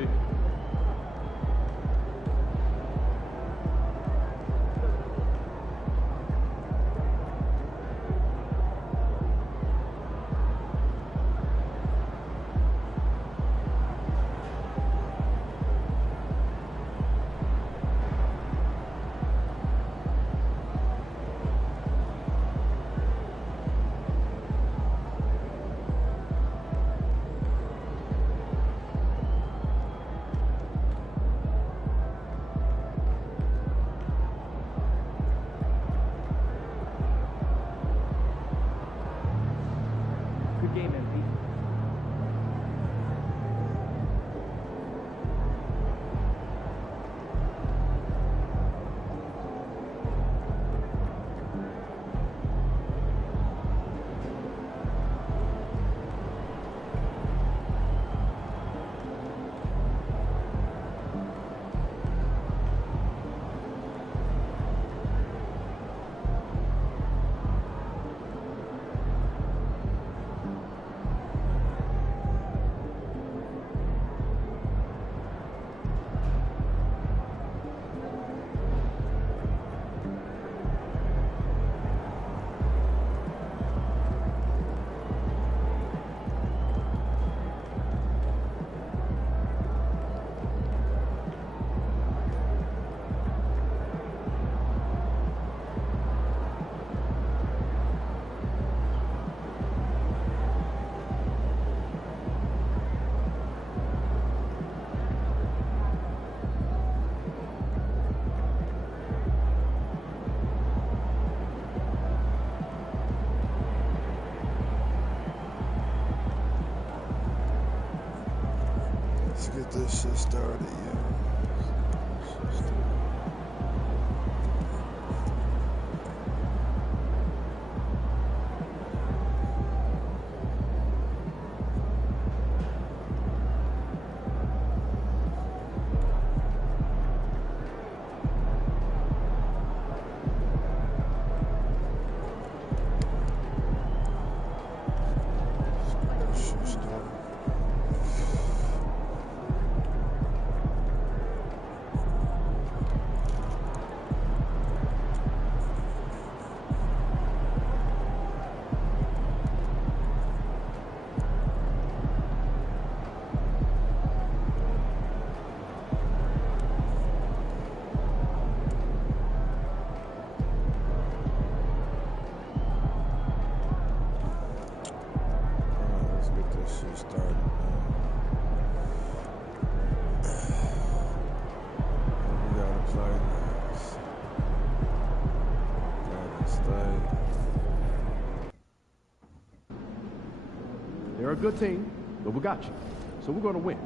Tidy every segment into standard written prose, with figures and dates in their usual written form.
baby. Good game, MP. Let's get this shit started, yeah. They're a good team, but we got you. So we're going to win.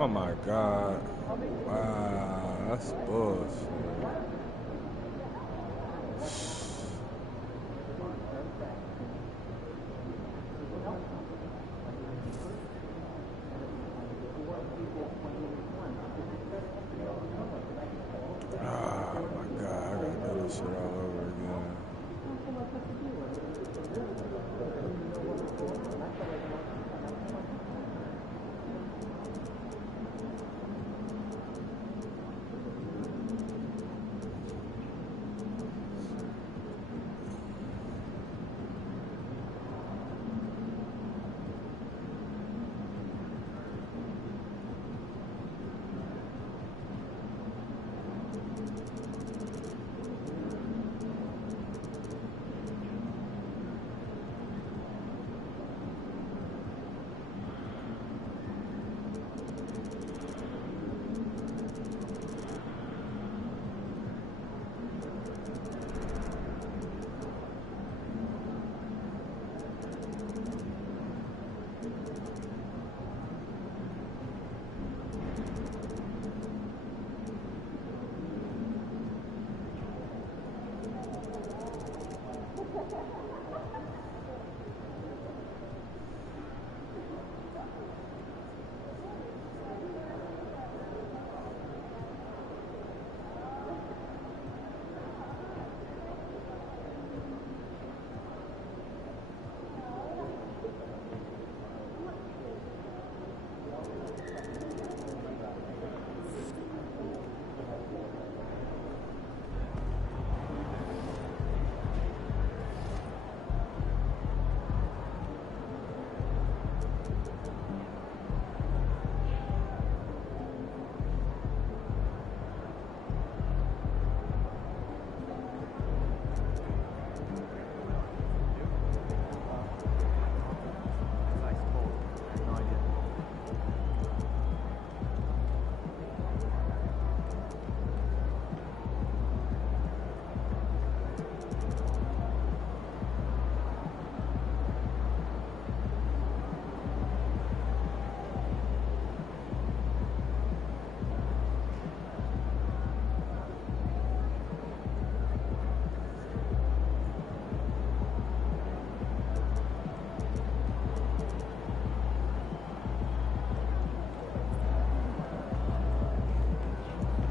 Oh my God. Wow, that's bullshit. shit all over again.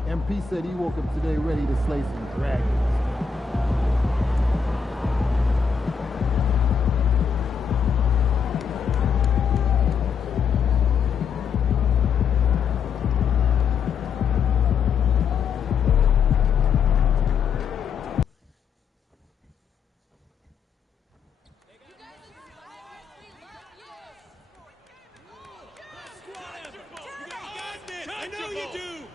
MP said he woke up today ready to slay some dragons. I know you do!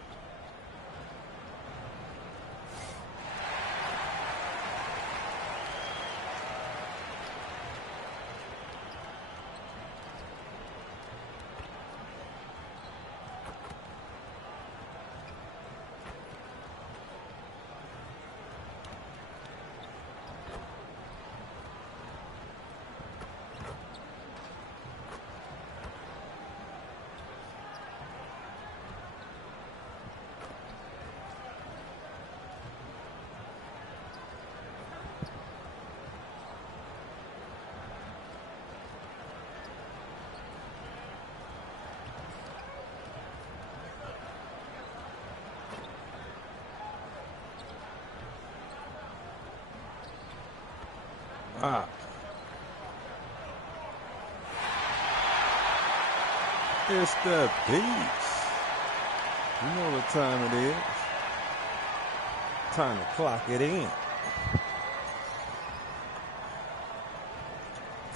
Ah. It's the beats. You know what time it is. Time to clock it in.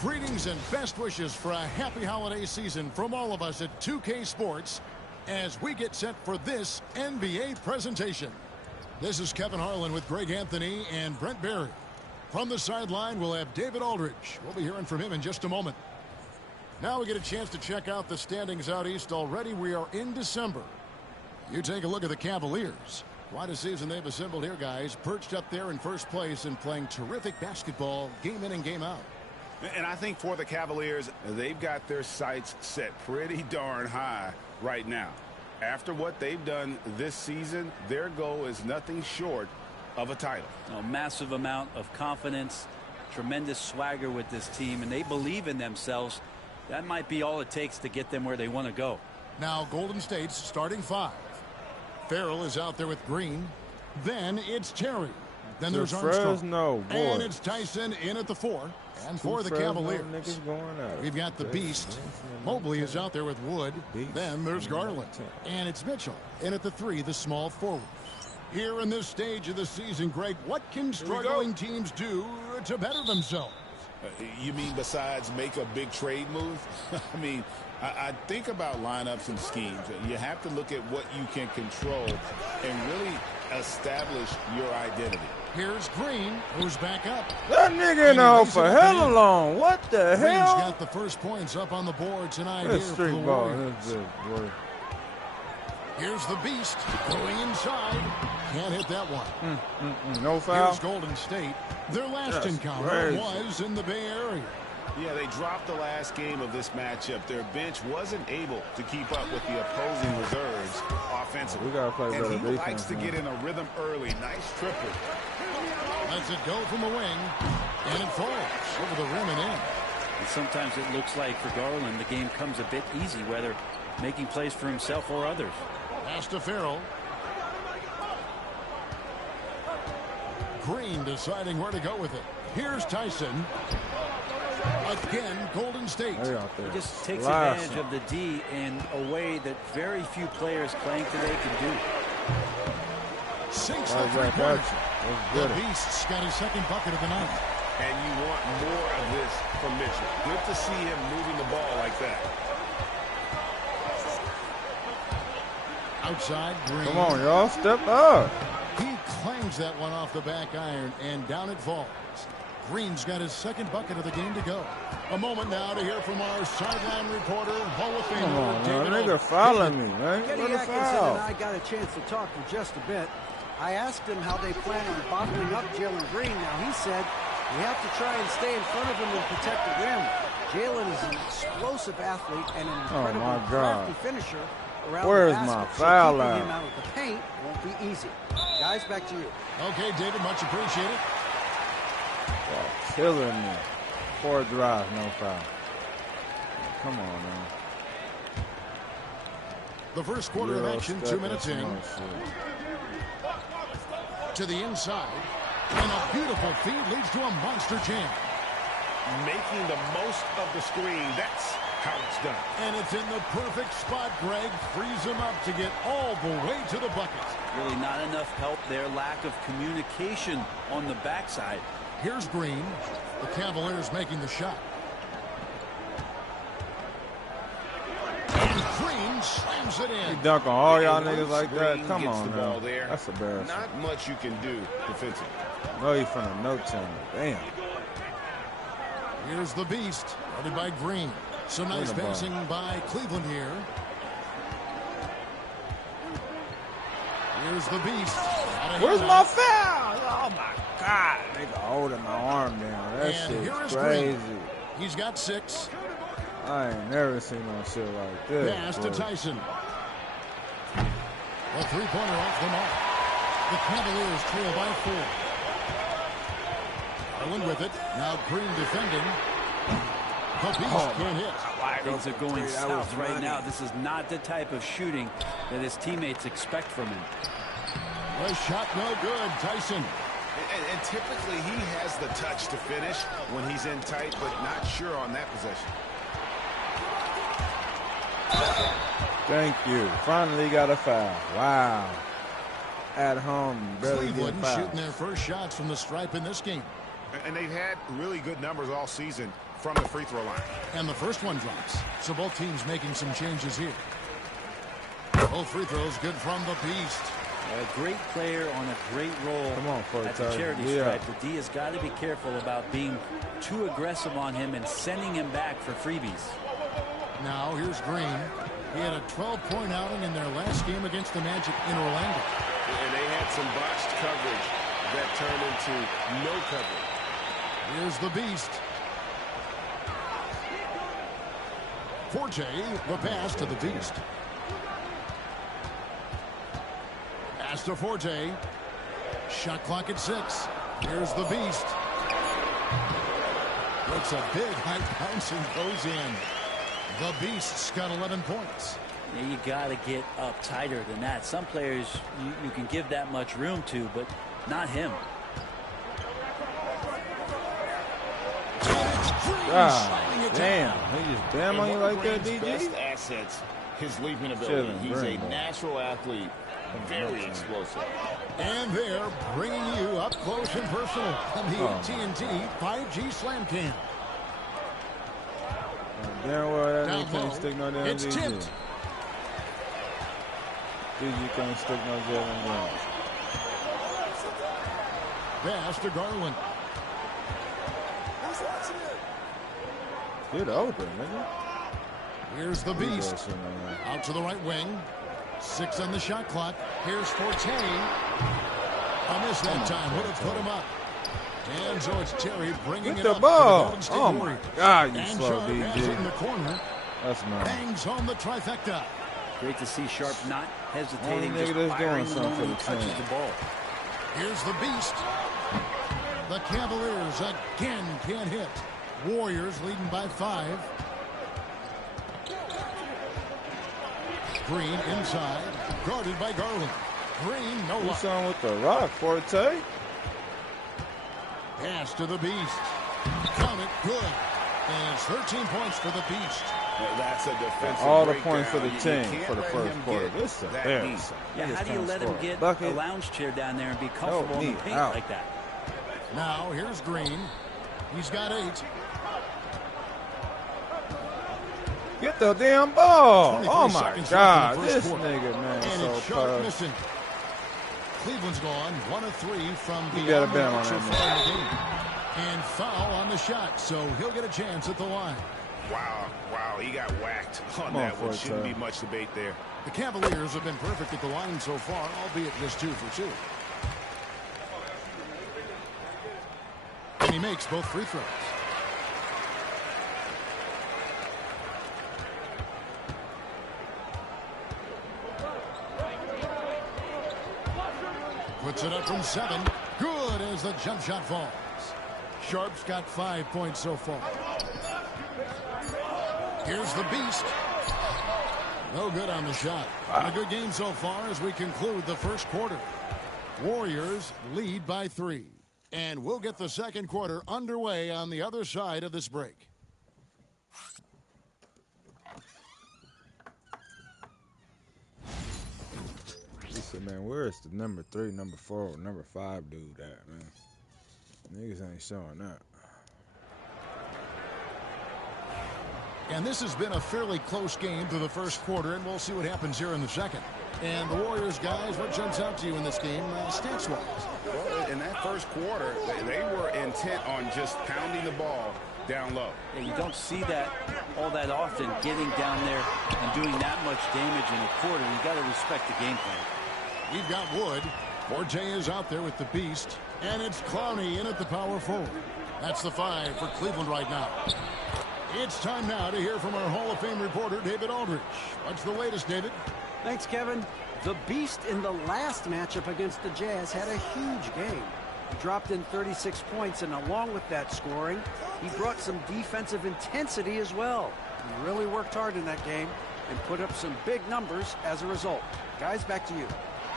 Greetings and best wishes for a happy holiday season from all of us at 2K Sports as we get set for this NBA presentation. This is Kevin Harlan with Greg Anthony and Brent Barry. From the sideline, we'll have David Aldridge. We'll be hearing from him in just a moment. Now we get a chance to check out the standings out east. Already we are in December. You take a look at the Cavaliers. Quite a season they've assembled here, guys. Perched up there in first place and playing terrific basketball game in and game out. And I think for the Cavaliers, they've got their sights set pretty darn high right now. After what they've done this season, their goal is nothing short of a title. A massive amount of confidence, tremendous swagger with this team, and they believe in themselves. That might be all it takes to get them where they want to go. Now Golden State's starting five. Farrell is out there with Green. Then it's Terry. Then there's Armstrong. Fresno, boy. And it's Tyson in at the 4. And for the Cavaliers, we've got the Beast. Mobley is out there with Wood. Then there's Garland. And it's Mitchell in at the 3, the small forward. Here in this stage of the season, Greg, what can struggling teams do to better themselves? You mean besides make a big trade move? I mean, I think about lineups and schemes. You have to look at what you can control and really establish your identity. Here's Green, who's back up. That nigga ain't out for hell long. What the Green's hell? got the first points up on the board tonight That's here for the street ball. Warriors. That's it, boy. Here's the Beast going inside. Can't hit that one. No foul. Here's Golden State. Their last encounter crazy. was in the Bay Area. Yeah, they dropped the last game of this matchup. Their bench wasn't able to keep up with the opposing reserves offensively. We gotta play better and he defense, likes to man. get in a rhythm early. Nice triple. Lets it go from the wing. And it falls over the rim and in. And sometimes it looks like for Garland, the game comes a bit easy, whether making plays for himself or others. Pass to Farrell. Green deciding where to go with it. Here's Tyson. Again, Golden State. They out there. He just takes Last advantage of the D in a way that very few players playing today can do. Sinks the Right back three-pointer. at you. That's The good. Beast's got his second bucket of the night. And you want more of this from Mitchell. Good to see him moving the ball like that. Outside, Green. Come on, y'all. Step up. He clangs that one off the back iron, and down it falls. Green's got his second bucket of the game to go. A moment now to hear from our sideline reporter, Hall of Famer Come on, David man. Nigga Aldridge. fouling me, man. Kenny What a Atkinson and foul. I got a chance to talk for just a bit. I asked him how they plan on bottling up Jalen Green. Now, he said we have to try and stay in front of him and protect the rim. Jalen is an explosive athlete and an incredible my God. crafty finisher around Where's the my basket. So foul keeping at? him out of the paint won't be easy. Guys, back to you. Okay, David, much appreciated. Y'all killing me. 4 drive, no foul. Come on, man. The first quarter of Real action, step 2 minutes and in. some shit. To the inside. And a beautiful feed leads to a monster jam. Making the most of the screen. That's how it's done. And it's in the perfect spot, Greg. Frees him up to get all the way to the bucket. Really not enough help there. Lack of communication on the backside. Here's Green. The Cavaliers making the shot. And Green slams it in. You dunk on all y'all And niggas once like that? Green Come gets on, the ball man. there, That's embarrassing. Not much you can do defensively. No, he from the no team. Damn. Here's the Beast, guarded by Green. Some nice the ball. passing by Cleveland here. Here's the Beast. Where's my foul? Oh, my God. Nigga holding my arm down. That And here shit's is crazy. Green. He's got 6. I ain't never seen no shit like this. Pass to boy. Tyson. A three-pointer off the mark. The Cavaliers trail by 4. Garland with it. Now Green defending. The Beast can't hit. Things are going south right now. This is not the type of shooting that his teammates expect from him. The shot no good. Tyson. And typically he has the touch to finish when he's in tight, but not sure on that possession. Thank you. Finally got a foul. Wow. At home, barely get Cleveland fouled. shooting their first shots from the stripe in this game. And they've had really good numbers all season from the free throw line. And the first one drops. So both teams making some changes here. Both free throws good from the Beast. A great player on a great role Come on, at the Forte. charity Yeah. stripe. The D has got to be careful about being too aggressive on him and sending him back for freebies. Now here's Green. He had a 12-point outing in their last game against the Magic in Orlando. And they had some botched coverage that turned into no coverage. Here's the Beast. Forte, the pass to the Beast. Pass to Forte. Shot clock at 6. Here's the Beast. Makes a big high bounce and goes in. The Beast's got 11 points. Yeah, you got to get up tighter than that. Some players you can give that much room to, but not him. God damn. He just bam on you like that, Green's best DG? assets, his leaping ability. Chilling, He's a Green. natural athlete, very explosive. And they're bringing you up close and personal on the AT&T 5G Slam Cam. Damn well that Down nigga can't low. stick no damn It's DG. tipped. DG can't stick no Jalen Green. Pass to Garland. Get open, nigga. Here's the Beast. Out to the right wing. 6 on the shot clock. Here's Forte. A miss that time. Would have put him up. And so it's Terry bringing Get it the up. ball. For the Golden State Oh, my Warriors. God, you And slow, Sharp has it in DG. the corner. That's nice. Bangs home the trifecta. Great to see Sharp not hesitating, Only nigga just that's firing doing the something moment he for the touches team. the ball. Here's the Beast. The Cavaliers again can't hit. Warriors leading by 5. Green inside, guarded by Garland. Green, no luck. Who's on with the rock, Forte? Pass to the Beast. Count it, good. And it's 13 points for the Beast. That's a defensive All the breakdown. points for the You team can't for the let first him quarter. get This is that embarrassing. Yeah, how do you let him get bucket. a lounge chair down there and be comfortable in the paint out. like that? Now here's Green. He's got 8. Get the damn ball. 23 Oh, my seconds God. left in the This first quarter. nigga, man, And so it's Sharp tough. missing. Cleveland's gone 1 of 3 from You beyond gotta the bet on arc so that, far in the game. And foul on the shot, so he'll get a chance at the line. Wow, he got whacked on Come on, that one. Forte. Shouldn't be much debate there. The Cavaliers have been perfect at the line so far, albeit just 2 for 2. And he makes both free throws. Puts it up from 7. Good as the jump shot falls. Sharp's got 5 points so far. Here's the Beast. No good on the shot. And a good game so far as we conclude the first quarter. Warriors lead by 3. And we'll get the second quarter underway on the other side of this break. He said, man, where's the number 3, number 4, number 5 dude at, man? Niggas ain't showing that. And this has been a fairly close game through the first quarter, and we'll see what happens here in the second. And the Warriors, guys, what jumps out to you in this game, stats-wise? Well, in that first quarter, they were intent on just pounding the ball down low. Yeah, you don't see that all that often, getting down there and doing that much damage in a quarter. You got to respect the game plan. We've got Wood. Forte is out there with the Beast. And it's Clowney in at the power forward. That's the 5 for Cleveland right now. It's time now to hear from our Hall of Fame reporter, David Aldridge. What's the latest, David? Thanks, Kevin. The Beast in the last matchup against the Jazz had a huge game. He dropped in 36 points, and along with that scoring, he brought some defensive intensity as well. He really worked hard in that game and put up some big numbers as a result. Guys, back to you.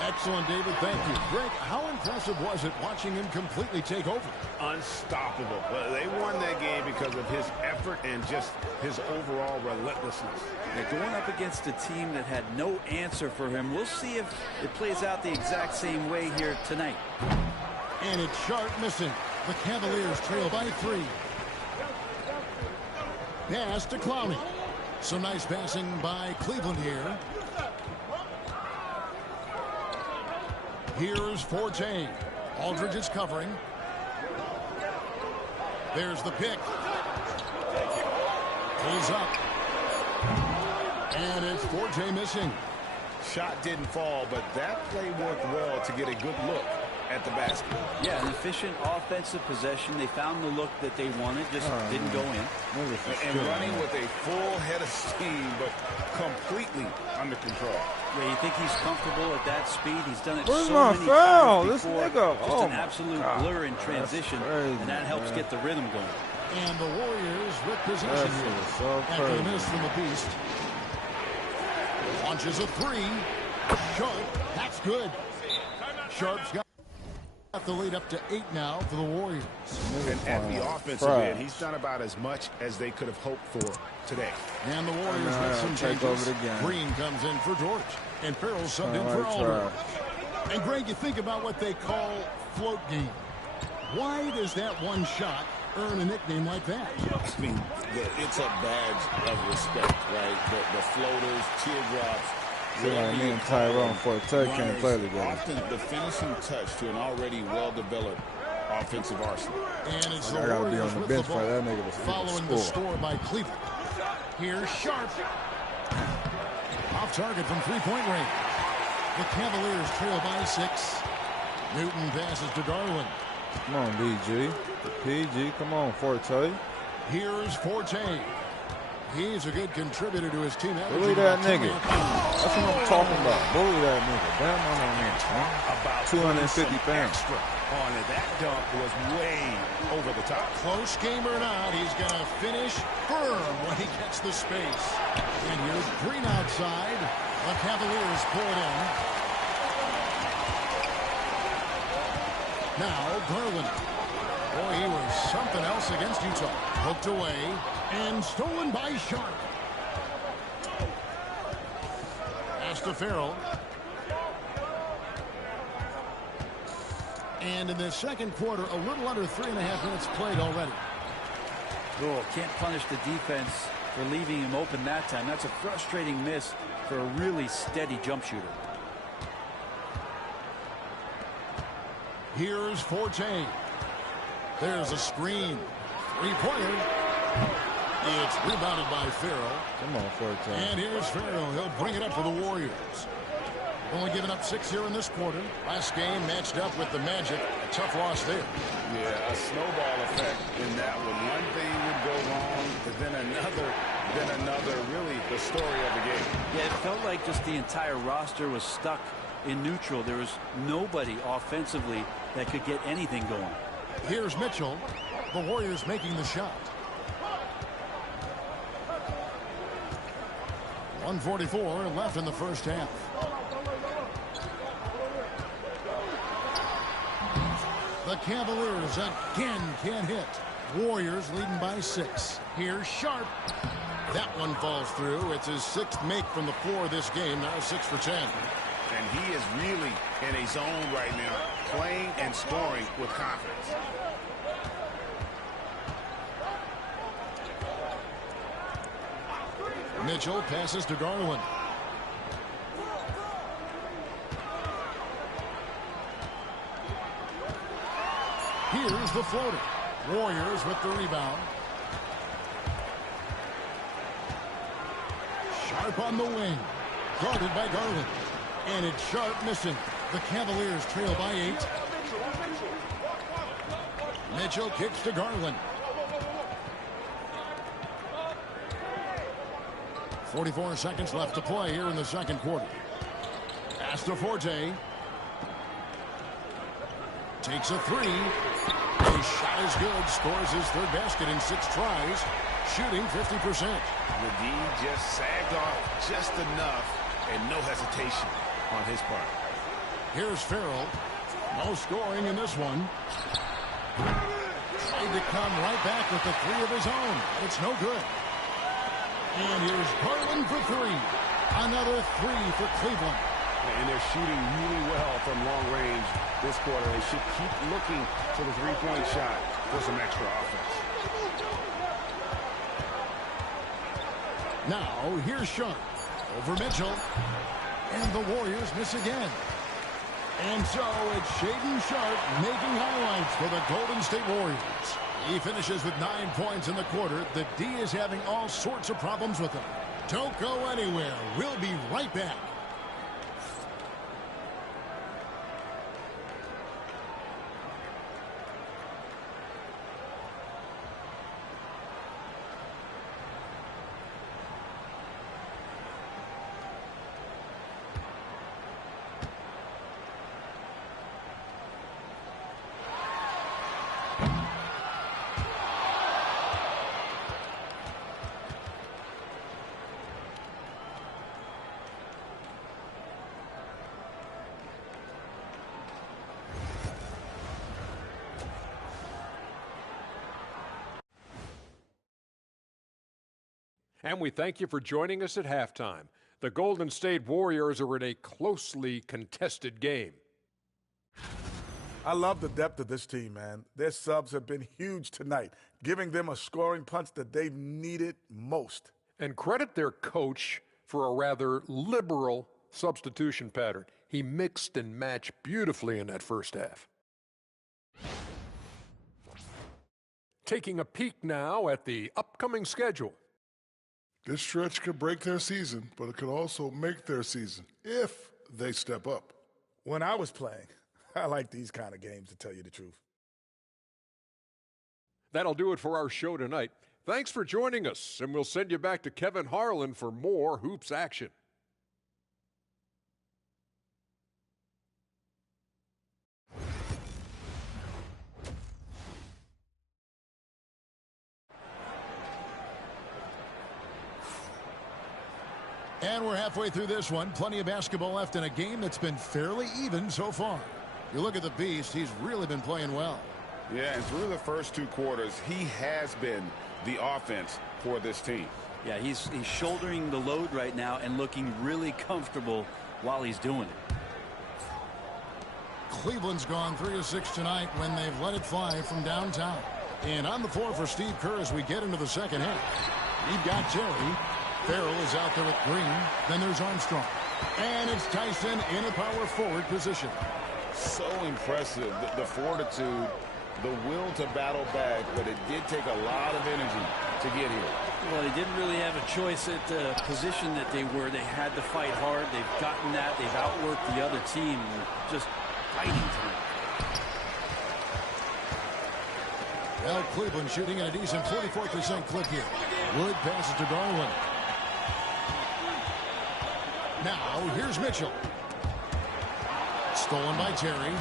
Excellent, David. Thank you. Greg, how impressive was it watching him completely take over? Unstoppable. They won that game because of his effort and just his overall relentlessness. Yeah, going up against a team that had no answer for him. We'll see if it plays out the exact same way here tonight. And it's Sharp missing. The Cavaliers trail by 3. Pass to Clowney. Some nice passing by Cleveland here. Here's Forte. Aldridge is covering. There's the pick. Pulls up. And it's Forte missing. Shot didn't fall, but that play worked well to get a good look at the basket. Yeah, an efficient offensive possession. They found the look that they wanted, just didn't go in. And running with a full head of steam, but completely under control. Yeah, you think he's comfortable at that speed? He's done it Where's so my many foul? times This before. nigga, Just oh an my absolute God. blur in transition, crazy, and that helps man. get the rhythm going. And the Warriors with possession That here. shit is so After the crazy. miss from the Beast. Launches a 3. Sharp. That's good. Sharp's got. Got the lead up to 8 now for the Warriors. And at the offensive end, he's done about as much as they could have hoped for today. And the Warriors with some changes. Green comes in for George. And Farrell subbed in for Aldridge. And Greg, you think about what they call float game. Why does that one shot earn a nickname like that? I mean, it's a badge of respect, right? The floaters, teardrops. Like me and Tyrone Forte can't play together. Often the finishing touch to an already well-developed offensive arsenal. And it's the I gotta be Warriors on the with bench the for ball, that nigga to following the score by Cleveland. Here's Sharp. Off target from three-point range. The Cavaliers trail by 6. Newton passes to Garland. Come on, BG. PG, come on, Forte. Here's Forte. He's a good contributor to his team. Bully that nigga. That's what I'm talking about. Bully that nigga. Damn on that nigga, man. About 250 pounds. Extra on it. That dunk was way over the top. Close game or not, he's going to finish firm when he gets the space. And here's Green outside. The Cavaliers pull it in. Now Garland. Boy, he was something else against Utah. Hooked away and stolen by Sharp. Pass to Farrell. And in the second quarter, a little under 3.5 minutes played already. Oh, can't punish the defense for leaving him open that time. That's a frustrating miss for a really steady jump shooter. Here's Forte. There's a screen. Three-pointer. It's rebounded by Farrell. Come on, Forte. And here's Farrell. He'll bring it up for the Warriors. Only giving up 6 here in this quarter. Last game matched up with the Magic. A tough loss there. Yeah, a snowball effect in that one. One thing would go wrong, but then another. Really the story of the game. Yeah, it felt like just the entire roster was stuck in neutral. There was nobody offensively that could get anything going. Here's Mitchell. The Warriors making the shot. 1:44 left in the first half. The Cavaliers again can't hit. Warriors leading by 6. Here's Sharp. That one falls through. It's his 6th make from the floor this game. Now 6 for 10. And he is really in a zone right now, playing and scoring with confidence. Mitchell passes to Garland. Here's the floater. Warriors with the rebound. Sharp on the wing. Guarded by Garland. And it's Sharp missing. The Cavaliers trail by 8. Mitchell kicks to Garland. 44 seconds left to play here in the second quarter. Pass to Forte. Takes a 3. His shot is good. Scores his 3rd basket in 6 tries. Shooting 50%. McGee just sagged off just enough and no hesitation on his part. Here's Farrell. No scoring in this one. Tried to come right back with the 3 of his own. It's no good. And here's Garland for 3. Another 3 for Cleveland. And they're shooting really well from long range this quarter. They should keep looking for the 3-point shot for some extra offense. Now, here's Sharp. Over Mitchell. And the Warriors miss again. And so it's Shaedon Sharp making highlights for the Golden State Warriors. He finishes with 9 points in the quarter. The D is having all sorts of problems with him. Don't go anywhere. We'll be right back. And we thank you for joining us at halftime. The Golden State Warriors are in a closely contested game. I love the depth of this team, man. Their subs have been huge tonight, giving them a scoring punch that they've needed most. And credit their coach for a rather liberal substitution pattern. He mixed and matched beautifully in that first half. Taking a peek now at the upcoming schedule. This stretch could break their season, but it could also make their season if they step up. When I was playing, I like these kind of games, to tell you the truth. That'll do it for our show tonight. Thanks for joining us, and we'll send you back to Kevin Harlan for more hoops action. And we're halfway through this one. Plenty of basketball left in a game that's been fairly even so far. You look at the Beast, he's really been playing well. Yeah, and through the first 2 quarters, he has been the offense for this team. Yeah, he's shouldering the load right now and looking really comfortable while he's doing it. Cleveland's gone 3 of 6 tonight when they've let it fly from downtown. And on the floor for Steve Kerr as we get into the second half. You've got Jerry. Farrell is out there with Green. Then there's Armstrong. And it's Tyson in a power forward position. So impressive. The fortitude, the will to battle back, but it did take a lot of energy to get here. Well, they didn't really have a choice at the position that they were. They had to fight hard. They've gotten that. They've outworked the other team. Just fighting tonight. Well, Cleveland shooting at a decent 44% clip here. Wood passes to Garland. Now, here's Mitchell. Stolen by Terry.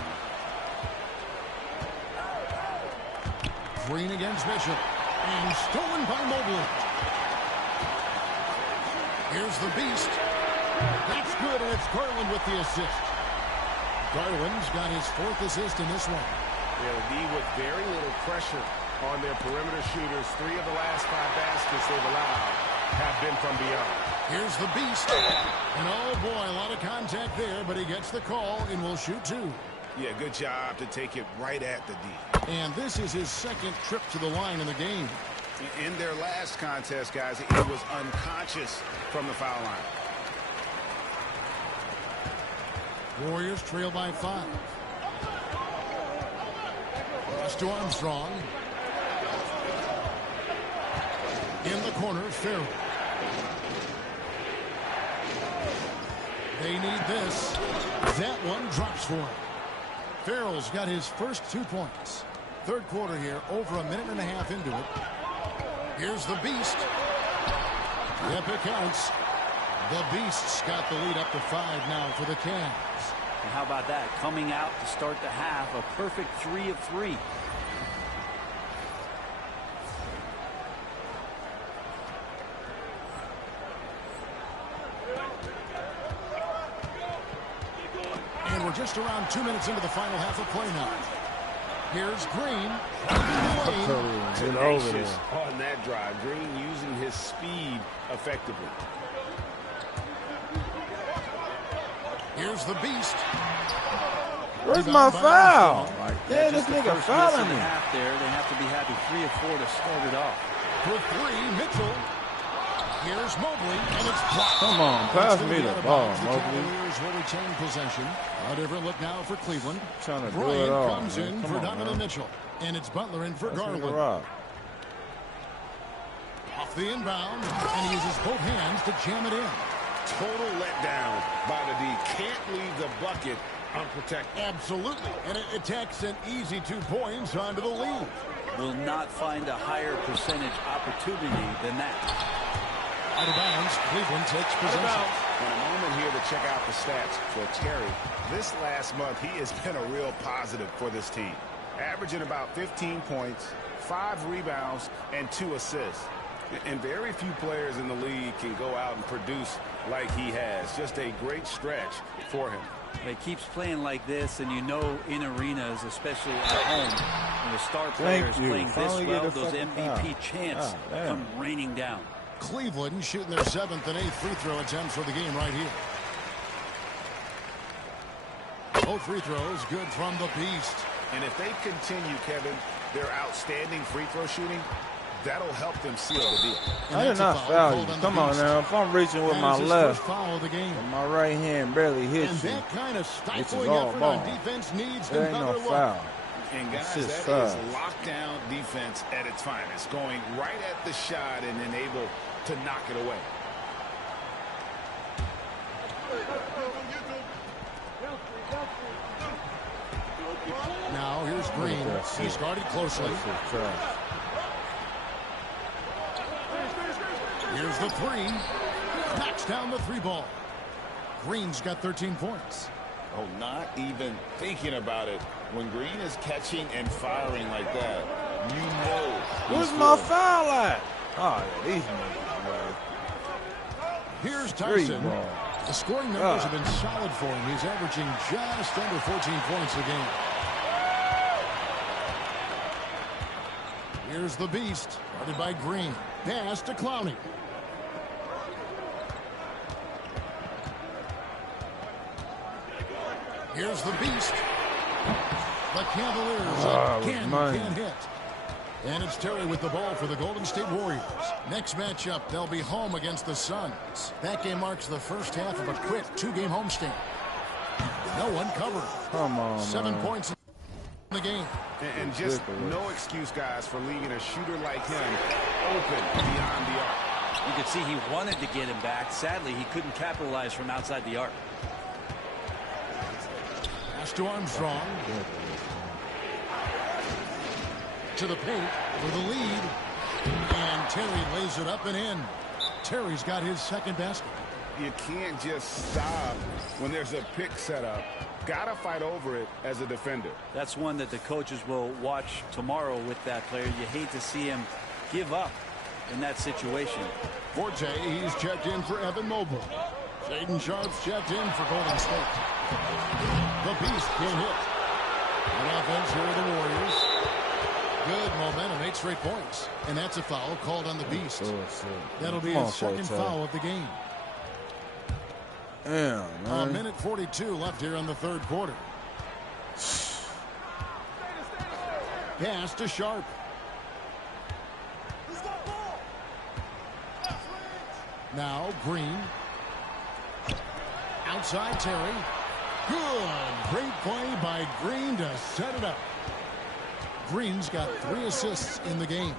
Green against Mitchell. And stolen by Mobley. Here's the Beast. That's good, and it's Garland with the assist. Garland's got his 4th assist in this one. Yeah, the D with very little pressure on their perimeter shooters. 3 of the last 5 baskets they've allowed have been from beyond. Here's the Beast. And oh boy, a lot of contact there, but he gets the call and will shoot 2. Yeah, good job to take it right at the D. And this is his 2nd trip to the line in the game. In their last contest, guys, he was unconscious from the foul line. Warriors trail by 5. Pass to Armstrong. In the corner, Farrell. They need this. That one drops for him. Farrell's got his first 2 points. 3rd quarter here, over a minute and a half into it. Here's the Beast. Yep, it counts. The Beast's got the lead up to 5 now for the Cavs. And how about that? Coming out to start the half, a perfect 3 of 3. And we're just around 2 minutes into the final half of play now. Here's Green. Tenacious on that drive. Green using his speed effectively. Here's the Beast. Where's my foul? Like, yeah, this nigga fouling me. There, they have to be happy 3 of 4 to start it off. For 3, Mitchell. Here's Mobley, and it's blocked. Come on, pass me the ball, Mobley. Cavaliers will retain possession. A different look now for Cleveland. Trying to Bryant do it all, comes man. in Come for on, Donovan man. Mitchell, and it's Butler in for That's Garland. nigga Rob. Off the inbound, and he uses both hands to jam it in. Total letdown by the D. Can't leave the bucket unprotected. Absolutely, and it takes an easy 2 points onto the lead. Will not find a higher percentage opportunity than that. Out of bounds, Cleveland takes possession. And a moment here to check out the stats for Terry. This last month, he has been a real positive for this team. Averaging about 15 points, 5 rebounds, and 2 assists. And very few players in the league can go out and produce like he has. Just a great stretch for him. He keeps playing like this, and you know in arenas, especially at home, when the star player is playing this well, those MVP chants come raining down. Cleveland shooting their 7th and 8th free throw attempts for the game right here. Both free throws good from the Beast. And if they continue, Kevin, their outstanding free throw shooting, that'll help them seal the deal. I did not foul you. Come on now. If I'm reaching with my left, foul of the game. and my right hand barely hits And you, that kind of which is stifling all effort ball. on defense needs There ain't another no look. foul. And guys, It's that just is foul. lockdown defense at its finest, going right at the shot and then able to knock it away. Now here's Green. He's guarded closely. Here's the three. Knocks down the three ball. Green's got 13 points. Oh, not even thinking about it. When Green is catching and firing like that, you know. Where's my foul at? Oh, yeah, these niggas, bro. Here's Tyson. Ball. The scoring numbers have been solid for him. He's averaging just under 14 points a game. Here's the Beast, guarded by Green. Pass to Clowney. Here's the Beast. The Cavaliers can't hit. And it's Terry with the ball for the Golden State Warriors. Next matchup, they'll be home against the Suns. That game marks the first half of a quick two-game homestand. No one covered. Come on, 7 man. points in the game. And just no excuse, guys, for leaving a shooter like him open beyond the arc. You could see he wanted to get him back. Sadly, he couldn't capitalize from outside the arc. Pass to Armstrong. To the paint for the lead. And Terry lays it up and in. Terry's got his second basket. You can't just stop when there's a pick set up. Gotta fight over it as a defender. That's one that the coaches will watch tomorrow with that player. You hate to see him give up in that situation. Forte, he's checked in for Evan Mobley. Shaden Sharp's checked in for Golden State. The Beast can't hit. Good offense here are the Warriors. Good momentum, 8 straight points. And that's a foul called on the Beast. That'll be his second foul of the game. Damn, man. A minute 42 left here in the third quarter. Pass to Sharp. Now Green. Outside Terry. Good. Great play by Green to set it up. Green's got 3 assists in the game.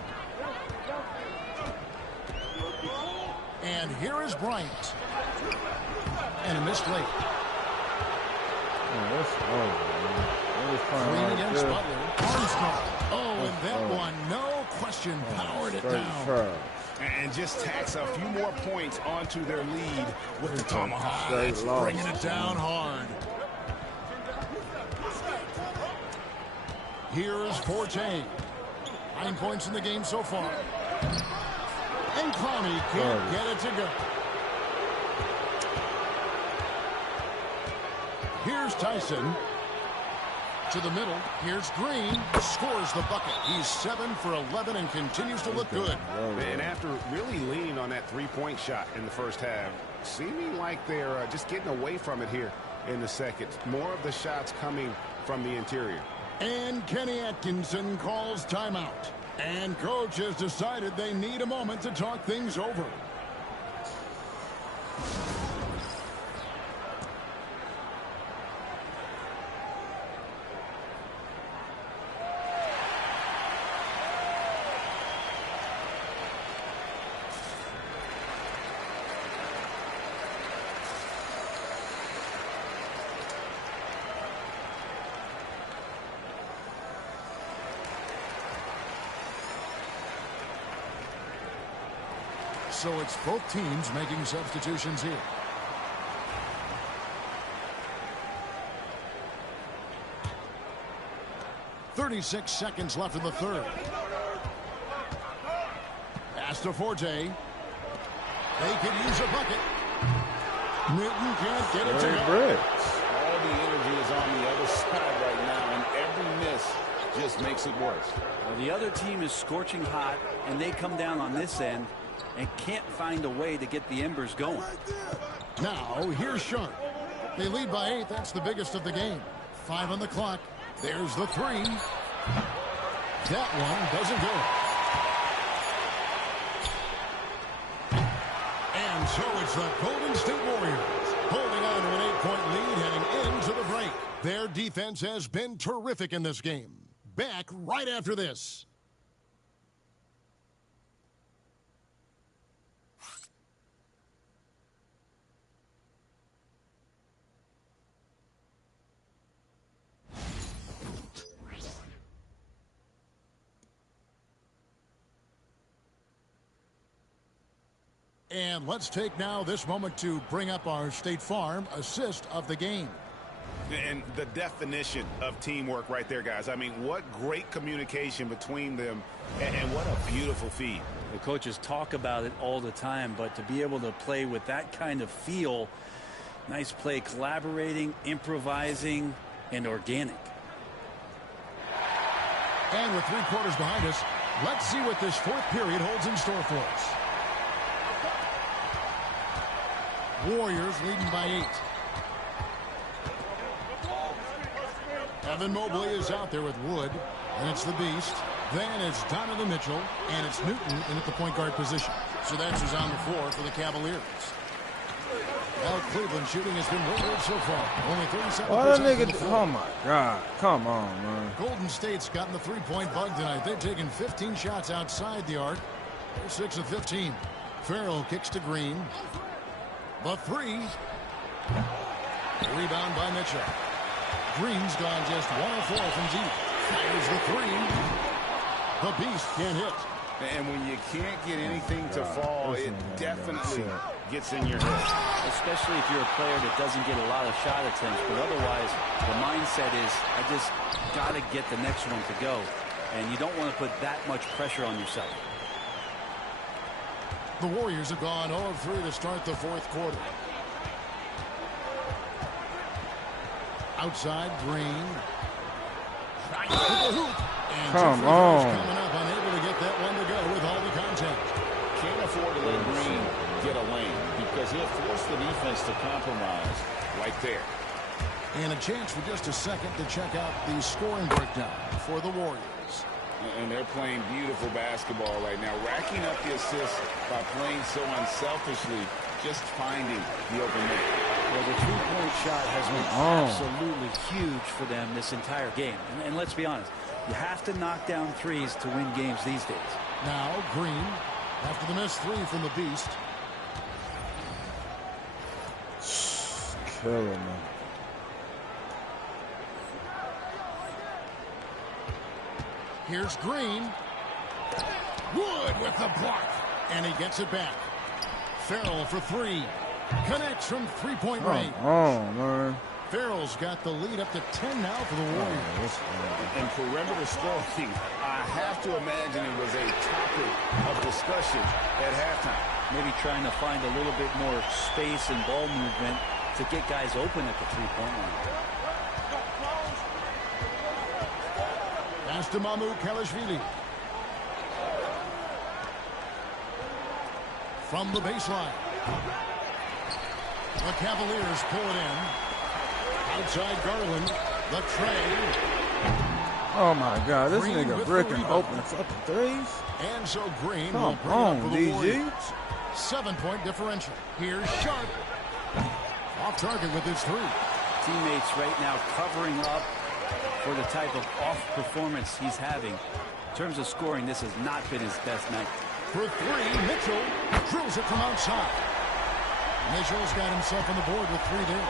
And here is Bryant. And a missed late. Green against Butler. Armstrong. Oh, and that one, no question, powered it down. And just tacks a few more points onto their lead with the tomahawk. Bringing it down hard. Here is Forte. 9 points in the game so far. And Clowney can't get it to go. Here's Tyson. To the middle. Here's Green. Scores the bucket. He's 7 for 11 and continues to look good. And after really leaning on that three-point shot in the first half, seeming like they're just getting away from it here in the second. More of the shots coming from the interior. And Kenny Atkinson calls timeout. And coach has decided they need a moment to talk things over. So it's both teams making substitutions here. .36 seconds left in the third. Pass to Forte. They could use a bucket. Newton can't get it to go. All the energy is on the other side right now, and every miss just makes it worse. Well, the other team is scorching hot, and they come down on this end. and can't find a way to get the embers going. Now, here's Sharp. They lead by 8. That's the biggest of the game. 5 on the clock. There's the 3. That one doesn't go. And so it's the Golden State Warriors holding on to an 8-point lead heading into the break. Their defense has been terrific in this game. Back right after this. And let's take now this moment to bring up our State Farm assist of the game. And the definition of teamwork right there, guys. I mean, what great communication between them, and what a beautiful feed. The coaches talk about it all the time, but to be able to play with that kind of feel, nice play, collaborating, improvising, and organic. And with 3 quarters behind us, let's see what this 4th period holds in store for us. Warriors leading by 8. Evan Mobley is out there with Wood, and it's the Beast. Then it's Donovan Mitchell, and it's Newton in at the point guard position. So that's who's on the floor for the Cavaliers. Well, Cleveland shooting has been really good so far. Only 37%. What a nigga! Oh my God! Come on, man. Golden State's gotten the 3-point bug tonight. They've taken 15 shots outside the arc. They're 6 of 15. Farrell kicks to Green. The 3. Rebound by Mitchell. Green's gone just 1 of 4 from deep. Fires the 3. The Beast can't hit. And when you can't get anything to fall, it definitely gets in your head. Especially if you're a player that doesn't get a lot of shot attempts. But otherwise, the mindset is, I just got to get the next one to go. And you don't want to put that much pressure on yourself. The Warriors have gone 0 of 3 to start the 4th quarter. Outside, Green. Right to the hoop. And come on. Coming up, unable to get that one to go with all the contact. Can't afford to let Green get a lane because he'll force the defense to compromise right there. And a chance for just a second to check out the scoring breakdown for the Warriors. And they're playing beautiful basketball right now, racking up the assists by playing so unselfishly, just finding the open man. Well, the 3-point shot has been absolutely huge for them this entire game. And let's be honest, you have to knock down threes to win games these days. Now Green, after the missed 3 from the Beast. Killing me. Here's Green. Wood with the block. And he gets it back. Farrell for 3. Connects from 3-point range. Oh, man. Farrell's got the lead up to 10 now for the Warriors. And perimeter scoring, I have to imagine it was a topic of discussion at halftime. Maybe trying to find a little bit more space and ball movement to get guys open at the 3-point line. Pass to Mamu Kalashvili. From the baseline. The Cavaliers pull it in. Outside Garland. The tray. Oh my God, this Green nigga bricking open fucking threes. And so Green Come will bring on, it up for the DG. Warriors. 7-point differential. Here's Sharp. Off target with his 3. Teammates right now covering up for the type of off performance he's having. In terms of scoring, this has not been his best night. For 3, Mitchell drills it from outside. Mitchell's got himself on the board with 3 there.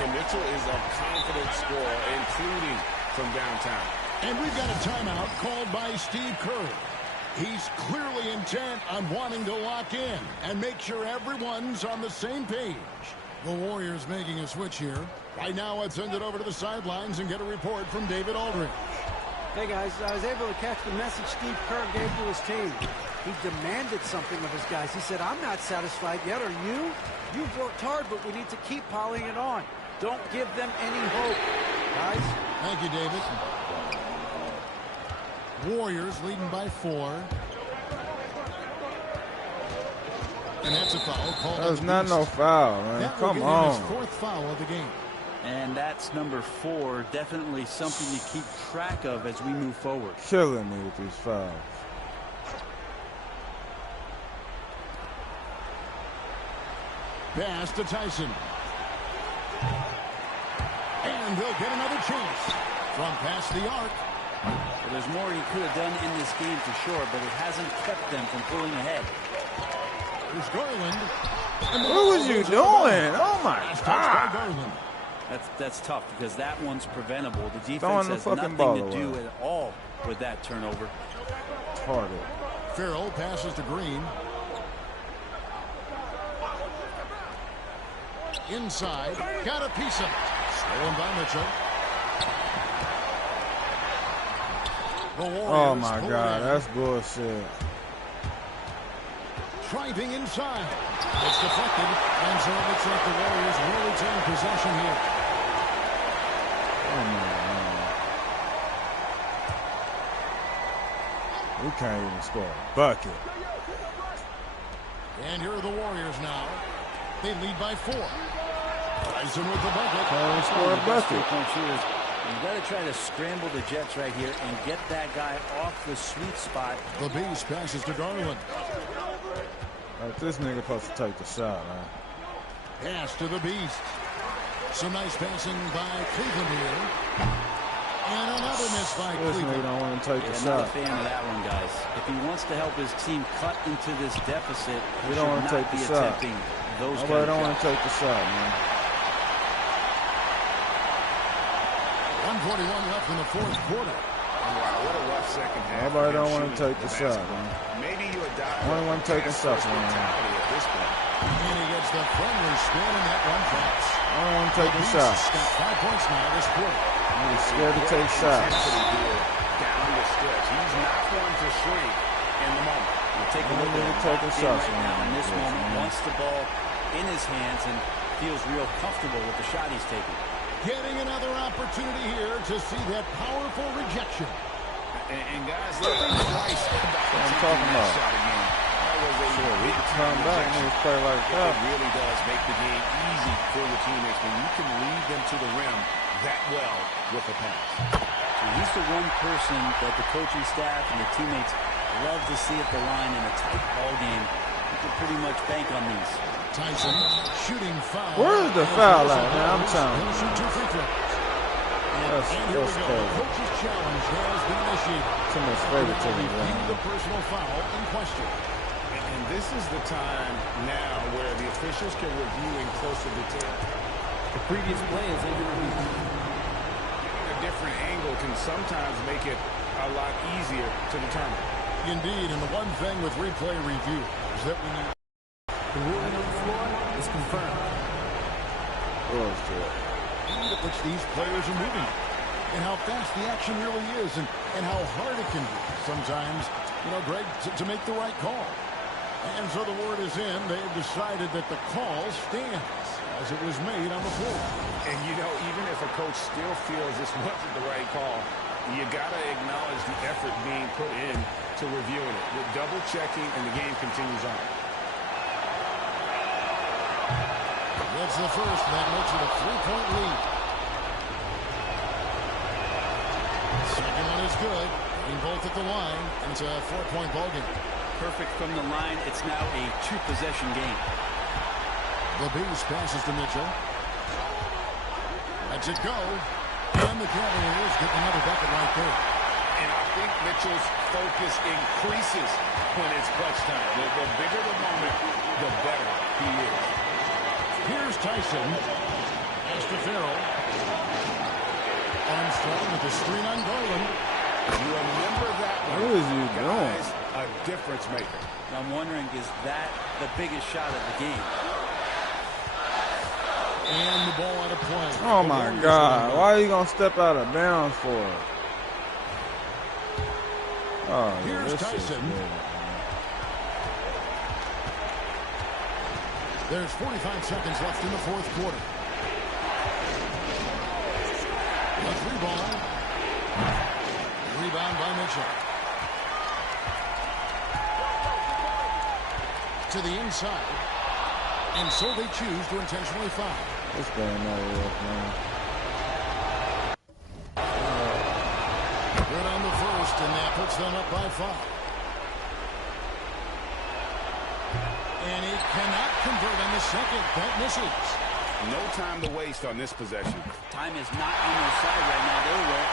And Mitchell is a confident scorer, including from downtown. And we've got a timeout called by Steve Kerr. He's clearly intent on wanting to lock in and make sure everyone's on the same page. The Warriors making a switch here. Right now, let's send it over to the sidelines and get a report from David Aldridge. Hey, guys, I was able to catch the message Steve Kerr gave to his team. He demanded something of his guys. He said, I'm not satisfied yet. Are you? You've worked hard, but we need to keep piling it on. Don't give them any hope, guys. Thank you, David. Warriors leading by 4. And that's a foul called. That was not no foul, man. That Come will get him his on. 4th foul of the game. And that's number 4. Definitely something to keep track of as we move forward. Killing me with these fouls. Pass to Tyson. And they'll get another chance from past the arc. Well, there's more he could have done in this game for sure, but it hasn't kept them from pulling ahead. Here's Garland. What was you doing? Oh my God. That's tough because that one's preventable. The defense Throwing the has fucking nothing ball to do away. at all with that turnover. Harder. Farrell passes to Green. Inside, got a piece of it. Stolen by Mitchell. Oh my God, that's bullshit. Driving inside. It's deflected, and so it looks like the Warriors will retain possession here. Oh my God. We can't even score a bucket. And here are the Warriors now. They lead by 4. Tyson with the bucket. Can't score a bucket. You've got to try to scramble the Jets right here and get that guy off the sweet spot. The Beast passes to Garland. Like, this nigga supposed to take the shot, man. Pass to the Beast. Some nice passing by Cleveland here. And another miss by This nigga Cleveland. don't want to take the Not shot. a fan of that one, guys. If he wants to help his team cut into this deficit, he We don't want should to not take be the shot. attempting those Nobody kind don't of want to shots. take the shot, man. 1:41 left in the 4th quarter. Wow, what a rough second half. Nobody don't Him want to shooting take the the shot, basketball. man. Maybe you adopt Only one taking shots, man. mentality at this point. And he gets the friendly spin, and that one drops. I don't want to take the Beast shots. got 5 points now this quarter. Niggas scared to take shots. Intensity here down the stretch. He's not one to shrink in the moment. We'll take a Only look at nigga him taking locked in shots, right man. now in this Yes, moment. man. Wants the ball in his hands and feels real comfortable with the shot he's taking. Getting another opportunity here to see that powerful rejection. And guys, look twice about I'm talking that about. shot again. That was a Shit, we big can time come back and rejection. niggas play like It that. really does make the game easy for your teammates when you can lead them to the rim that well with a pass. So he's the one person that the coaching staff and the teammates love to see at the line in a tight ball game. You can pretty much bank on these. Tyson shooting foul. Where's the foul at, man? I'm telling He'll you. shoot 2 free throws. That's And here we go. The crazy. coach's challenge has been initiated. Too much favoritism, Review man. the personal foul in question. And this is the time now where the officials can review in closer detail. The previous play is interviewed. A different angle can sometimes make it a lot easier to determine. Indeed, and the one thing with replay review is that when you... The ruling on the floor is confirmed. Bullshit. at which these players are moving and how fast the action really is and how hard it can be sometimes, you know, Greg, to make the right call. And so the word is in. They've decided that the call stands as it was made on the floor. And, you know, even if a coach still feels this wasn't the right call, you got to acknowledge the effort being put in to reviewing it. With double checking, and the game continues on. That's the first. That makes it a 3-point lead. Second one is good. Getting both at the line, and it's a 4-point ball game. Perfect from the line. It's now a 2-possession game. The Beast passes to Mitchell. Lets it go. And the Cavaliers get another bucket right there. And I think Mitchell's focus increases when it's clutch time. The bigger the moment, the better he is. Here's Tyson. Pass to Farrell. Armstrong with the screen on Garland. You remember that one. What is you doing? Guys, a difference maker. I'm wondering, is that the biggest shot of the game? And the ball out of play. Oh my God! Why are you gonna step out of bounds for it? Oh, yeah, Here's this shit's Tyson. good, man. There's 45 seconds left in the fourth quarter. A free ball. Rebound by Mitchell. to the inside. And so they choose to intentionally foul. What's going on with man? Good on the first, and that puts them up by 5. And he cannot convert on the second. That misses. No time to waste on this possession. Time is not on their side right now. They will.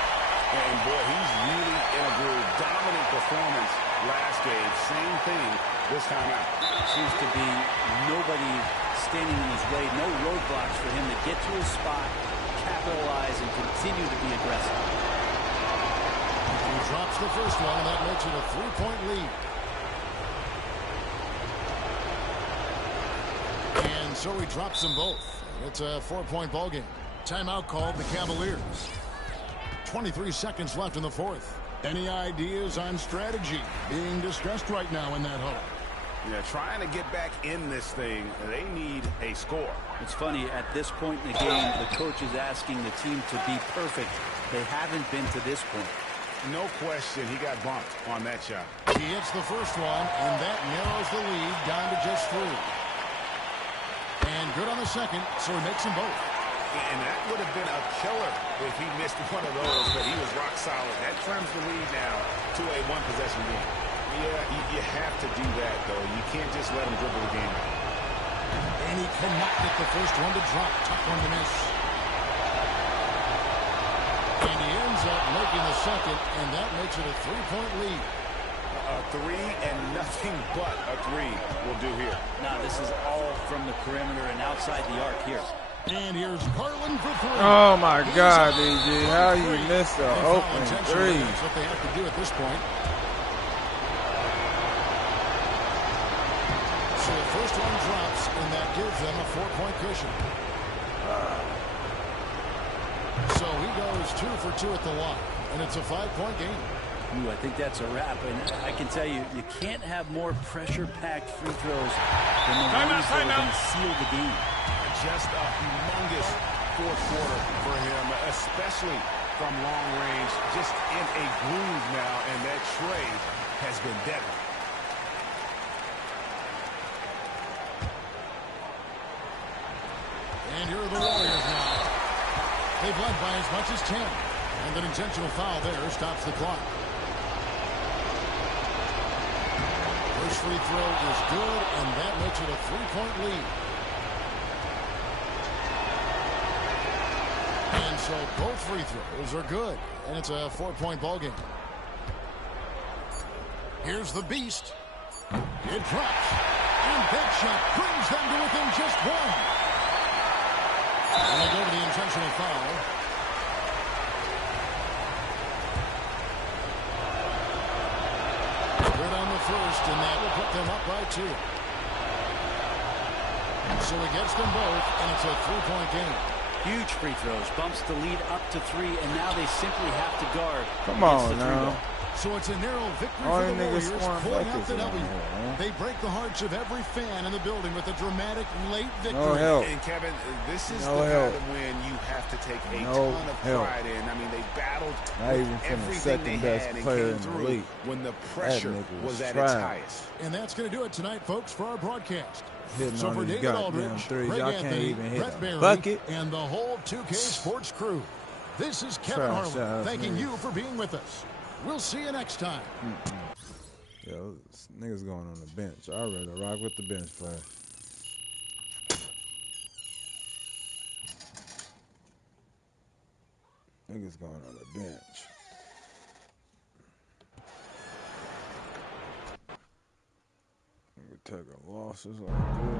And boy, he's really in a groove. Dominant performance last game. Same thing this time out. Seems to be nobody standing in his way. No roadblocks for him to get to his spot, capitalize, and continue to be aggressive. He drops the first one, and that makes it a 3-point lead. And so he drops them both. It's a 4-point ball game. Timeout called the Cavaliers. 23 seconds left in the fourth. Any ideas on strategy being discussed right now in that huddle? Yeah, trying to get back in this thing, they need a score. It's funny, at this point in the game, the coach is asking the team to be perfect. They haven't been to this point. No question, he got bumped on that shot. He hits the first one, and that narrows the lead down to just 3. And good on the second, so he makes them both. And that would have been a killer if he missed one of those, but he was rock solid. That trims the lead now to a one-possession game. Yeah, you have to do that, though. You can't just let him dribble the game. And he cannot get the first one to drop. Tough one to miss. And he ends up making the second, and that makes it a 3-point lead. A 3 and nothing but a 3 will do here. Now, this is all from the perimeter and outside the arc here. And here's Garland for 3. Oh, my God, DG. How you missed the open 3? That's what they have to do at this point. So the first one drops, and that gives them a 4-point cushion. So he goes 2 for 2 at the line, and it's a 5-point game. Ooh, I think that's a wrap. And I can tell you, you can't have more pressure-packed free throws than the ones that are going to seal the game. Just a humongous fourth quarter for him, especially from long range. Just in a groove now, and that trade has been deadly. And here are the Warriors now. They've led by as much as 10. And an intentional foul there stops the clock. First free throw is good, and that makes it a 3-point lead. And so both free throws are good, and it's a 4-point ball game. Here's the beast. It drops, and that shot brings them to within just 1. And they go to the intentional foul. Good on the first, and that will put them up by 2. So he gets them both, and it's a 3-point game. Huge free throws, bumps the lead up to 3, and now they simply have to guard. Come on now. So it's a narrow victory All for the niggas Warriors, scoring pulling out buckets the in W. here, man. They break the hearts of every fan in the building with a dramatic late victory. No help. And Kevin, this is No the help. kind of win you have to take a No ton of help. pride in. I mean, they battled Not even from the everything they second best had and player came in the through league. when the pressure nigga was was at trash. its highest. And that's going to do it tonight, folks, for our broadcast. Hitting So on for these David goddamn Aldridge, threes. Greg Y'all can't Anthony, even hit Brett a Barry, bucket. and the whole 2K Sports crew, this is Kevin Trash Harlan ass thanking niggas. you for being with us. We'll see you next time. Yo, this niggas going on the bench. I'd rather rock with the bench player. Niggas going on the bench. Nigga taking losses like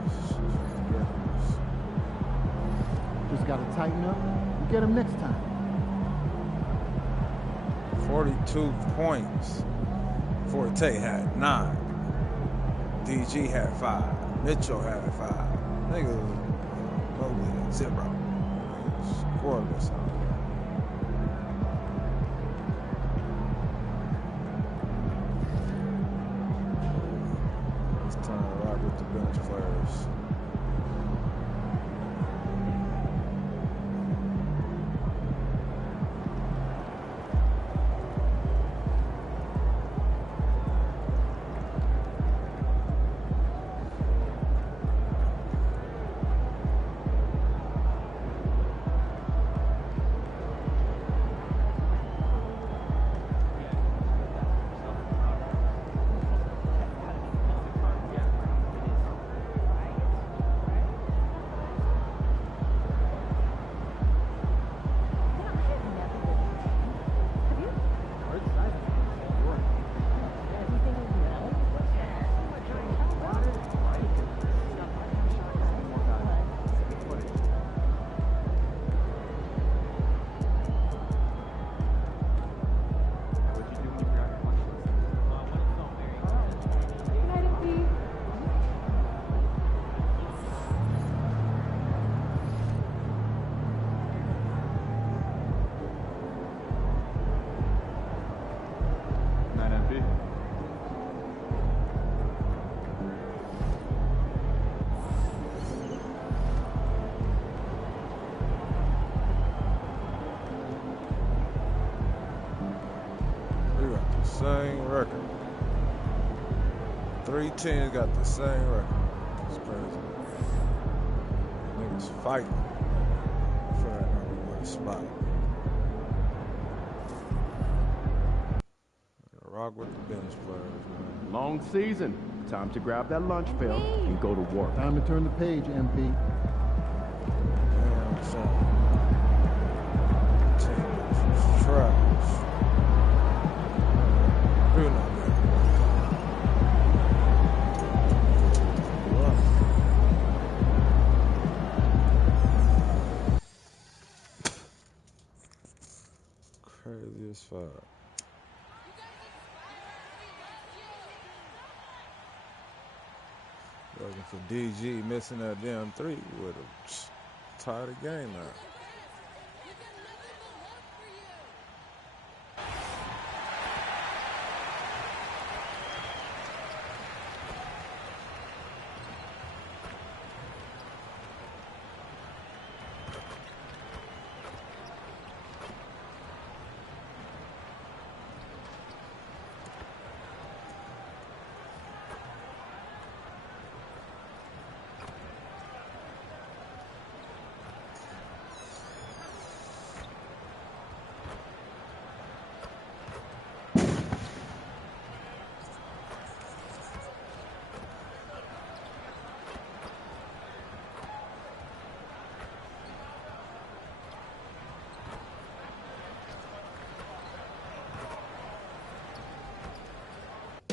this. It's ridiculous. Just got to tighten up and get him next time. 42 points. Forte had 9. DG had 5. Mitchell had 5. Nigga, Mobley had 0. Scoreless out there. It's time to rock with the bench players. 3 teams got the same record. It's crazy. Niggas fighting for that number 1 spot. Rock with the bench players, man. Long season. Time to grab that lunch pail and go to work. Time to turn the page, MP. Damn, son. Team is trash. Real not good. Crazy as fuck. Looking for DG missing that damn 3 would have tied the game out.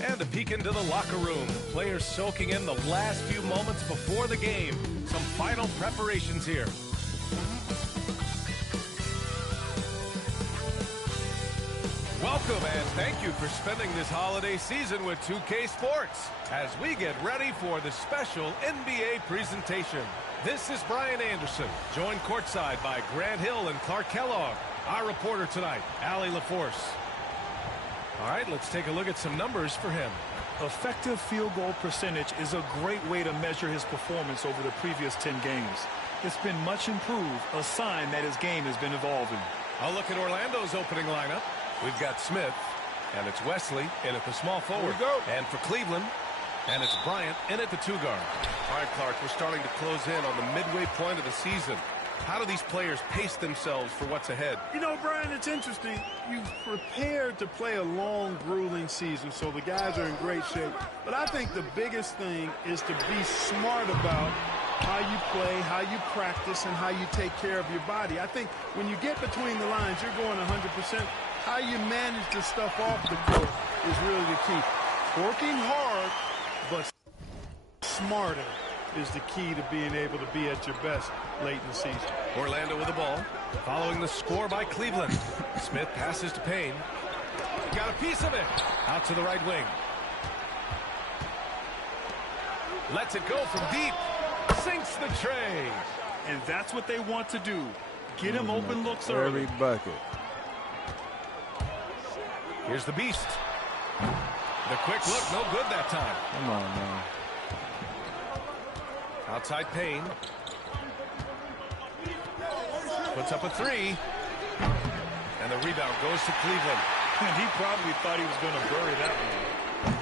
And a peek into the locker room. Players soaking in the last few moments before the game. Some final preparations here. Welcome and thank you for spending this holiday season with 2K Sports as we get ready for the special NBA presentation. This is Brian Anderson, joined courtside by Grant Hill and Clark Kellogg. Our reporter tonight, Allie LaForce. All right, let's take a look at some numbers for him. Effective field goal percentage is a great way to measure his performance over the previous 10 games. It's been much improved, a sign that his game has been evolving. I'll look at Orlando's opening lineup. We've got Smith, and it's Wesley in at the small forward. And for Cleveland, and it's Bryant in at the 2 guard. All right, Clark, we're starting to close in on the midway point of the season. How do these players pace themselves for what's ahead? You know, Brian, it's interesting. You've prepared to play a long, grueling season, so the guys are in great shape. But I think the biggest thing is to be smart about how you play, how you practice, and how you take care of your body. I think when you get between the lines, you're going 100%. How you manage the stuff off the court is really the key. Working hard, but smarter is the key to being able to be at your best late in the season. Orlando with the ball, following the score by Cleveland. Smith passes to Payne. Got a piece of it. Out to the right wing. Lets it go from deep. Sinks the tray. And that's what they want to do. Get him open looks early. Every bucket. Here's the beast. The quick look, no good that time. Come on, man. Outside Payne. Puts up a 3. And the rebound goes to Cleveland. And he probably thought he was going to bury that one.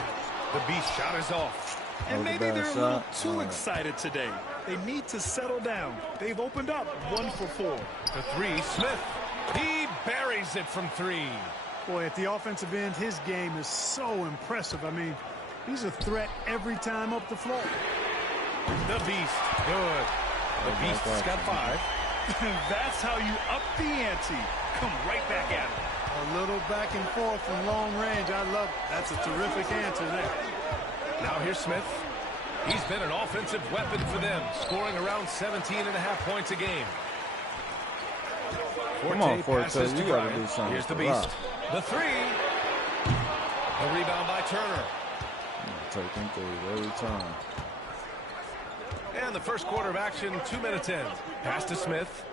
The beast shot is off. And maybe they're a little too excited today. They need to settle down. They've opened up 1 for 4. The 3, Smith. He buries it from 3. Boy, at the offensive end, his game is so impressive. I mean, he's a threat every time up the floor. The beast. Good. The beast's got 5. That's how you up the ante. Come right back at it. A little back and forth from long range. I love it. That's a terrific answer there. Now here's Smith. He's been an offensive weapon for them, scoring around 17.5 points a game. Come on, Forte, you got to do something. Here's the beast. The 3. A rebound by Turner. Taking 3 every time. And the first quarter of action, 2 minutes in. Pass to Smith.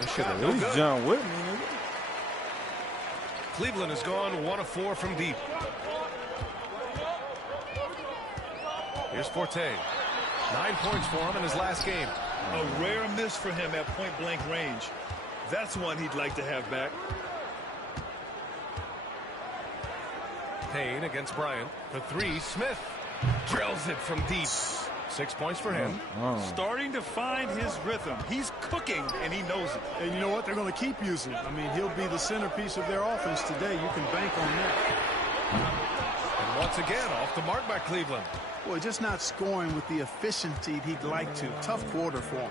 They should have at least jumped with me, nigga. Cleveland has gone 1 of 4 from deep. Here's Forte. 9 points for him in his last game. A rare miss for him at point-blank range. That's one he'd like to have back. Payne against Bryant for three. Smith drills it from deep. 6 points for him. Starting to find his rhythm. He's cooking, and he knows it. And you know what? They're going to keep using him. I mean, he'll be the centerpiece of their offense today. You can bank on that. And once again, off the mark by Cleveland. Boy, just not scoring with the efficiency he'd like to. Tough quarter for him.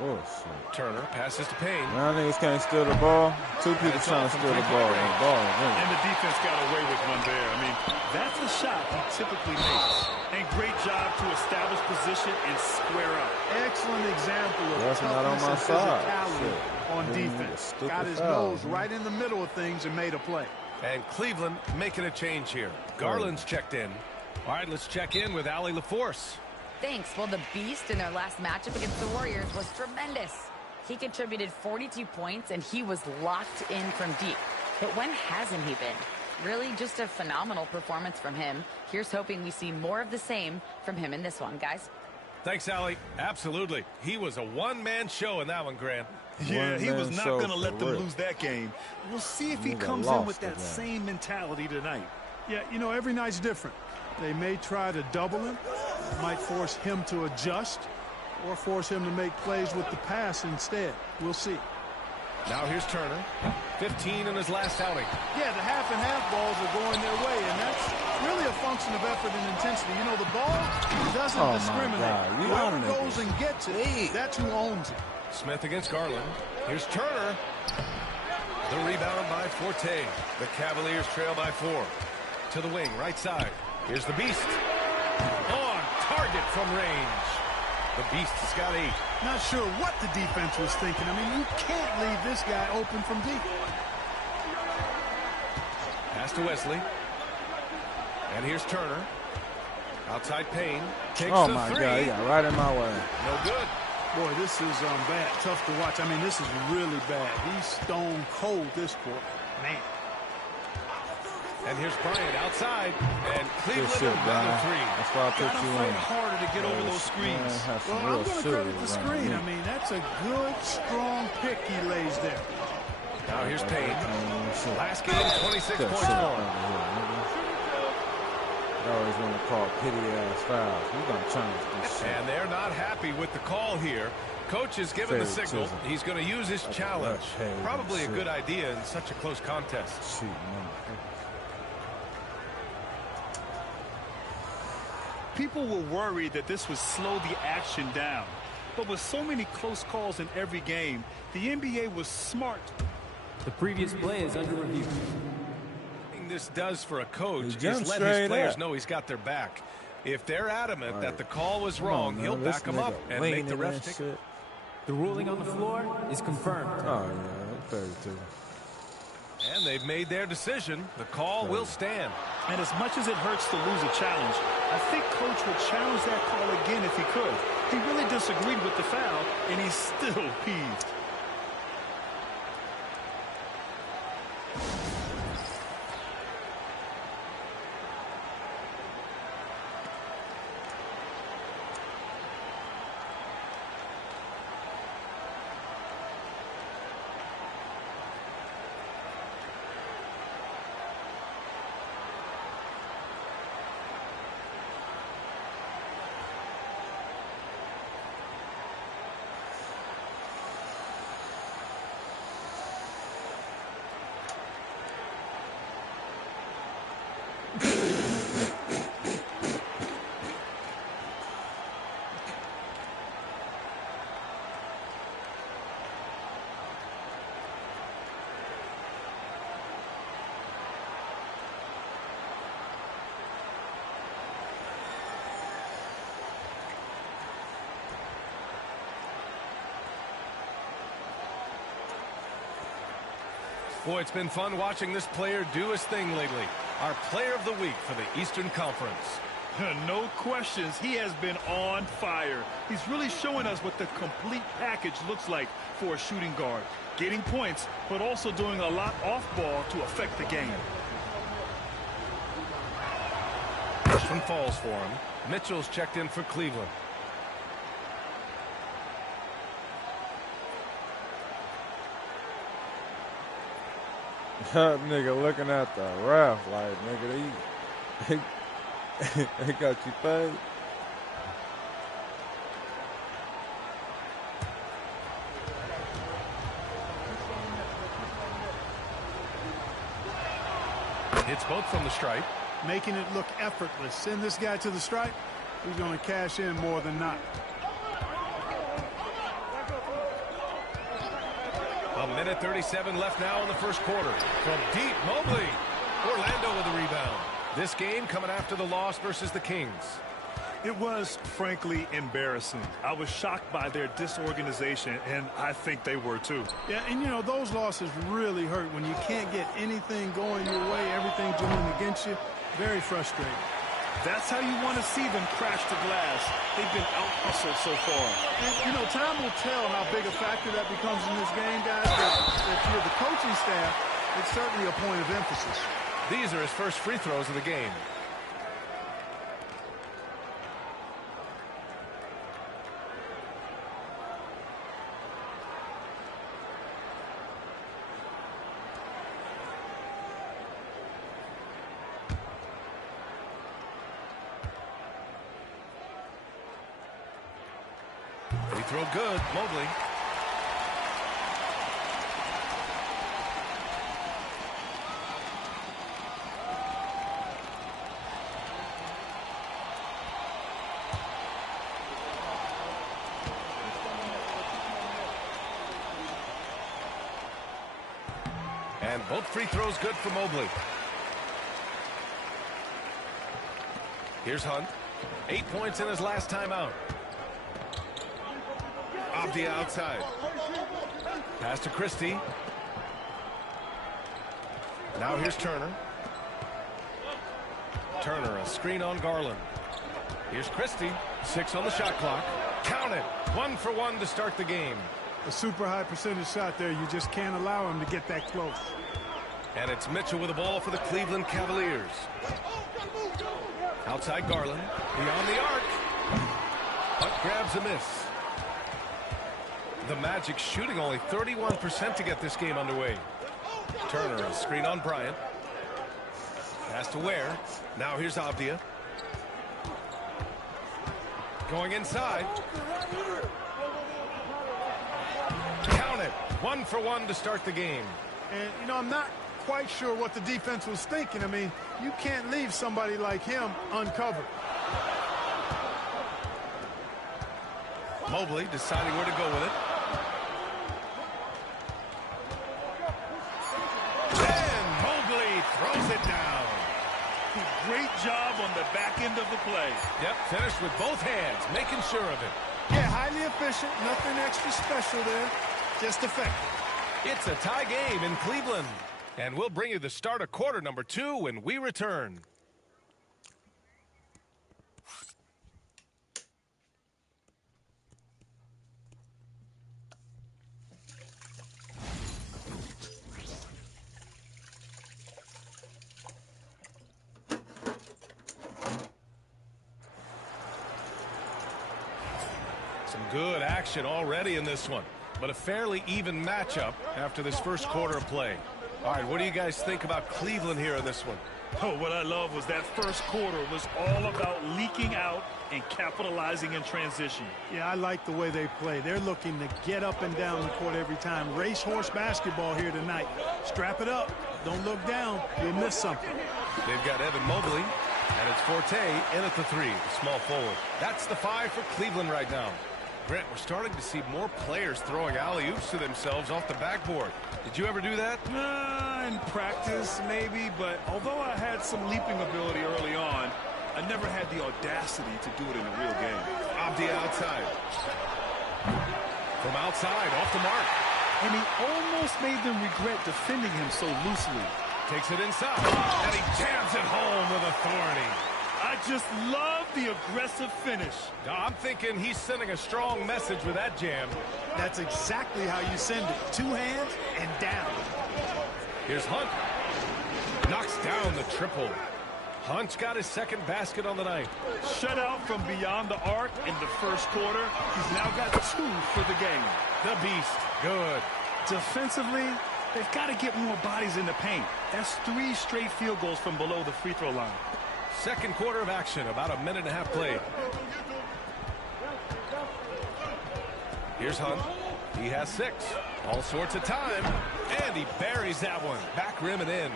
Oh, shit. Turner passes to Payne. Now niggas can't steal the ball. Two people trying to steal the ball. And the defense got away with one there. I mean, that's a shot he typically makes. And great job to establish position and square up. Excellent example of not on my toughness and side. physicality on defense. Got his nose right in the middle of things and made a play. And Cleveland making a change here. Garland's checked in. All right, let's check in with Allie LaForce. Thanks. Well, the Beast in their last matchup against the Warriors was tremendous. He contributed 42 points, and he was locked in from deep. But when hasn't he been? Really just a phenomenal performance from him. Here's hoping we see more of the same from him in this one, guys. Thanks, Allie. Absolutely. He was a one-man show in that one, Grant. Yeah, he was not going to let them lose that game. We'll see if he comes in with that same mentality tonight. Yeah, you know, every night's different. They may try to double him, might force him to adjust, or force him to make plays with the pass instead. We'll see. Now here's Turner, 15 in his last outing. Yeah, the half-and-half balls are going their way, and that's really a function of effort and intensity. You know, the ball doesn't discriminate. Whoever goes and gets it, that's who owns it. Smith against Garland. Here's Turner. The rebound by Forte. The Cavaliers trail by 4. To the wing, right side. Here's the Beast. On target from range. The Beast has got 8. Not sure what the defense was thinking. I mean, you can't leave this guy open from deep. Pass to Wesley. And here's Turner. Outside Payne. Takes oh, the my 3. God. He got right in my way. No good. Boy, this is bad. Tough to watch. I mean, this is really bad. He's stone cold this quarter. Man. And here's Bryant outside, and Cleveland shit, another 3. That's why I put you in. Harder to get over those screens. Well, I'm going to credit the screen. I mean, that's a good, strong pick he lays there. Now here's Payne. Last game, 26 points more. They always want to call pity-ass fouls. We're going to change this shit. And they're not happy with the call here. Coach has given the signal. He's going to use his challenge. Probably a good idea in such a close contest. People were worried that this would slow the action down. But with so many close calls in every game, the NBA was smart. The previous play is under review. This does for a coach is let his players know he's got their back. If they're adamant that the call was wrong, he'll back them up and make the refs take it. The ruling on the floor is confirmed. Oh, yeah, 32. And they've made their decision. The call will stand. And as much as it hurts to lose a challenge, I think Coach would challenge that call again if he could. He really disagreed with the foul, and he's still peeved. Boy, it's been fun watching this player do his thing lately. Our player of the week for the Eastern Conference. No questions. He has been on fire. He's really showing us what the complete package looks like for a shooting guard. Getting points, but also doing a lot off ball to affect the game. First one falls for him. Mitchell's checked in for Cleveland. That nigga looking at the ref like, nigga, they got you paid. Hits both from the stripe. Making it look effortless. Send this guy to the stripe. He's going to cash in more than not. A minute 37 left now in the first quarter. From deep, Mobley. Orlando with the rebound. This game coming after the loss versus the Kings. It was, frankly, embarrassing. I was shocked by their disorganization, and I think they were too. Yeah, and you know, those losses really hurt when you can't get anything going your way, everything's going against you. Very frustrating. That's how you want to see them crash the glass. They've been out-hustled so far. And, you know, time will tell how big a factor that becomes in this game, guys. But if you're the coaching staff, it's certainly a point of emphasis. These are his first free throws of the game. Free throw good, Mobley. And both free throws good for Mobley. Here's Hunt. 8 points in his last time out. Off the outside. Pass to Christie. Now here's Turner. Turner, a screen on Garland. Here's Christie. 6 on the shot clock. Count it. 1 for 1 to start the game. A super high percentage shot there. You just can't allow him to get that close. And it's Mitchell with the ball for the Cleveland Cavaliers. Outside Garland. Beyond the arc. Hunt grabs a miss. The Magic shooting only 31% to get this game underway. Turner, a screen on Bryant. Pass to Ware. Now here's Avdia. Going inside. Count it. 1 for 1 to start the game. And, you know, I'm not quite sure what the defense was thinking. I mean, you can't leave somebody like him uncovered. Mobley deciding where to go with it. And Mobley throws it down. Great job on the back end of the play. Yep, finished with both hands, making sure of it. Yeah, highly efficient. Nothing extra special there. Just effective. It's a tie game in Cleveland. And we'll bring you the start of quarter number 2 when we return. Some good action already in this one, but a fairly even matchup after this first quarter of play. All right, what do you guys think about Cleveland here in this one? Oh, what I love was that first quarter was all about leaking out and capitalizing in transition. Yeah, I like the way they play. They're looking to get up and down the court every time. Racehorse basketball here tonight. Strap it up. Don't look down. You'll miss something. They've got Evan Mobley, and it's Forte in at the 3, the small forward. That's the 5 for Cleveland right now. Grant, we're starting to see more players throwing alley-oops to themselves off the backboard. Did you ever do that? In practice, maybe, but although I had some leaping ability early on, I never had the audacity to do it in a real game. Off the outside. From outside, off the mark. And he almost made them regret defending him so loosely. Takes it inside, and he jams it home with authority. I just love the aggressive finish. I'm thinking he's sending a strong message with that jam. That's exactly how you send it. 2 hands and down. Here's Hunt. Knocks down the triple. Hunt's got his second basket on the night. Shutout from beyond the arc in the first quarter. He's now got 2 for the game. The beast. Good. Defensively, They've got to get more bodies in the paint. That's 3 straight field goals from below the free throw line. Second quarter of action, about a minute and a half played. Here's Hunt. He has 6. All sorts of time. And he buries that one. Back rim and in.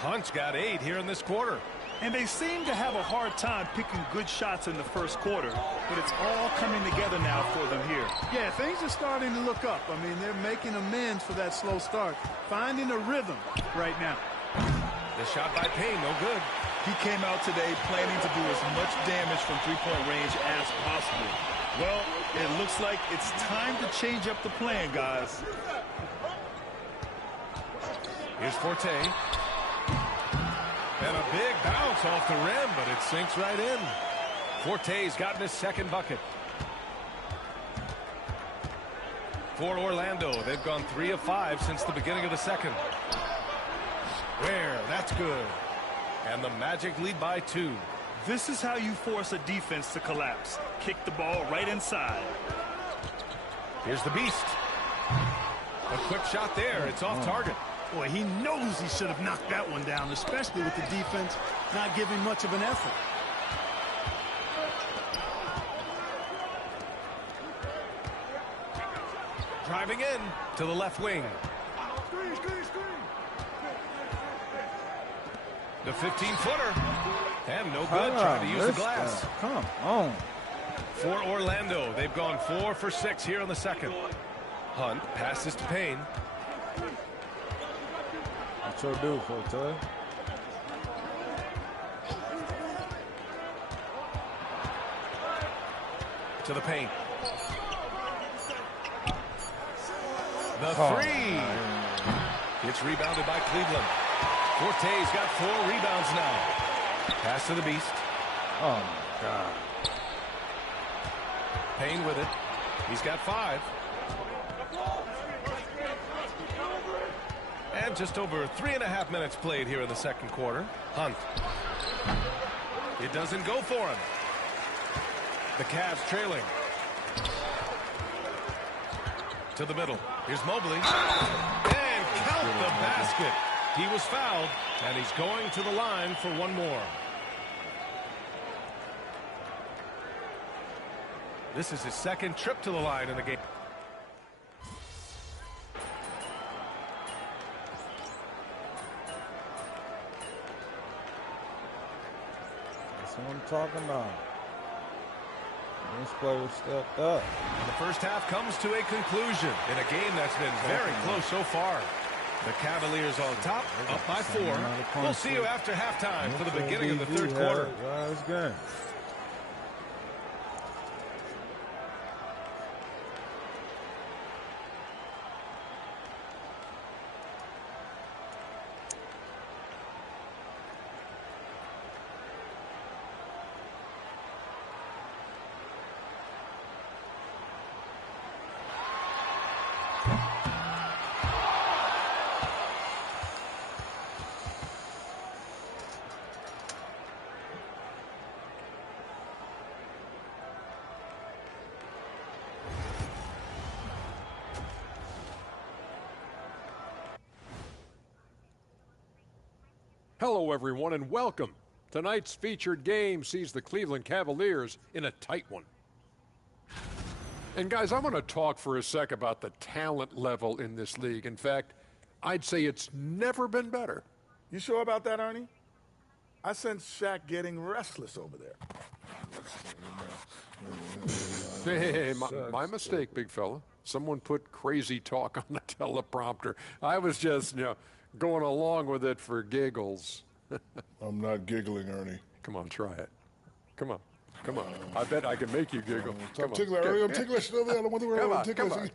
Hunt's got 8 here in this quarter. And they seem to have a hard time picking good shots in the first quarter, but it's all coming together now for them here. Yeah, things are starting to look up. I mean, they're making amends for that slow start, finding a rhythm right now. The shot by Payne, no good. He came out today planning to do as much damage from three-point range as possible. Well, it looks like it's time to change up the plan, guys. Here's Forte. And a big bounce off the rim, but it sinks right in. Forte's gotten his second bucket. For Orlando, they've gone 3 of 5 since the beginning of the second. Where? That's good. And the Magic lead by 2. This is how you force a defense to collapse. Kick the ball right inside. Here's the Beast. A quick shot there. It's off target. Boy, he knows he should have knocked that one down, especially with the defense not giving much of an effort. Driving in to the left wing. The 15-footer. And no good. Trying to use the glass. Come on. For Orlando, they've gone 4 for 6 here in the second. Hunt passes to Payne. What you do, Forte? To the paint. The 3. It's rebounded by Cleveland. Forte's got 4 rebounds now. Pass to the Beast. Oh, my God. Payne with it. He's got 5. And just over 3.5 minutes played here in the second quarter. Hunt. It doesn't go for him. The Cavs trailing. To the middle. Here's Mobley. And count the basket. He was fouled, and he's going to the line for one more. This is his second trip to the line in the game. That's what I'm talking about. This player stepped up. The first half comes to a conclusion in a game that's been very close so far. The Cavaliers on top, up by 4. We'll see you after halftime for the beginning of the third quarter. Game. Hello, everyone, and welcome. Tonight's featured game sees the Cleveland Cavaliers in a tight one. And, guys, I want to talk for a sec about the talent level in this league. In fact, I'd say it's never been better. You sure about that, Ernie? I sense Shaq getting restless over there. Hey, my mistake, big fella. Someone put crazy talk on the teleprompter. I was just, going along with it for giggles. I'm not giggling, Ernie. Come on, try it. Come on. Come on. I bet I can make you giggle. I'm ticklish, Ernie. I'm ticklish. I don't want to worry about ticklish.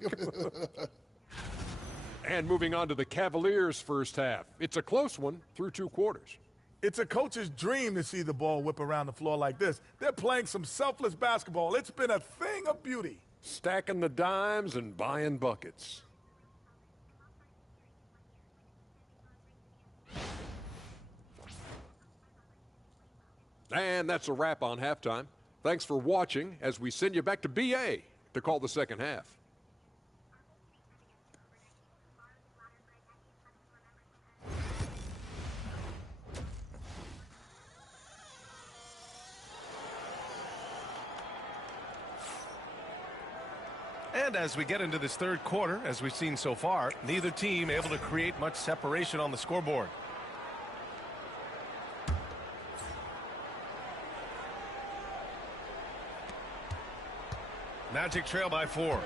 And moving on to the Cavaliers' first half. It's a close one through 2 quarters. It's a coach's dream to see the ball whip around the floor like this. They're playing some selfless basketball. It's been a thing of beauty. Stacking the dimes and buying buckets. And that's a wrap on halftime. Thanks for watching as we send you back to BA to call the second half. And as we get into this third quarter, as we've seen so far, neither team able to create much separation on the scoreboard. Magic trail by 4.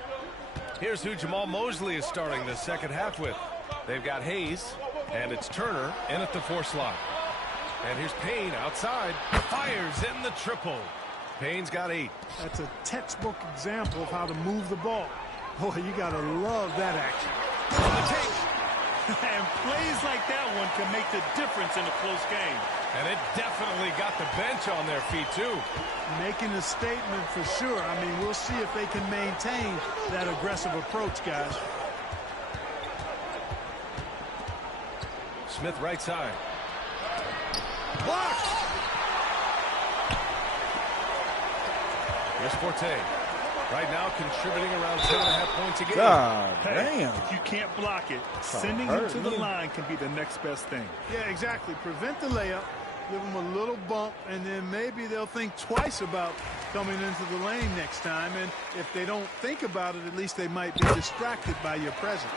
Here's who Jamal Mosley is starting the second half with. They've got Hayes, and it's Turner in at the 4 slot. And here's Payne outside. Fires in the triple. Payne's got 8. That's a textbook example of how to move the ball. Boy, you got to love that action. On the take. And plays like that one can make the difference in a close game. And it definitely got the bench on their feet, too. Making a statement for sure. I mean, we'll see if they can maintain that aggressive approach, guys. Smith right side. Blocked. Here's Forte. Right now contributing around 10.5 points a game. God Hey, damn. if you can't block it, sending him to the line can be the next best thing. Yeah, exactly. Prevent the layup, give them a little bump, and then maybe they'll think twice about coming into the lane next time. And if they don't think about it, at least they might be distracted by your presence.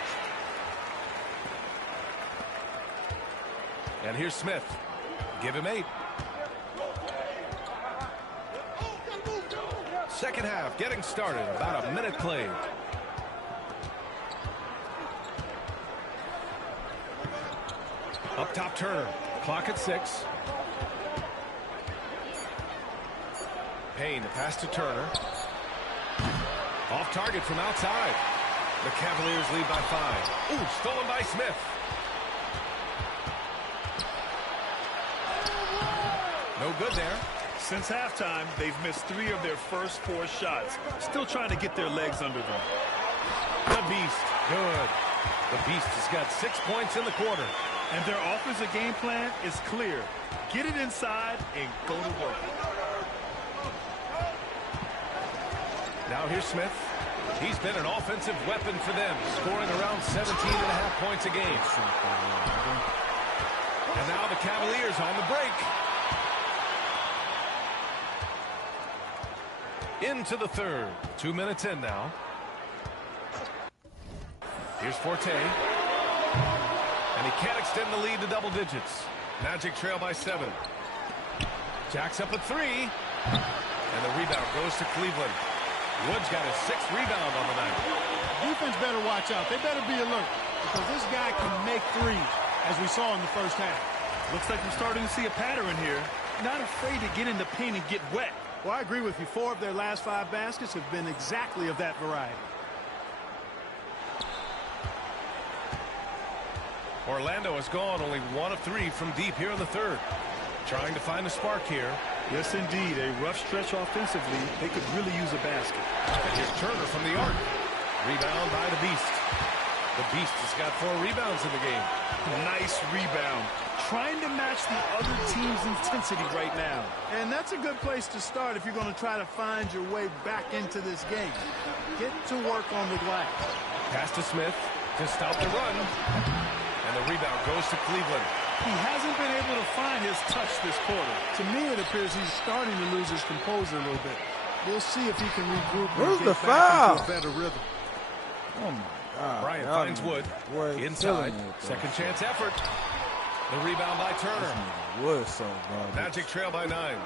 And here's Smith. Give him 8. Second half getting started. About a minute played. Up top Turner. Clock at 6. Payne, the pass to Turner. Off target from outside. The Cavaliers lead by 5. Ooh, stolen by Smith. No good there. Since halftime, they've missed 3 of their first 4 shots. Still trying to get their legs under them. The Beast. Good. The Beast has got 6 points in the quarter. And their offensive game plan is clear. Get it inside and go to work. Now here's Smith. He's been an offensive weapon for them, scoring around 17.5 points a game. And now the Cavaliers on the break. Into the third. 2 minutes in now. Here's Forte. And he can't extend the lead to double digits. Magic trail by 7. Jacks up at 3. And the rebound goes to Cleveland. Wood's got his 6th rebound on the night. Defense better watch out. They better be alert because this guy can make threes, as we saw in the first half. Looks like we're starting to see a pattern here. Not afraid to get in the paint and get wet. Well, I agree with you. 4 of their last 5 baskets have been exactly of that variety. Orlando has gone only 1 of 3 from deep here in the third. Trying to find a spark here. Yes, indeed. A rough stretch offensively. They could really use a basket. And here's Turner from the arc. Rebound by the Beast. The Beast has got 4 rebounds in the game. Nice rebound. Trying to match the other team's intensity right now. And that's a good place to start if you're going to try to find your way back into this game. Get to work on the glass. Pass to Smith to stop the run. And the rebound goes to Cleveland. He hasn't been able to find his touch this quarter. To me, it appears he's starting to lose his composure a little bit. We'll see if he can regroup and get back into a better rhythm. Oh, my God. Bryant finds Wood. Inside. Second chance effort. The rebound by Turner. Wood so garbage. Magic trail by 9.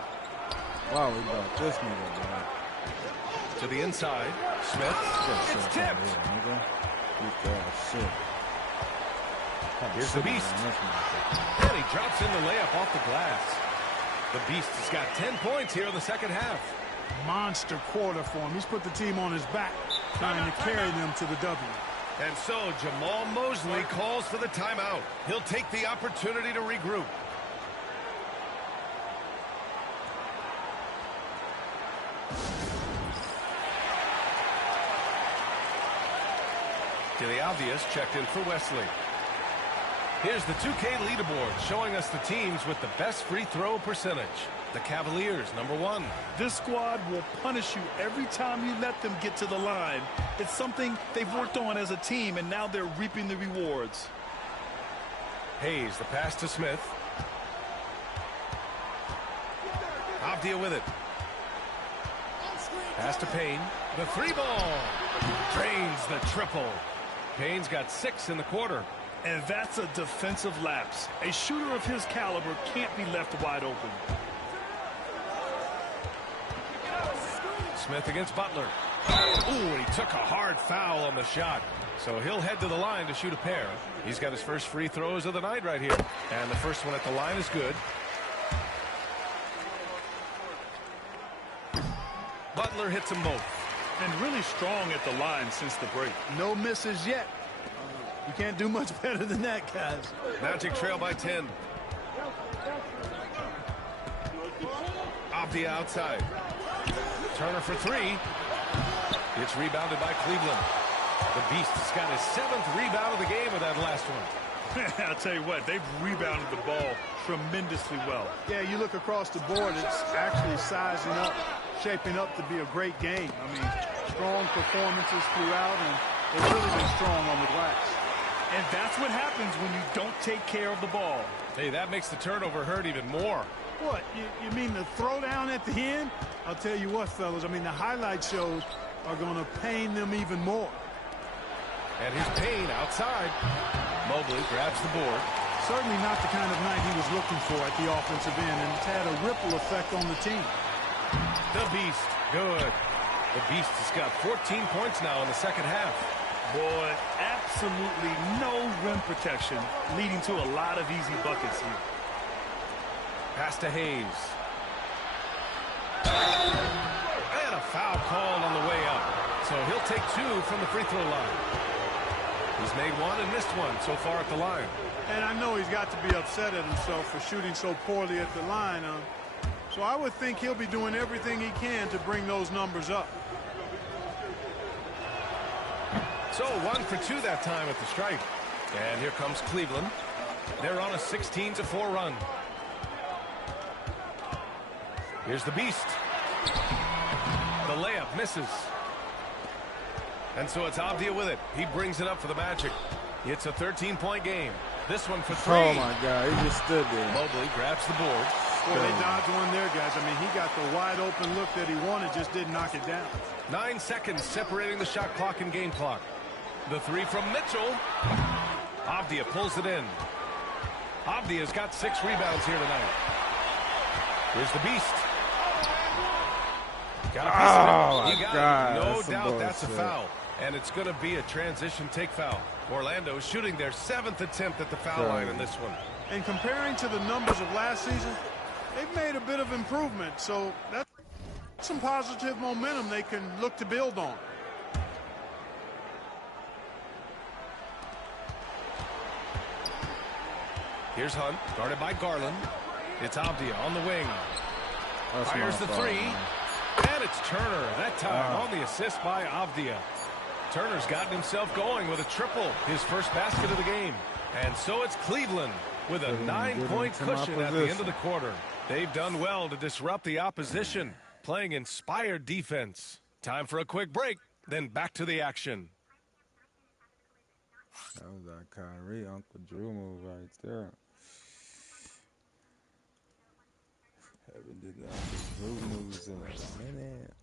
Wow, we brought this nigga, man. To the inside. Smith. It's tipped. Shit. Here's the Beast. And he drops in the layup off the glass. The Beast has got 10 points here in the second half. Monster quarter for him. He's put the team on his back, trying to carry them to the W. And so Jamal Mosley calls for the timeout. He'll take the opportunity to regroup. To the obvious, checked in for Wesley. Here's the 2K leaderboard showing us the teams with the best free throw percentage. The Cavaliers, number 1. This squad will punish you every time you let them get to the line. It's something they've worked on as a team, and now they're reaping the rewards. Hayes, the pass to Smith. Avdia with it. Pass to Payne. The 3-ball. Drains the triple. Payne's got 6 in the quarter. And that's a defensive lapse. A shooter of his caliber can't be left wide open. Smith against Butler. Ooh, he took a hard foul on the shot. So he'll head to the line to shoot a pair. He's got his first free throws of the night right here. And the first one at the line is good. Butler hits them both. And really strong at the line since the break. No misses yet. You can't do much better than that, guys. Magic trail by 10. Avdia outside. Turner for 3. It's rebounded by Cleveland. The Beast's got his 7th rebound of the game with that last one. I'll tell you what, they've rebounded the ball tremendously well. Yeah, you look across the board, it's actually sizing up, shaping up to be a great game. I mean, strong performances throughout, and they've really been strong on the glass. And that's what happens when you don't take care of the ball. Hey, that makes the turnover hurt even more. What, you mean the throwdown at the end? I'll tell you what, fellas, I mean, the highlight shows are going to pain them even more. And here's Payne outside. Mobley grabs the board. Certainly not the kind of night he was looking for at the offensive end, and it's had a ripple effect on the team. The Beast, good. The Beast has got 14 points now in the second half. Boy, absolutely no rim protection, leading to a lot of easy buckets here. Pass to Hayes. And a foul called on the way up. So he'll take 2 from the free throw line. He's made 1 and missed 1 so far at the line. And I know he's got to be upset at himself for shooting so poorly at the line. So I would think he'll be doing everything he can to bring those numbers up. So 1 for 2 that time at the stripe. And here comes Cleveland. They're on a 16-4 run. Here's the Beast. The layup misses. And so it's Avdia with it. He brings it up for the Magic. It's a 13-point game. This one for 3. Oh, my God. He just stood there. Mobley grabs the board. Boy, they dodged one there, guys. I mean, he got the wide-open look that he wanted, just didn't knock it down. 9 seconds separating the shot clock and game clock. The 3 from Mitchell. Avdia pulls it in. Avdia's got 6 rebounds here tonight. Here's the Beast. Got a piece of it. He got it. No doubt that's a foul. And it's going to be a transition take foul. Orlando shooting their 7th attempt at the foul line in this one. And comparing to the numbers of last season, they've made a bit of improvement. So that's some positive momentum they can look to build on. Here's Hunt, guarded by Garland. It's Avdia on the wing. Fires the 3. And it's Turner, that time on the assist by Avdia. Turner's gotten himself going with a triple, his first basket of the game. And so it's Cleveland with a 9-point cushion at the end of the quarter. They've done well to disrupt the opposition, playing inspired defense. Time for a quick break, then back to the action. That was that Kyrie Uncle Drew move right there. Haven't did that Drew moves in a minute.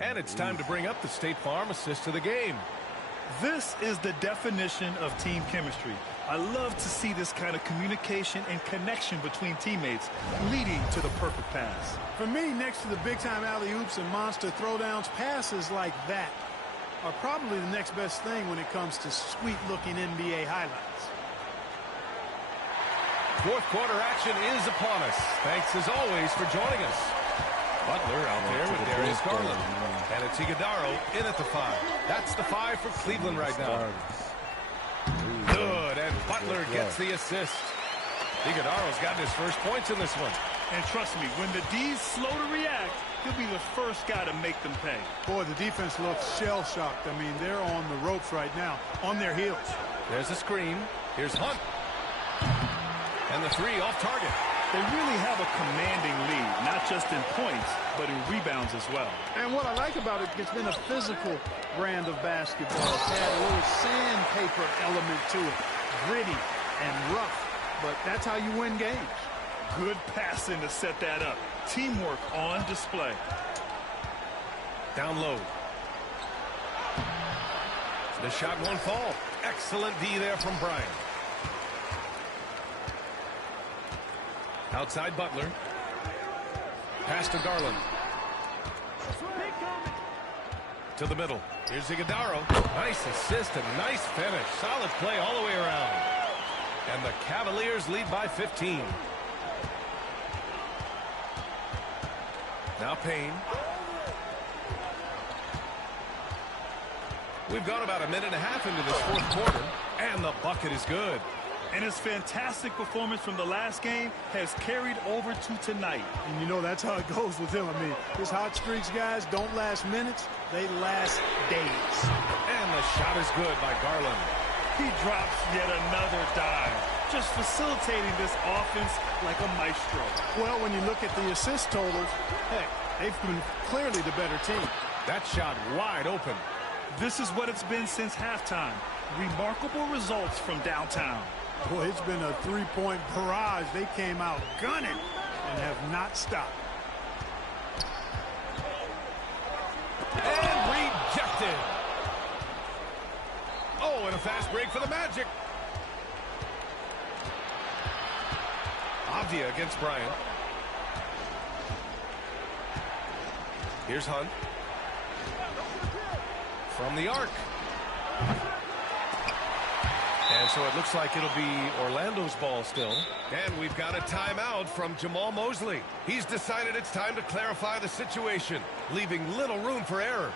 And it's time to bring up the State Farm assist of the game. This is the definition of team chemistry. I love to see this kind of communication and connection between teammates leading to the perfect pass. For me, next to the big-time alley-oops and monster throwdowns, passes like that are probably the next best thing when it comes to sweet-looking NBA highlights. Fourth quarter action is upon us. Thanks, as always, for joining us. Butler out there with Darius Garland. And it's Iguodala in at the 5. That's the 5 for Cleveland right now. Good, and Butler gets the assist. Iguodala's gotten his first points in this one. And trust me, when the D's slow to react, he'll be the first guy to make them pay. Boy, the defense looks shell-shocked. I mean, they're on the ropes right now, on their heels. There's a screen. Here's Hunt. And the 3 off target. They really have a commanding lead, not just in points, but in rebounds as well. And what I like about it, it's been a physical brand of basketball. It's had a little sandpaper element to it, gritty and rough. But that's how you win games. Good passing to set that up. Teamwork on display. Down low. The shot won't fall. Excellent D there from Bryant. Outside Butler. Pass to Garland. To the middle. Here's Iguodala. Nice assist and nice finish. Solid play all the way around. And the Cavaliers lead by 15. Now Payne. We've gone about a minute and a half into this fourth quarter, and the bucket is good. And his fantastic performance from the last game has carried over to tonight. And you know that's how it goes with him. I mean, his hot streaks, guys, don't last minutes. They last days. And the shot is good by Garland. He drops yet another dive, just facilitating this offense like a maestro. Well, when you look at the assist totals, heck, they've been clearly the better team. That shot wide open. This is what it's been since halftime. Remarkable results from downtown. Boy, it's been a three-point barrage. They came out gunning and have not stopped. And rejected. Oh, and a fast break for the Magic. Avdia against Bryant. Here's Hunt. From the arc. And so it looks like it'll be Orlando's ball still. And we've got a timeout from Jamal Mosley. He's decided it's time to clarify the situation, leaving little room for error.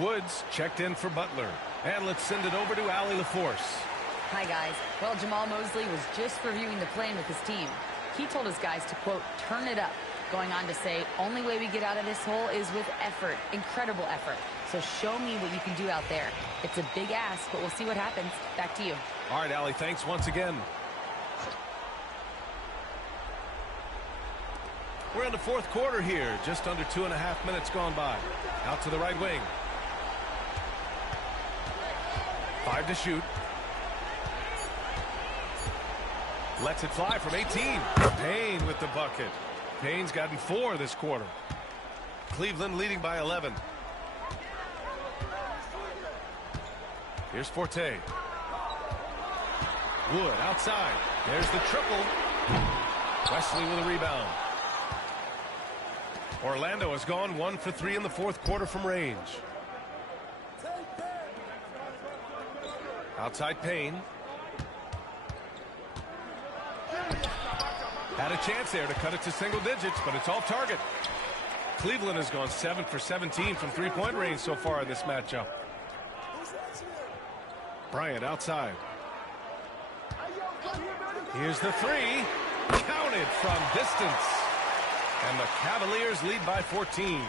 Woods checked in for Butler. And let's send it over to Allie LaForce. Hi, guys. Well, Jamal Mosley was just reviewing the plan with his team. He told his guys to, quote, turn it up, going on to say, only way we get out of this hole is with effort, incredible effort. So show me what you can do out there. It's a big ask, but we'll see what happens. Back to you. All right, Allie, thanks once again. We're in the fourth quarter here, just under 2.5 minutes gone by. Out to the right wing. 5 to shoot. Lets it fly from 18. Payne with the bucket. Payne's gotten 4 this quarter. Cleveland leading by 11. Here's Forte. Wood outside. There's the triple. Wesley with a rebound. Orlando has gone 1 for 3 in the fourth quarter from range. Outside Payne. Had a chance there to cut it to single digits, but it's off target. Cleveland has gone 7 for 17 from three-point range so far in this matchup. Bryant outside. Here's the three. Counted from distance. And the Cavaliers lead by 14.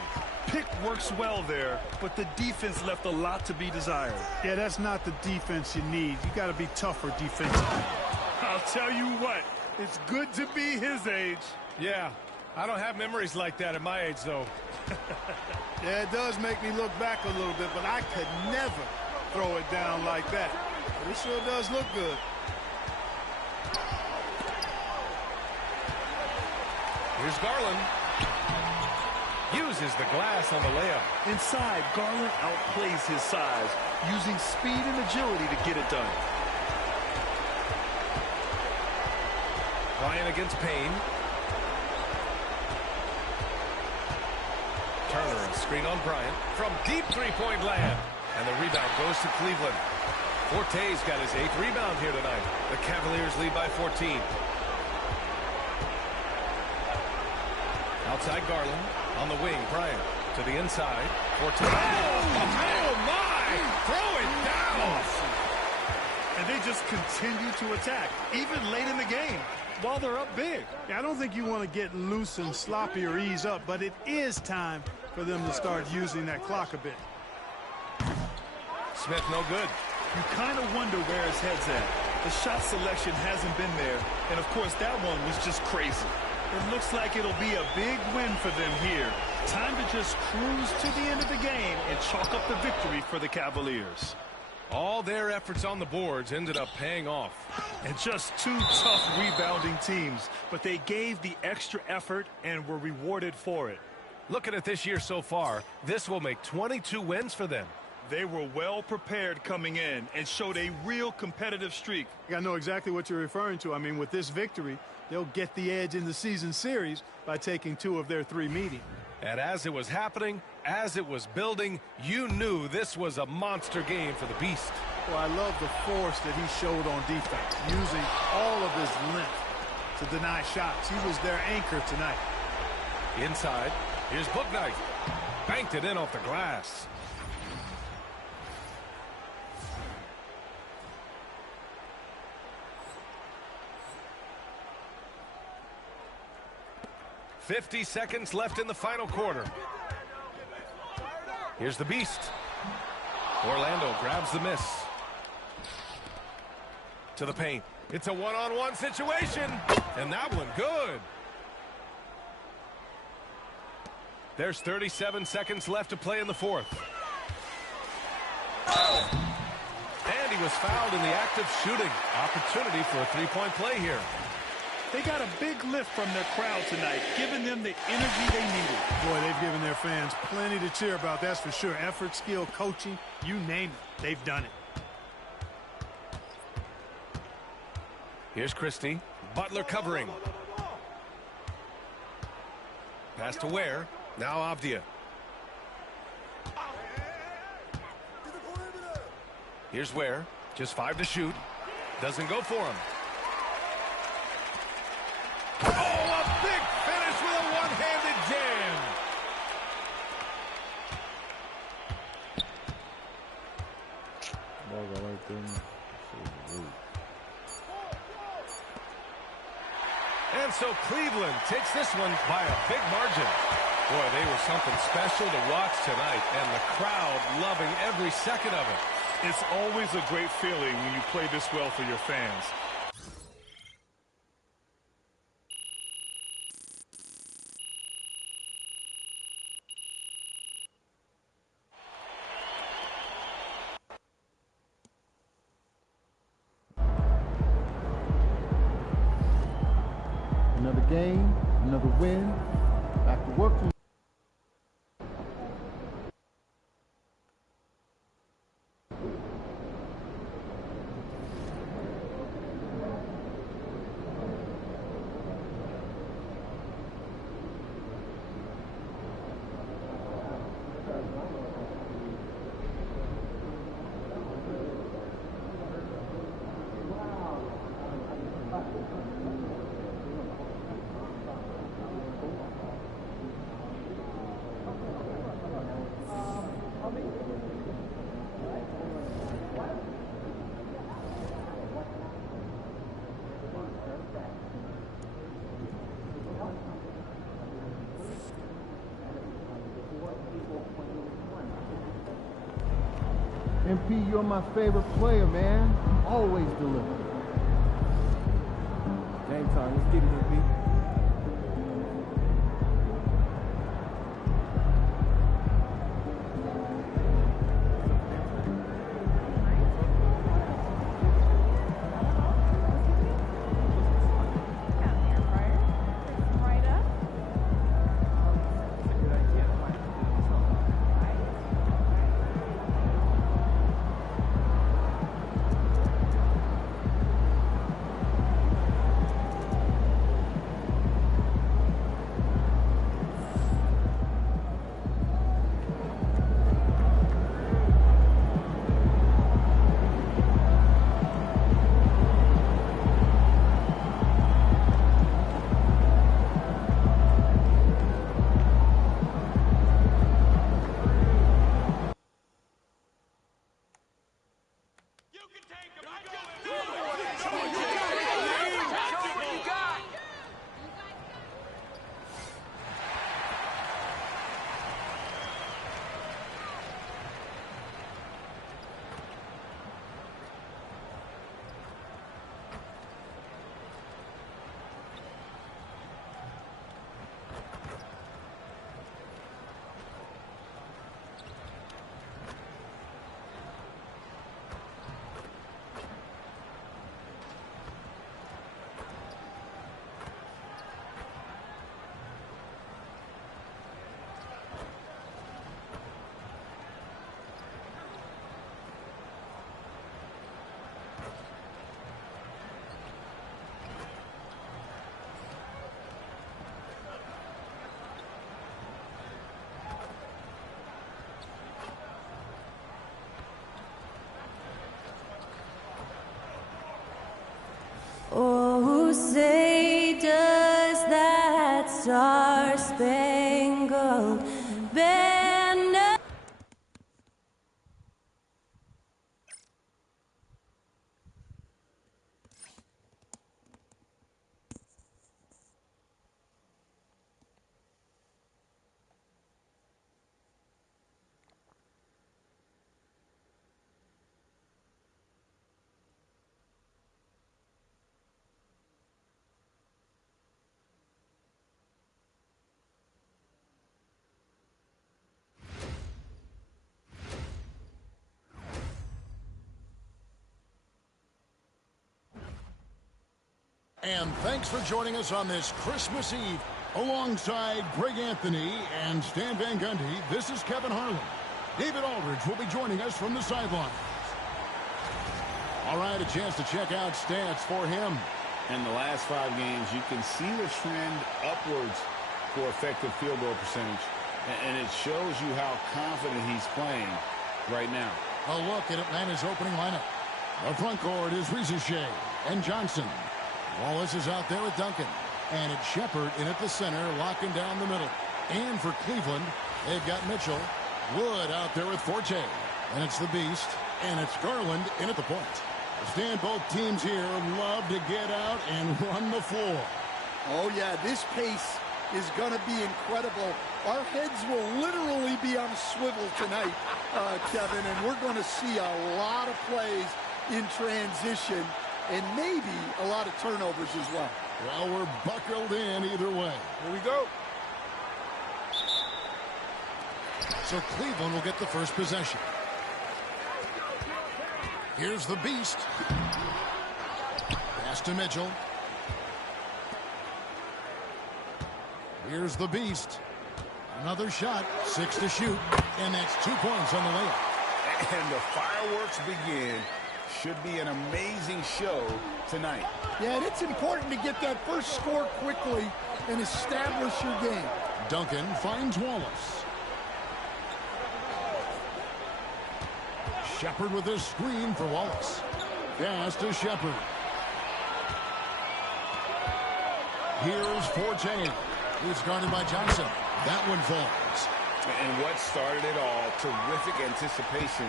Pick works well there, but the defense left a lot to be desired. Yeah, that's not the defense you need. You got to be tougher defensively. I'll tell you what, it's good to be his age. Yeah, I don't have memories like that at my age, though. Yeah, it does make me look back a little bit, but I could never throw it down like that. It sure does look good. Here's Garland. Uses the glass on the layup. Inside, Garland outplays his size, using speed and agility to get it done. Ryan against Payne. Turner, a screen on Bryant from deep three-point land. And the rebound goes to Cleveland. Forte's got his 8th rebound here tonight. The Cavaliers lead by 14. Outside Garland. On the wing, Bryant to the inside. Forte. Oh, my! Throw it down! And they just continue to attack, even late in the game, while they're up big. Yeah, I don't think you want to get loose and sloppy or ease up, but it is time for them to start using that clock a bit. Smith no good. You kind of wonder where his head's at. The shot selection hasn't been there, and of course that one was just crazy. It looks like it'll be a big win for them here. Time to just cruise to the end of the game and chalk up the victory for the Cavaliers. All their efforts on the boards ended up paying off. And just two tough rebounding teams, but they gave the extra effort and were rewarded for it. Looking at this year so far, this will make 22 wins for them. They were well prepared coming in and showed a real competitive streak. I know exactly what you're referring to. I mean, with this victory, they'll get the edge in the season series by taking 2 of their 3 meetings. And as it was happening, as it was building, you knew this was a monster game for the Beast. Well, I love the force that he showed on defense, using all of his length to deny shots. He was their anchor tonight. Inside, here's Bouknight. Banked it in off the glass. .50 seconds left in the final quarter. Here's the Beast. Orlando grabs the miss. To the paint. It's a one-on-one situation. And that one good. There's 37 seconds left to play in the fourth. And he was fouled in the act of shooting. Opportunity for a three-point play here. They got a big lift from their crowd tonight, giving them the energy they needed. Boy, they've given their fans plenty to cheer about, that's for sure. Effort, skill, coaching, you name it, they've done it. Here's Christie. Butler covering. Pass to Ware. Now Avdia. Here's Ware. Just 5 to shoot. Doesn't go for him. Oh, a big finish with a one-handed jam. Ball go right there. And so Cleveland takes this one by a big margin. Boy, they were something special to watch tonight, and the crowd loving every second of it. It's always a great feeling when you play this well for your fans. Another game, another win. Back to work. MP, you're my favorite player, man. Always deliver. Game time. Let's get it, MP. world. Bend up. And thanks for joining us on this Christmas Eve. Alongside Greg Anthony and Stan Van Gundy, this is Kevin Harlan. David Aldridge will be joining us from the sidelines. All right, a chance to check out stats for him. In the last 5 games, you can see the trend upwards for effective field goal percentage. And it shows you how confident he's playing right now. A look at Atlanta's opening lineup. The front court is Risacher and Johnson. Wallace is out there with Duncan. And it's Shepard in at the center, locking down the middle. And for Cleveland, they've got Mitchell. Wood out there with Forte. And it's the Beast. And it's Garland in at the point. Stan, both teams here love to get out and run the floor. Oh, yeah, this pace is going to be incredible. Our heads will literally be on a swivel tonight, Kevin, and we're going to see a lot of plays in transition and maybe a lot of turnovers as well. Well, we're buckled in either way. Here we go. So Cleveland will get the first possession. Here's the Beast. Pass to Mitchell. Here's the Beast. Another shot. 6 to shoot. And that's 2 points on the layup. And the fireworks begin. Should be an amazing show tonight. Yeah, and it's important to get that first score quickly and establish your game. Duncan finds Wallace. Shepard with a screen for Wallace. Pass to Shepard. Here's Forte. He's guarded by Johnson. That one falls. And what started it all, terrific anticipation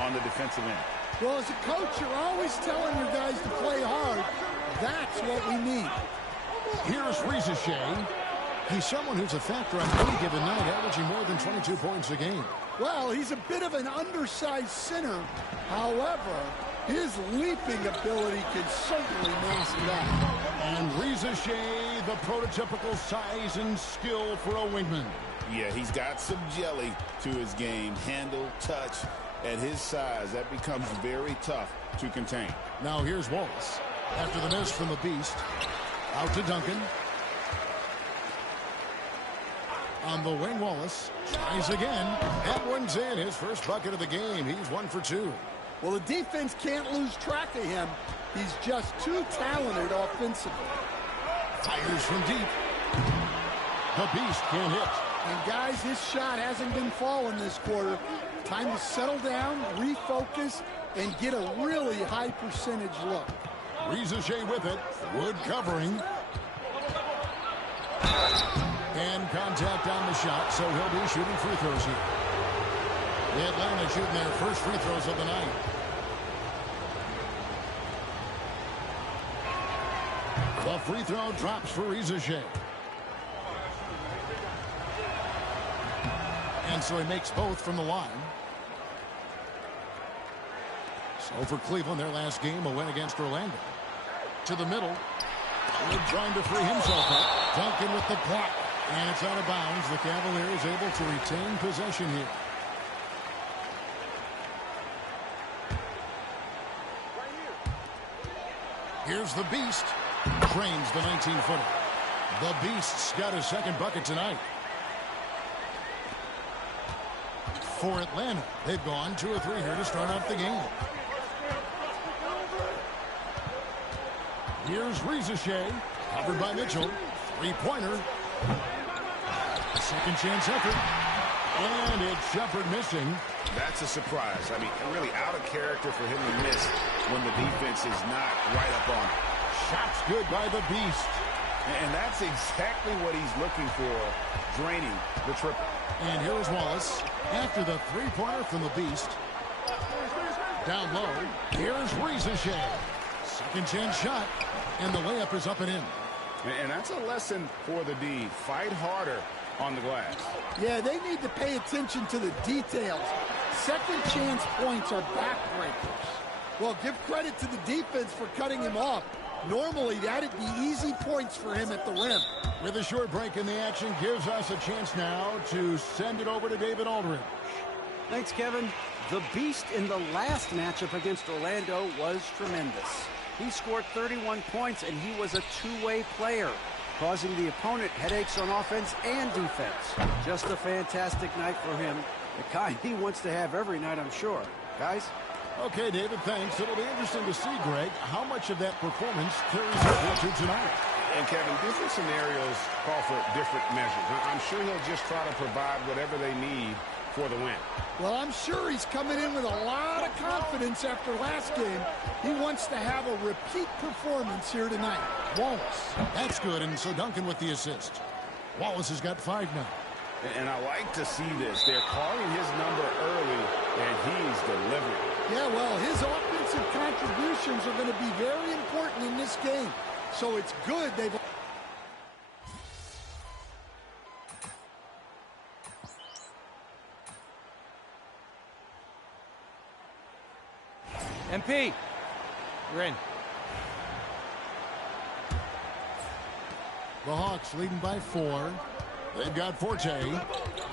on the defensive end. Well, as a coach, you're always telling your guys to play hard. That's what we need. Here's Risacher. He's someone who's a factor on any given night, averaging more than 22 points a game. Well, he's a bit of an undersized center. However, his leaping ability can certainly mask that. And Risacher, the prototypical size and skill for a wingman. Yeah, he's got some jelly to his game. Handle, touch. At his size, that becomes very tough to contain. Now here's Wallace. After the miss from the Beast. Out to Duncan. On the wing, Wallace tries again. That one's in. His first bucket of the game. He's 1 for 2. Well, the defense can't lose track of him. He's just too talented offensively. Fires from deep. The Beast can't hit. And guys, his shot hasn't been falling this quarter. Time to settle down, refocus, and get a really high percentage look. Risacher with it. Wood covering. And contact on the shot, so he'll be shooting free throws here. The Atlanta shooting their first free throws of the night. The free throw drops for Risacher. And so he makes both from the line. So for Cleveland, their last game, a win against Orlando. To the middle. Wood trying to free himself up. Duncan with the block. And it's out of bounds. The Cavaliers able to retain possession here. Here's the Beast. Drains the 19-footer. The Beast's got his second bucket tonight. For Atlanta, they've gone 2 or 3 here to start out the game. Here's Risacher, covered by Mitchell. 3-pointer. Second chance effort. And it's Shepard missing. That's a surprise. I mean, really out of character for him to miss when the defense is not right up on him. Shots good by the Beast. And that's exactly what he's looking for, draining the triple. And here is Wallace after the three-pointer from the Beast. Down low, here's Rizachet. Second chance shot, and the layup is up and in. And that's a lesson for the D. Fight harder on the glass. Yeah, they need to pay attention to the details. Second chance points are backbreakers. Well, give credit to the defense for cutting him off. Normally, that'd be easy points for him at the rim. With a short break in the action, gives us a chance now to send it over to David Aldridge. Thanks, Kevin. The Beast in the last matchup against Orlando was tremendous. He scored 31 points, and he was a two-way player, causing the opponent headaches on offense and defense. Just a fantastic night for him. The kind he wants to have every night, I'm sure. Guys? Okay, David, thanks. It'll be interesting to see, Greg, how much of that performance carries over to tonight. And, Kevin, different scenarios call for different measures. I'm sure he'll just try to provide whatever they need for the win. Well, I'm sure he's coming in with a lot of confidence after last game. He wants to have a repeat performance here tonight. Wallace, that's good, and so Duncan with the assist. Wallace has got 5 now. And I like to see this. They're calling his number early, and he's delivering. Yeah, well, his offensive contributions are going to be very important in this game. So it's good they've... MP, you're in. The Hawks leading by 4. They've got Forte.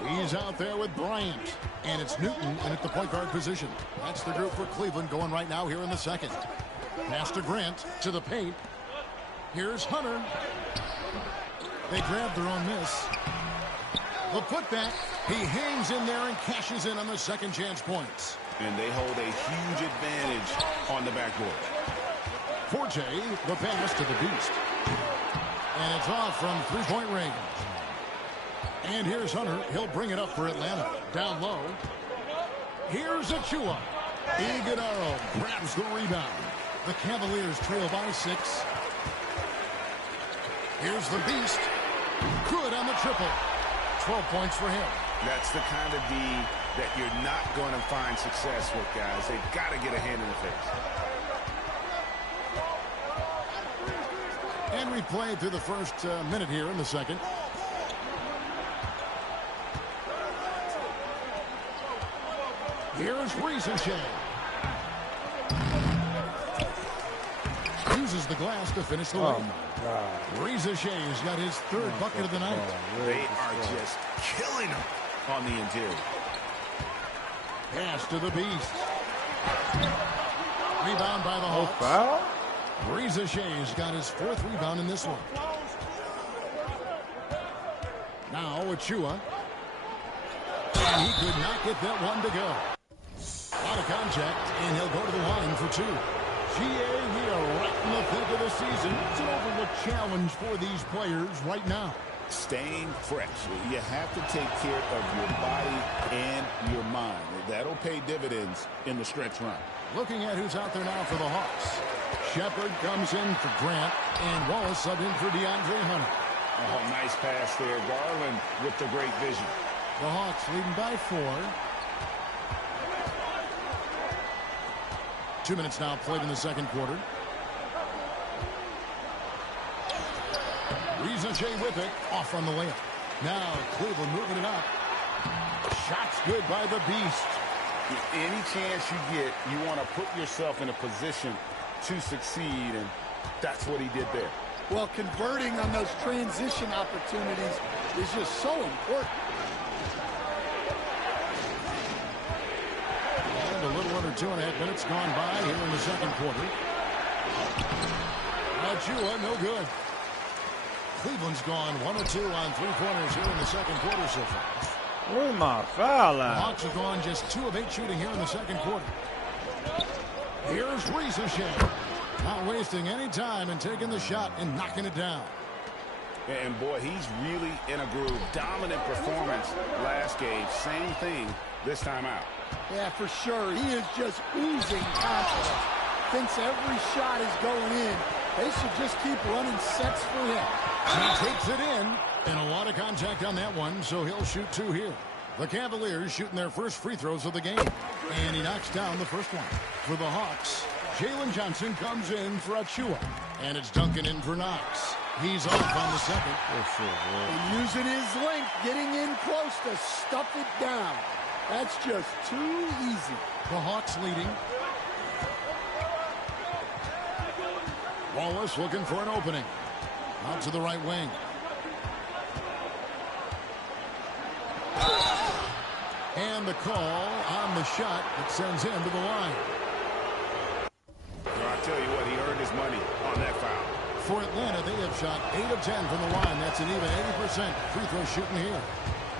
He's out there with Bryant. And it's Newton in at the point guard position. That's the group for Cleveland going right now here in the second. Pass to Grant to the paint. Here's Hunter. They grab their own miss. The putback. He hangs in there and cashes in on the second chance points. And they hold a huge advantage on the backboard. Forte, the pass to the Beast. And it's off from three-point range. And here's Hunter. He'll bring it up for Atlanta. Down low. Here's Achua. Iguodala grabs the rebound. The Cavaliers trail by 6. Here's the Beast. Good on the triple. 12 points for him. That's the kind of D that you're not going to find success with, guys. They've got to get a hand in the face. And we played through the first minute here in the second. Here's Rizachet. Uses the glass to finish the way. Oh, my God. Rizachet's got his third bucket of the night. They are just killing him on the interior. Pass to the Beast. Rebound by the Hawks. Foul? Rizachet's got his 4th rebound in this one. Now Achua. And he could not get that one to go. Out of contact, and he'll go to the line for 2. GA, we are right in the thick of the season. It's an overlooked challenge for these players right now. Staying fresh. You have to take care of your body and your mind. That'll pay dividends in the stretch run. Looking at who's out there now for the Hawks. Shepard comes in for Grant, and Wallace subbed in for DeAndre Hunter. Oh, nice pass there. Garland with the great vision. The Hawks leading by 4. 2 minutes now played in the second quarter. Rizachet with it, off on the layup. Now Cleveland moving it up. Shots good by the Beast. Any chance you get, you want to put yourself in a position to succeed, and that's what he did there. Well, converting on those transition opportunities is just so important. And a little under 2.5 minutes gone by here in the second quarter. Achua, no good. Cleveland's gone 1 of 2 on 3-pointers here in the second quarter so far. Where's my foul The at? Hawks have gone just 2 of 8 shooting here in the second quarter. Here's Rizachet. Not wasting any time and taking the shot and knocking it down. And boy, he's really in a groove. Dominant performance last game. Same thing this time out. Yeah, for sure. He is just oozing confidence. Thinks every shot is going in. They should just keep running sets for him. He takes it in, and a lot of contact on that one, so he'll shoot 2 here. The Cavaliers shooting their first free throws of the game, and he knocks down the first one. For the Hawks, Jalen Johnson comes in for Achua, and it's Duncan in for Knox. He's off on the second. And using his length, getting in close to stuff it down. That's just too easy. The Hawks leading. Wallace looking for an opening. Out to the right wing. And the call on the shot that sends him to the line. Well, I tell you what, he earned his money on that foul. For Atlanta, they have shot 8 of 10 from the line. That's an even 80% free throw shooting here.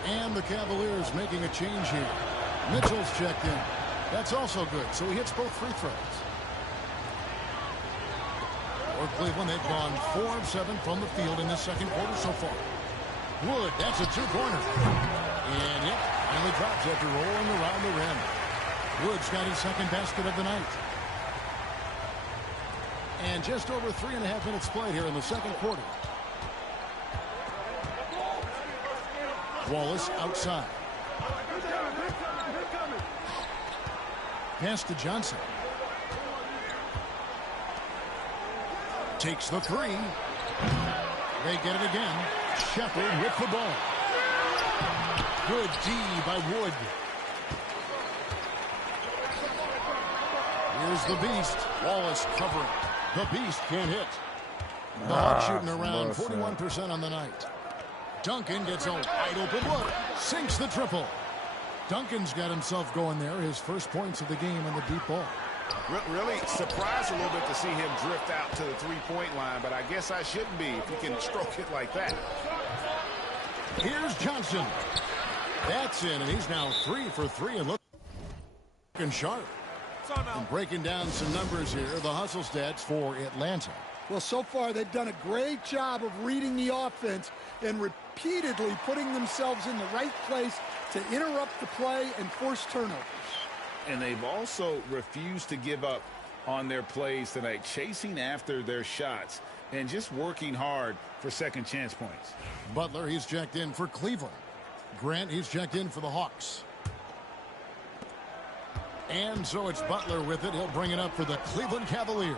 And the Cavaliers making a change here. Mitchell's checked in. That's also good, so he hits both free throws. For Cleveland, they've gone 4 of 7 from the field in this second quarter so far. Wood, that's a 2-pointer. And yep, finally drops after rolling around the rim. Wood's got his second basket of the night. And just over 3.5 minutes played here in the second quarter. Wallace outside. Pass to Johnson. Takes the 3. They get it again. Shepherd with the ball. Good D by Wood. Here's the Beast. Wallace covering. The Beast can't hit. The Hawks shooting around 41% on the night. Duncan gets a wide open look. Sinks the triple. Duncan's got himself going there. His first points of the game on the deep ball. Really surprised a little bit to see him drift out to the three-point line, but I guess I shouldn't be if he can stroke it like that. Here's Johnson. That's in, and he's now 3 for 3 and looking sharp. And breaking down some numbers here, the hustle stats for Atlanta. Well, so far they've done a great job of reading the offense and repeatedly putting themselves in the right place to interrupt the play and force turnovers. And they've also refused to give up on their plays tonight, chasing after their shots and just working hard for second chance points. Butler, he's checked in for Cleveland. Grant, he's checked in for the Hawks. And so it's Butler with it. He'll bring it up for the Cleveland Cavaliers.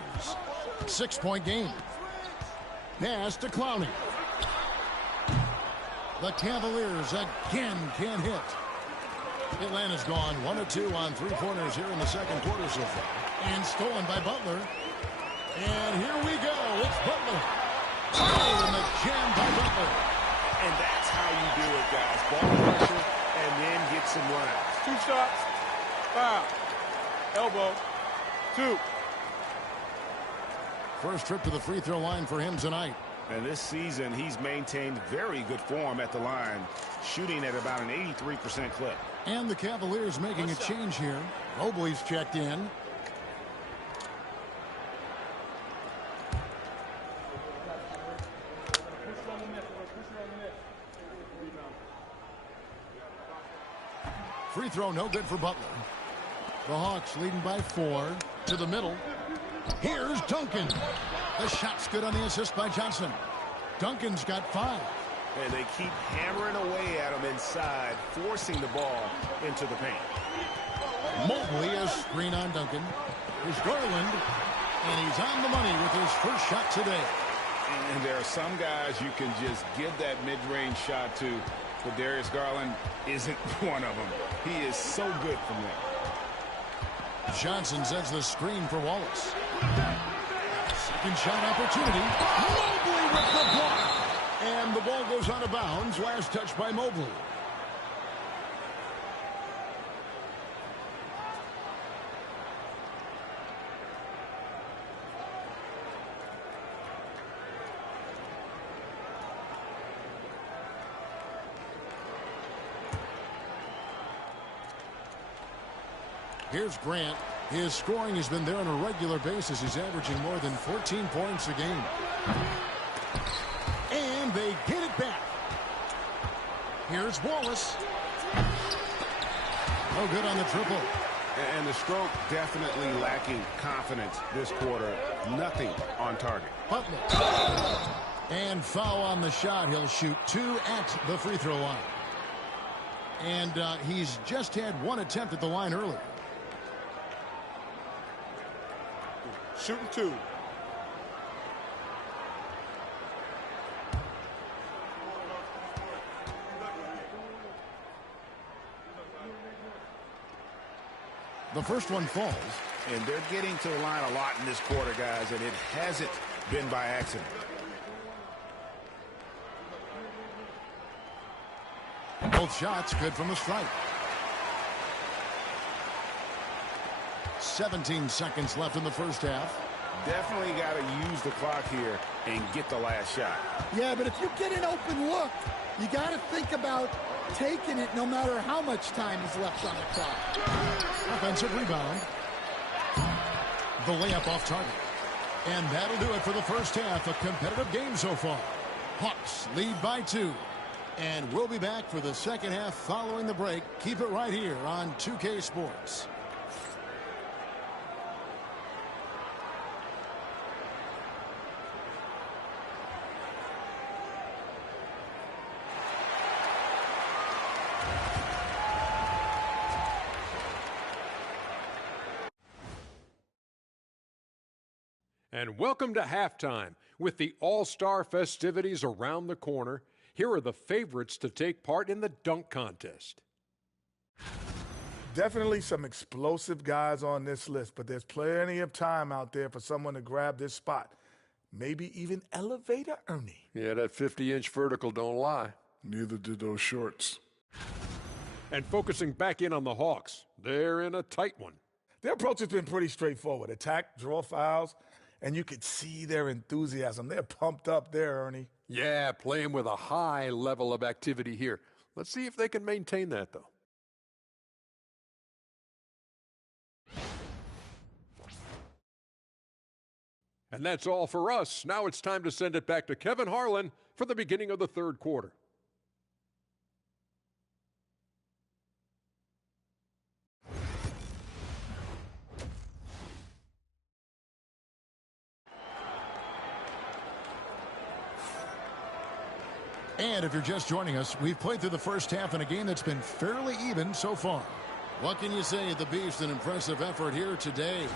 6-point game. Pass to Clowney. The Cavaliers again can't hit. Atlanta's gone 1 of 2 on 3-pointers here in the second quarter so far. And stolen by Butler. And here we go. It's Butler. Oh, and the jam by Butler. And that's how you do it, guys. Ball pressure and then get some runouts. 2 shots. Foul. Elbow. 2. First trip to the free throw line for him tonight. And this season, he's maintained very good form at the line, shooting at about an 83% clip. And the Cavaliers making a change here. Mobley's checked in. Free throw no good for Butler. The Hawks leading by 4 to the middle. Here's Duncan. The shot's good on the assist by Johnson. Duncan's got 5. And they keep hammering away at him inside, forcing the ball into the paint. Mobley is screen on Duncan. Here's Garland, and he's on the money with his first shot today. And there are some guys you can just give that mid-range shot to, but Darius Garland isn't one of them. He is so good from there. Johnson sends the screen for Wallace. Second shot opportunity. Mobley with the block. And the ball goes out of bounds. Last touch by Mobley. Here's Grant. His scoring has been there on a regular basis. He's averaging more than 14 points a game. And they get it back. Here's Wallace. No good on the triple. And the stroke definitely lacking confidence this quarter. Nothing on target. Butler. And foul on the shot. He'll shoot 2 at the free throw line. And he's just had 1 attempt at the line earlier. Shooting 2. The first one falls. And they're getting to the line a lot in this quarter, guys, and it hasn't been by accident. Both shots good from the strike. 17 seconds left in the first half. Definitely got to use the clock here and get the last shot. Yeah, but if you get an open look, you got to think about taking it no matter how much time is left on the clock. Offensive rebound. The layup off target. And that'll do it for the first half. A competitive game so far. Hawks lead by 2. And we'll be back for the second half following the break. Keep it right here on 2K Sports. And welcome to halftime. With the All-Star festivities around the corner, here are the favorites to take part in the dunk contest. Definitely some explosive guys on this list, but there's plenty of time out there for someone to grab this spot. Maybe even Elevator Ernie. Yeah, that 50-inch vertical don't lie. Neither did those shorts. And focusing back in on the Hawks, they're in a tight one. Their approach has been pretty straightforward. Attack, draw fouls, and you could see their enthusiasm. They're pumped up there, Ernie. Yeah, playing with a high level of activity here. Let's see if they can maintain that, though. And that's all for us. Now it's time to send it back to Kevin Harlan for the beginning of the third quarter. And if you're just joining us, we've played through the first half in a game that's been fairly even so far. What can you say? The Beast, an impressive effort here today.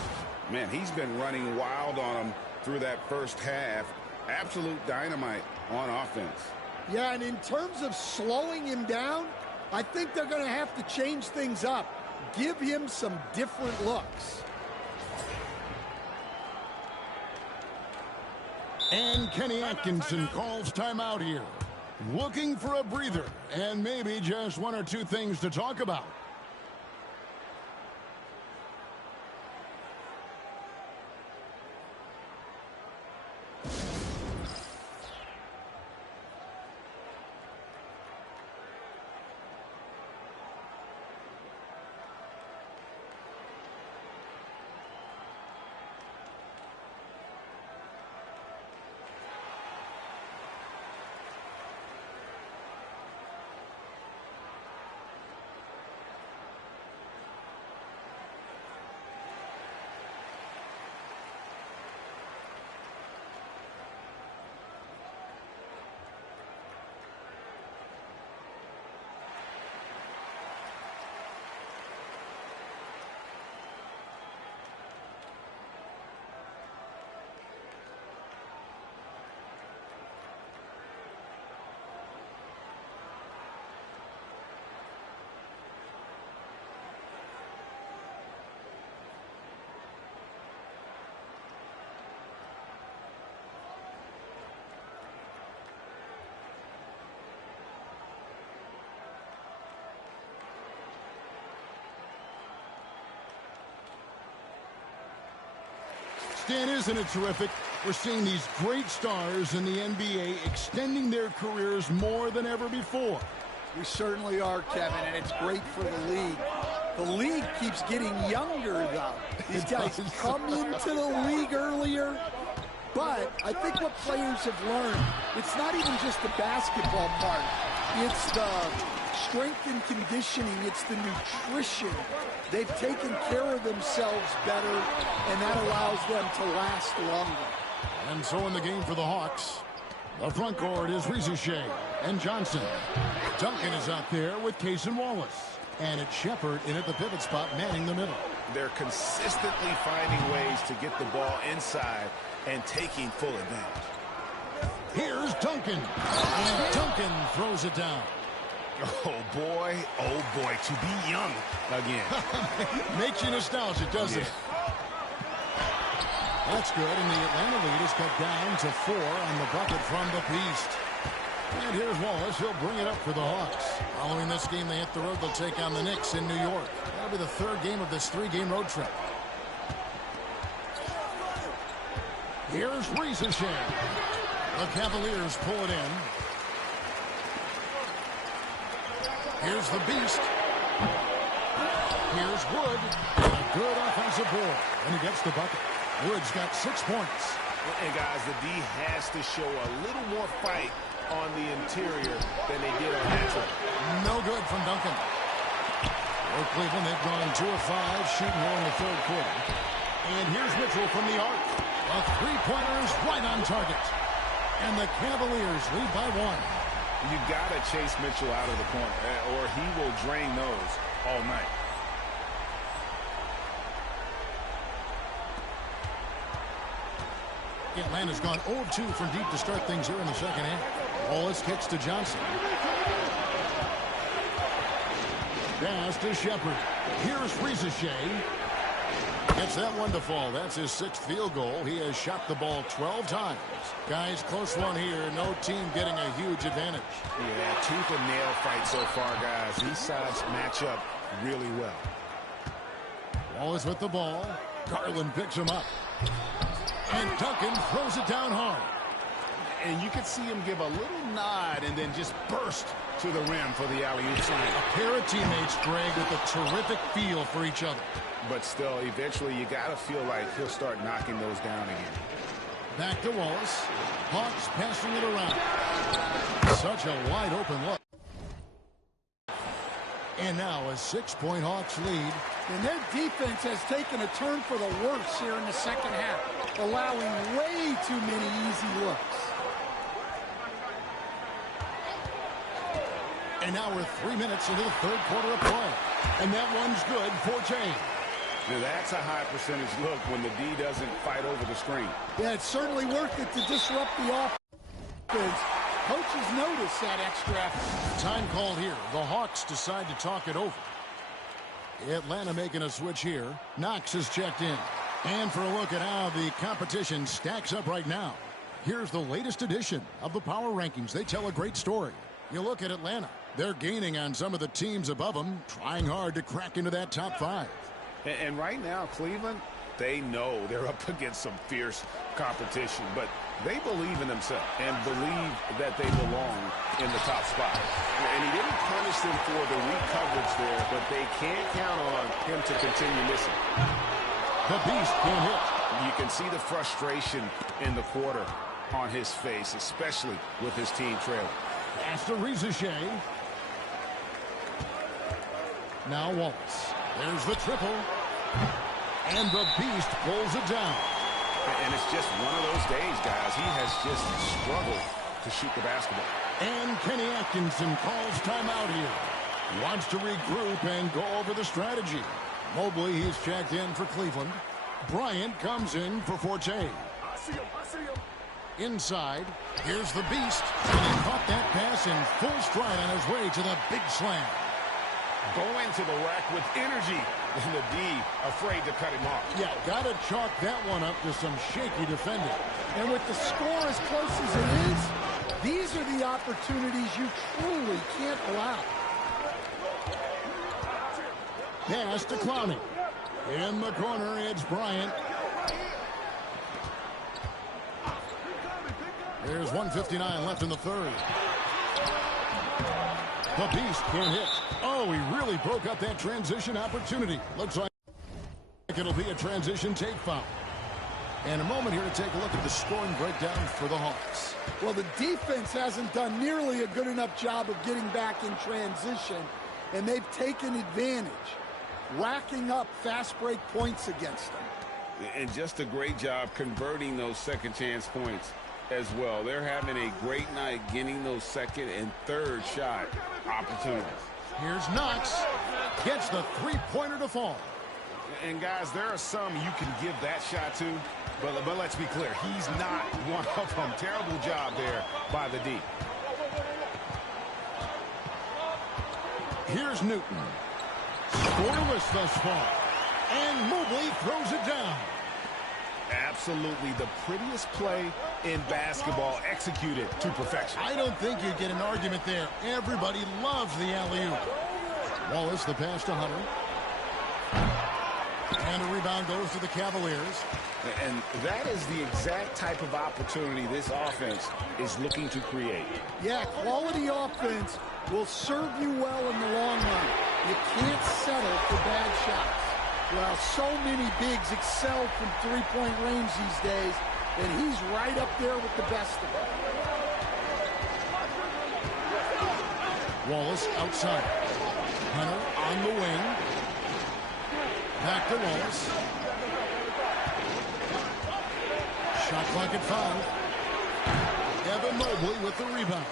Man, he's been running wild on them through that first half. Absolute dynamite on offense. Yeah, and in terms of slowing him down, I think they're going to have to change things up. Give him some different looks. And Kenny Atkinson calls timeout here. Looking for a breather and maybe just 1 or 2 things to talk about. Stan, isn't it terrific? We're seeing these great stars in the NBA extending their careers more than ever before. We certainly are, Kevin, and it's great for the league. The league keeps getting younger, though. These guys come into the league earlier, but I think what players have learned, it's not even just the basketball part. It's the strength and conditioning. It's the nutrition. They've taken care of themselves better, and that allows them to last longer. And so in the game for the Hawks, The front court is Rizushea and Johnson. Duncan is out there with Case and Wallace. And it's Shepard in at the pivot spot, manning the middle. They're consistently finding ways to get the ball inside and taking full advantage. Here's Duncan. And Duncan throws it down. Oh, boy, to be young again. Makes you nostalgic, doesn't it? That's good, and the Atlanta lead is cut down to 4 on the bucket from the Beast. And here's Wallace. He'll bring it up for the Hawks. Following this game, they hit the road. They'll take on the Knicks in New York. That'll be the 3rd game of this 3-game road trip. Here's Rizushea. The Cavaliers pull it in. Here's the Beast. Here's Wood. A good offensive board. And he gets the bucket. Wood's got 6 points. And guys, the D has to show a little more fight on the interior than they did on that trip. No good from Duncan. For Cleveland, they've gone 2 of 5 shooting here in the 3rd quarter. And here's Mitchell from the arc. A 3-pointer is right on target. And the Cavaliers lead by 1. You got to chase Mitchell out of the corner, or he will drain those all night. Atlanta's gone 0-2 from deep to start things here in the second half. Wallace kicks to Johnson. Pass to Shepard. Here's Rizushea. Gets that one to fall. That's his 6th field goal. He has shot the ball 12 times. Guys, close one here. No team getting a huge advantage. Yeah, tooth and nail fight so far, guys. These sides match up really well. Wallace with the ball. Garland picks him up. And Duncan throws it down hard. And you could see him give a little nod and then just burst to the rim for the alley-oop slam. A pair of teammates, Greg, with a terrific feel for each other. But still, eventually, you got to feel like he'll start knocking those down again. Back to Wallace. Hawks passing it around. Such a wide-open look. And now a 6-point Hawks lead. And their defense has taken a turn for the worse here in the second half, allowing way too many easy looks. And now we're 3 minutes into the 3rd quarter of play. And that one's good for Jay. Now that's a high percentage look when the D doesn't fight over the screen. Yeah, it's certainly worth it to disrupt the offense. Coaches notice that extra effort. Time called here. The Hawks decide to talk it over. Atlanta making a switch here. Knox is checked in. And for a look at how the competition stacks up right now, here's the latest edition of the Power Rankings. They tell a great story. You look at Atlanta. They're gaining on some of the teams above them, trying hard to crack into that top 5. And right now, Cleveland, they know they're up against some fierce competition, but they believe in themselves and believe that they belong in the top spot. And he didn't punish them for the weak coverage there, but they can't count on him to continue missing. The Beast can't hit. You can see the frustration in the quarter on his face, especially with his team trailing. Pass to Rizushea. Now Wallace. There's the triple. And the Beast pulls it down. And it's just one of those days, guys. He has just struggled to shoot the basketball. And Kenny Atkinson calls timeout here. Wants to regroup and go over the strategy. Mobley, he's checked in for Cleveland. Bryant comes in for Forte. I see him. Inside, here's the Beast. And he caught that pass in full stride on his way to the big slam. Going to the rack with energy. And the D afraid to cut him off. Yeah, got to chalk that one up to some shaky defending. And with the score as close as it is, these are the opportunities you truly can't allow. Pass to Clowney. In the corner, it's Bryant. There's 1:59 left in the 3rd. The Beast can't hit. Oh, he really broke up that transition opportunity. Looks like it'll be a transition take foul. And a moment here to take a look at the scoring breakdown for the Hawks. Well, the defense hasn't done nearly a good enough job of getting back in transition, and they've taken advantage, racking up fast break points against them. And just a great job converting those second chance points as well. They're having a great night getting those second and third shot opportunities. Here's Knox. Gets the three-pointer to fall. And, guys, there are some you can give that shot to, but let's be clear. He's not one of them. Terrible job there by the D. Here's Newton. Scoreless thus far. And Mobley throws it down. Absolutely the prettiest play in basketball, executed to perfection. I don't think you get an argument there. Everybody loves the alley-oop. Wallace, the pass to Hunter. And a rebound goes to the Cavaliers. And that is the exact type of opportunity this offense is looking to create. Yeah, quality offense will serve you well in the long run. You can't settle for bad shots. Well, so many bigs excel from three-point range these days, and he's right up there with the best of them. Wallace outside. Hunter on the wing. Back to Wallace. Shot clock at 5. Evan Mobley with the rebound.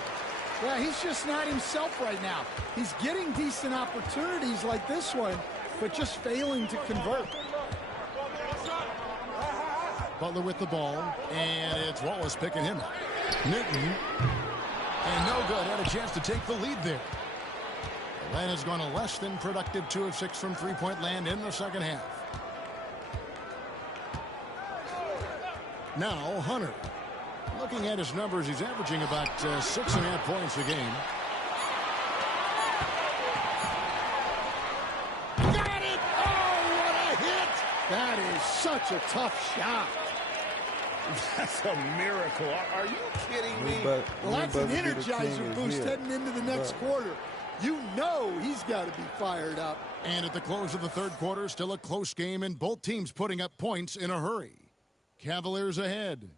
Well, he's just not himself right now. He's getting decent opportunities like this one, but just failing to convert. Butler with the ball, and it's Wallace picking him up. Newton, and no good. Had a chance to take the lead there. Atlanta's gone a less than productive 2 of 6 from three-point land in the second half. Now Hunter. Looking at his numbers, he's averaging about 6.5 points a game. Got it! Oh, what a hit! That is such a tough shot. That's a miracle. Are you kidding me? Well, that's an energizer boost heading into the next quarter. You know he's got to be fired up. And at the close of the third quarter, still a close game, and both teams putting up points in a hurry. Cavaliers ahead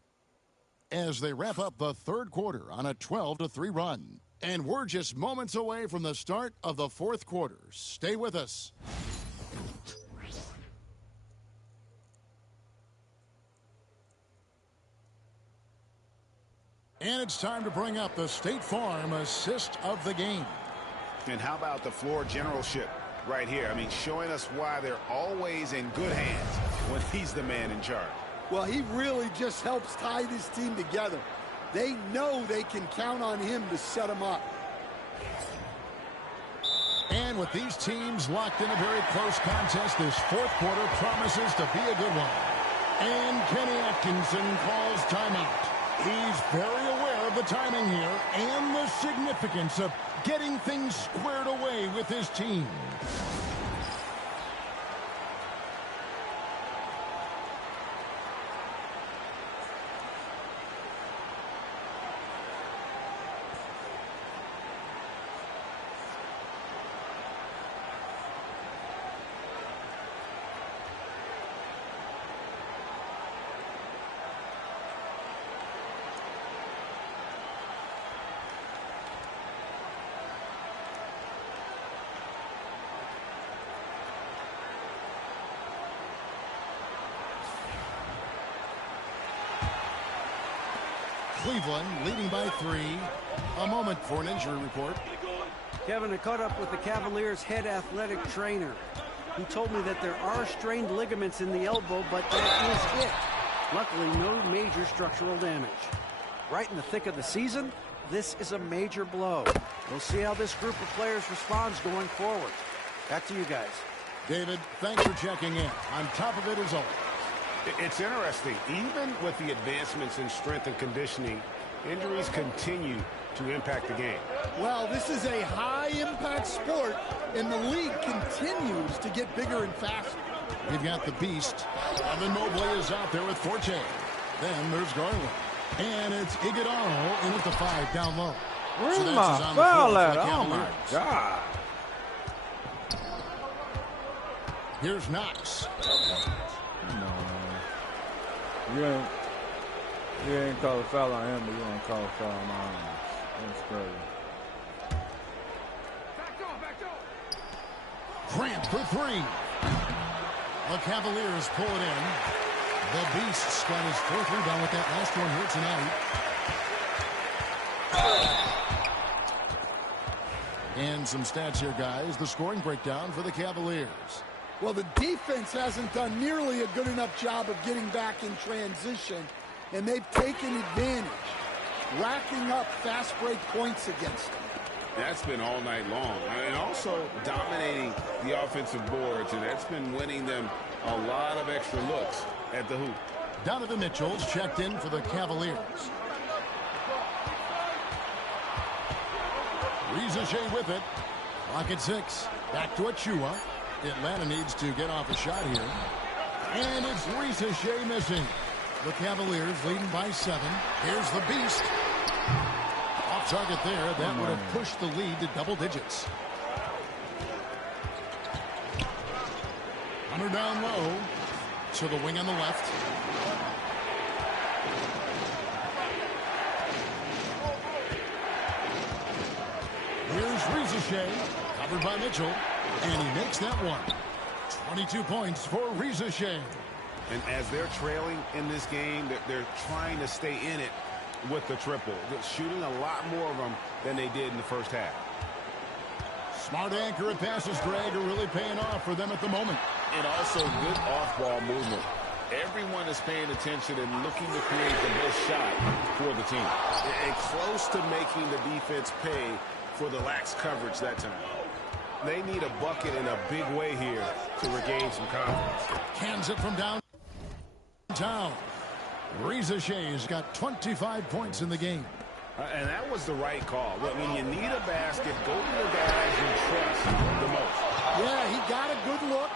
as they wrap up the third quarter on a 12-3 run. And we're just moments away from the start of the fourth quarter. Stay with us. And it's time to bring up the State Farm assist of the game. And how about the floor generalship right here? I mean, showing us why they're always in good hands when he's the man in charge. Well, he really just helps tie this team together. They know they can count on him to set them up. And with these teams locked in a very close contest, this fourth quarter promises to be a good one. And Kenny Atkinson calls timeout. He's very aware of the timing here and the significance of getting things squared away with his team. Cleveland leading by 3. A moment for an injury report. Kevin, I caught up with the Cavaliers' head athletic trainer. He told me that there are strained ligaments in the elbow, but that is it. Luckily, no major structural damage. Right in the thick of the season, this is a major blow. We'll see how this group of players responds going forward. Back to you guys. David, thanks for checking in. On top of it as always. It's interesting. Even with the advancements in strength and conditioning, injuries continue to impact the game. Well, this is a high-impact sport, and the league continues to get bigger and faster. We've got the beast. Evan Mobley is out there with Forte. Then there's Garland. And it's Iguodala in at the 5 down low. Where's my foul at? Oh, my God. Here's Knox. Come on. You ain't call a foul on him, but you want to call a foul on my arms. That's crazy. Grant for 3. The Cavaliers pull it in. The Beast's got his 4th rebound with that last one here tonight. And some stats here, guys. The scoring breakdown for the Cavaliers. Well, the defense hasn't done nearly a good enough job of getting back in transition, and they've taken advantage, racking up fast break points against them. That's been all night long. And also dominating the offensive boards, and that's been winning them a lot of extra looks at the hoop. Donovan Mitchell's checked in for the Cavaliers. Reza Shea with it. Clock at 6. Back to Achua. Atlanta needs to get off a shot here. And it's Reza Shea missing. The Cavaliers leading by 7. Here's the Beast. Off target there. That would have pushed the lead to double digits. Hunter down low. To the wing on the left. Here's Reza Shea, covered by Mitchell, and he makes that one. 22 points for Reza Shea. And as they're trailing in this game, they're trying to stay in it with the triple. They're shooting a lot more of them than they did in the first half. Smart accurate passes, Greg, are really paying off for them at the moment. And also good off-ball movement. Everyone is paying attention and looking to create the best shot for the team. And close to making the defense pay for the lax coverage that time. They need a bucket in a big way here to regain some confidence. Cans it from downtown. Reza Shea's got 25 points in the game. And that was the right call. When you need a basket, go to the guys you trust the most. Yeah, he got a good look,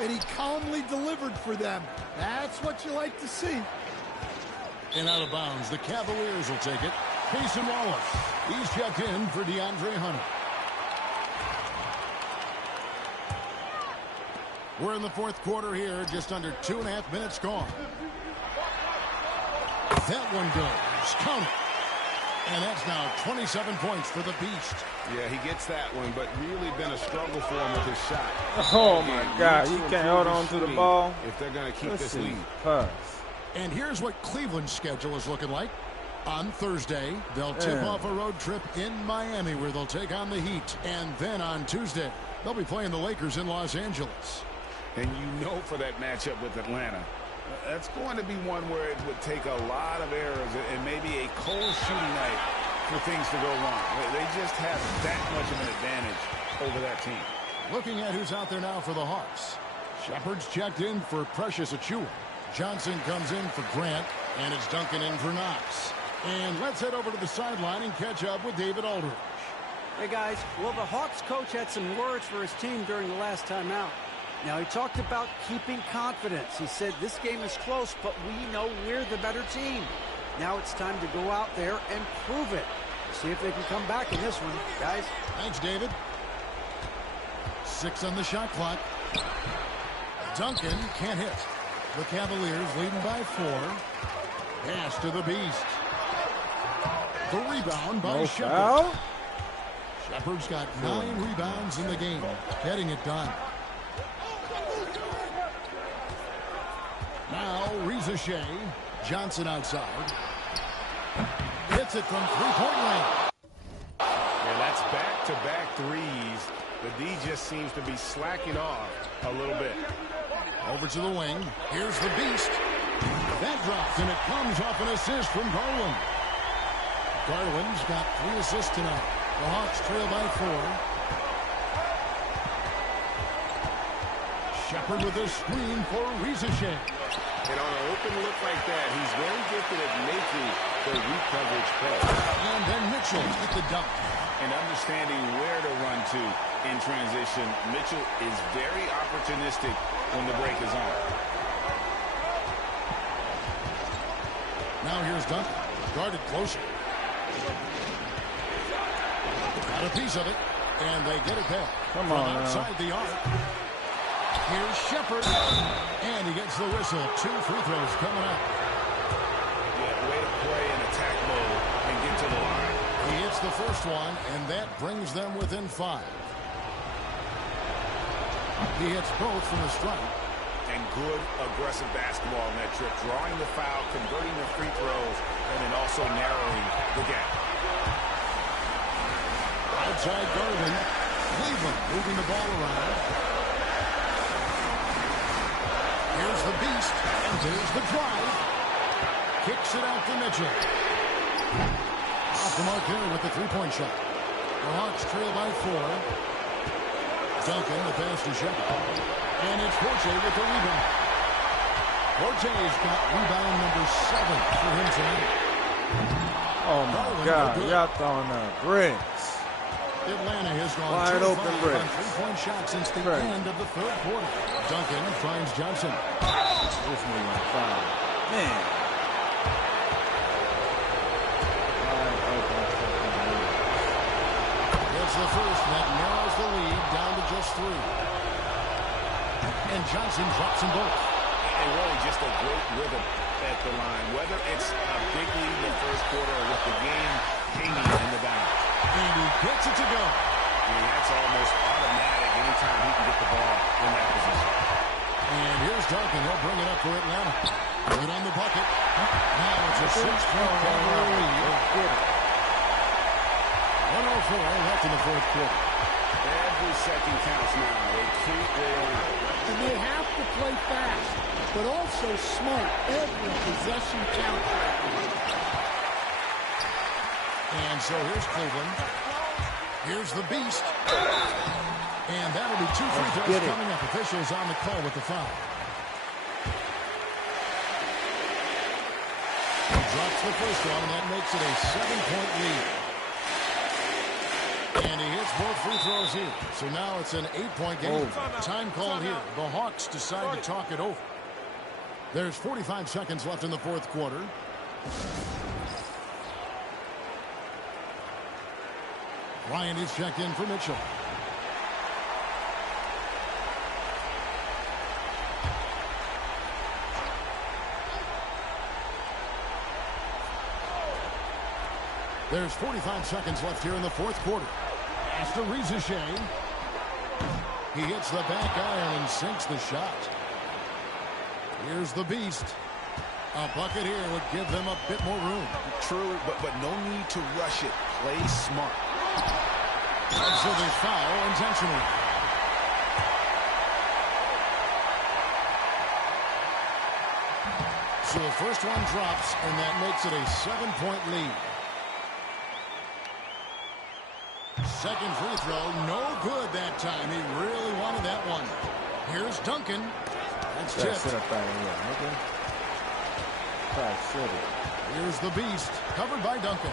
and he calmly delivered for them. That's what you like to see. And out of bounds, the Cavaliers will take it. Payson Wallace. He's checked in for DeAndre Hunter. We're in the fourth quarter here, just under 2.5 minutes gone. That one goes. Count it. And that's now 27 points for the Beast. Yeah, he gets that one, but really been a struggle for him with his shot. Oh, my God. He can't hold on to the ball. If they're going to keep this lead. And here's what Cleveland's schedule is looking like. On Thursday, they'll tip off a road trip in Miami where they'll take on the Heat. And then on Tuesday, they'll be playing the Lakers in Los Angeles. And you know for that matchup with Atlanta, that's going to be one where it would take a lot of errors and maybe a cold shooting night for things to go wrong. They just have that much of an advantage over that team. Looking at who's out there now for the Hawks. Shepard's checked in for Precious Achiuwa. Johnson comes in for Grant, and it's Duncan in for Knox. And let's head over to the sideline and catch up with David Aldridge. Hey, guys. Well, the Hawks coach had some words for his team during the last time out. Now, he talked about keeping confidence. He said this game is close, but we know we're the better team. Now it's time to go out there and prove it. See if they can come back in this one, guys. Thanks, David. 6 on the shot clock. Duncan can't hit. The Cavaliers leading by 4. Pass to the Beast. The rebound by Shepard. Shepard's got 9 rebounds in the game. Getting it done. Now, Reza Shea. Johnson outside. Hits it from three-point range. Yeah, that's back-to-back threes. The D just seems to be slacking off a little bit. Over to the wing. Here's the Beast. That drops, and it comes off an assist from Garland. Garland's got 3 assists tonight. The Hawks trail by 4. Shepard with a screen for Reza Shea. And on an open look like that, he's very gifted at making the weak coverage play. And then Mitchell at the dunk. And understanding where to run to in transition, Mitchell is very opportunistic when the break is on. Now here's Duncan, guarded closer. Got a piece of it, and they get it back. Come from on outside the arc. Here's Shepard, and he gets the whistle. 2 free throws coming up. Yeah, way to play in attack mode and get to the line. He hits the first one, and that brings them within 5. He hits both from the stripe. And good aggressive basketball in that trip. Drawing the foul, converting the free throws, and then also narrowing the gap. outside Garland. Cleveland moving the ball around. Here's the beast, and there's the drive. Kicks it out to Mitchell. Off the mark here with the three-point shot. The Hawks trail by 4. Duncan, the pass to Shepard. And it's Forte with the rebound. Forte's got rebound number 7 for him tonight. Oh, my God. Y'all throwing bricks. Atlanta has gone wide open bricks. On three-point shot since the end of the third quarter. Duncan finds Johnson. This nigga on fire. Man. Wide open. It's the first that narrows the lead down to just 3. And Johnson drops them both. And really just a great rhythm at the line. Whether it's a big lead in the first quarter or with the game hanging in the balance. And he gets it to go. I mean, that's almost automatic anytime he can get the ball in that position. And here's Duncan. He'll bring it up for Atlanta. Good on the bucket. Now it's a 6-point Cavalier lead. 1:04 left in the fourth quarter. Every second counts now. They can't wait. And they have to play fast, but also smart. Every possession counts. And so here's Cleveland. Here's the beast. And that'll be 2 free throws coming up. Officials on the call with the foul. He drops the first one, and that makes it a 7-point lead. And he hits both free throws here. So now it's an 8-point game. Time called here. The Hawks decide to talk it over. There's 45 seconds left in the fourth quarter. Ryan is checked in for Mitchell. There's 45 seconds left here in the fourth quarter. Pass to Rizachet. He hits the back iron and sinks the shot. Here's the beast. A bucket here would give them a bit more room. True, but no need to rush it. Play smart. And so they foul intentionally. So the first one drops, and that makes it a 7-point lead. Second free throw, no good that time. He really wanted that one. Here's Duncan. That's tipped. Sit up out of here, nigga. Here's the beast, covered by Duncan.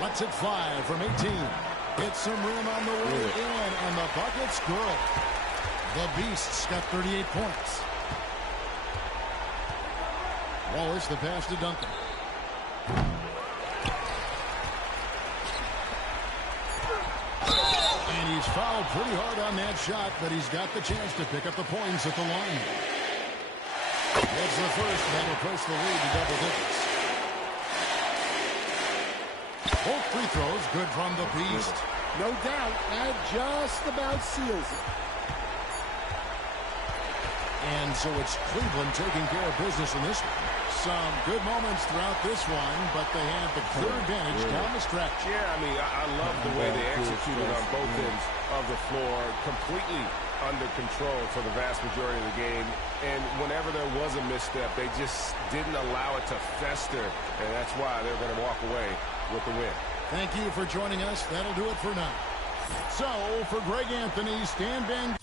Lets it fly from 18. Hits some rim on the way in, and the bucket's good. The Beast's got 38 points. Wallace, the pass to Duncan. And he's fouled pretty hard on that shot, but he's got the chance to pick up the points at the line. That's the first. That'll push the lead to double digits. Both free throws good from the Beast. No doubt, that just about seals it. And so it's Cleveland taking care of business in this one. Some good moments throughout this one, but they had the clear advantage down the stretch. Yeah, I mean, I love the way they executed on both ends of the floor. Completely under control for the vast majority of the game. And whenever there was a misstep, they just didn't allow it to fester. And that's why they're going to walk away with the win. Thank you for joining us. That'll do it for now. So, for Greg Anthony, Stan Van...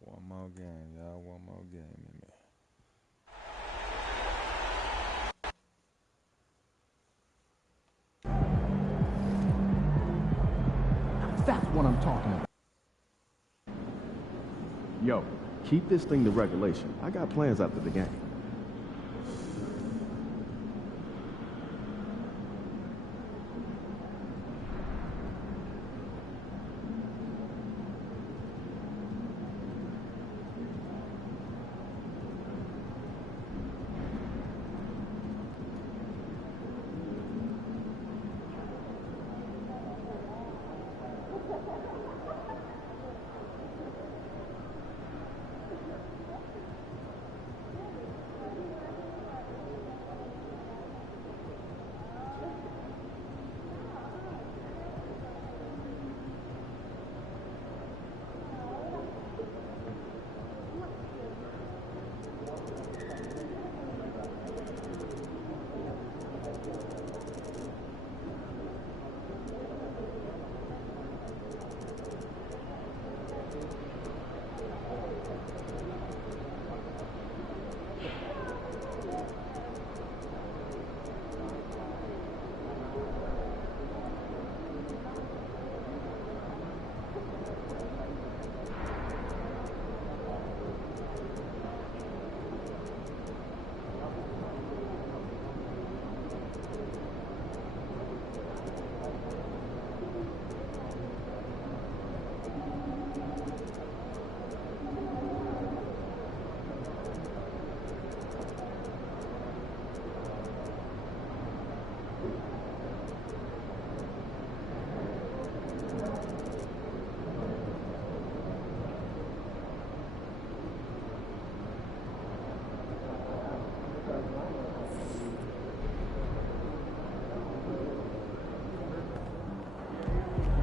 One more game, y'all. One more game in there. That's what I'm talking about. Yo, keep this thing to regulation. I got plans after the game.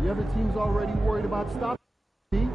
The other team's already worried about stopping me.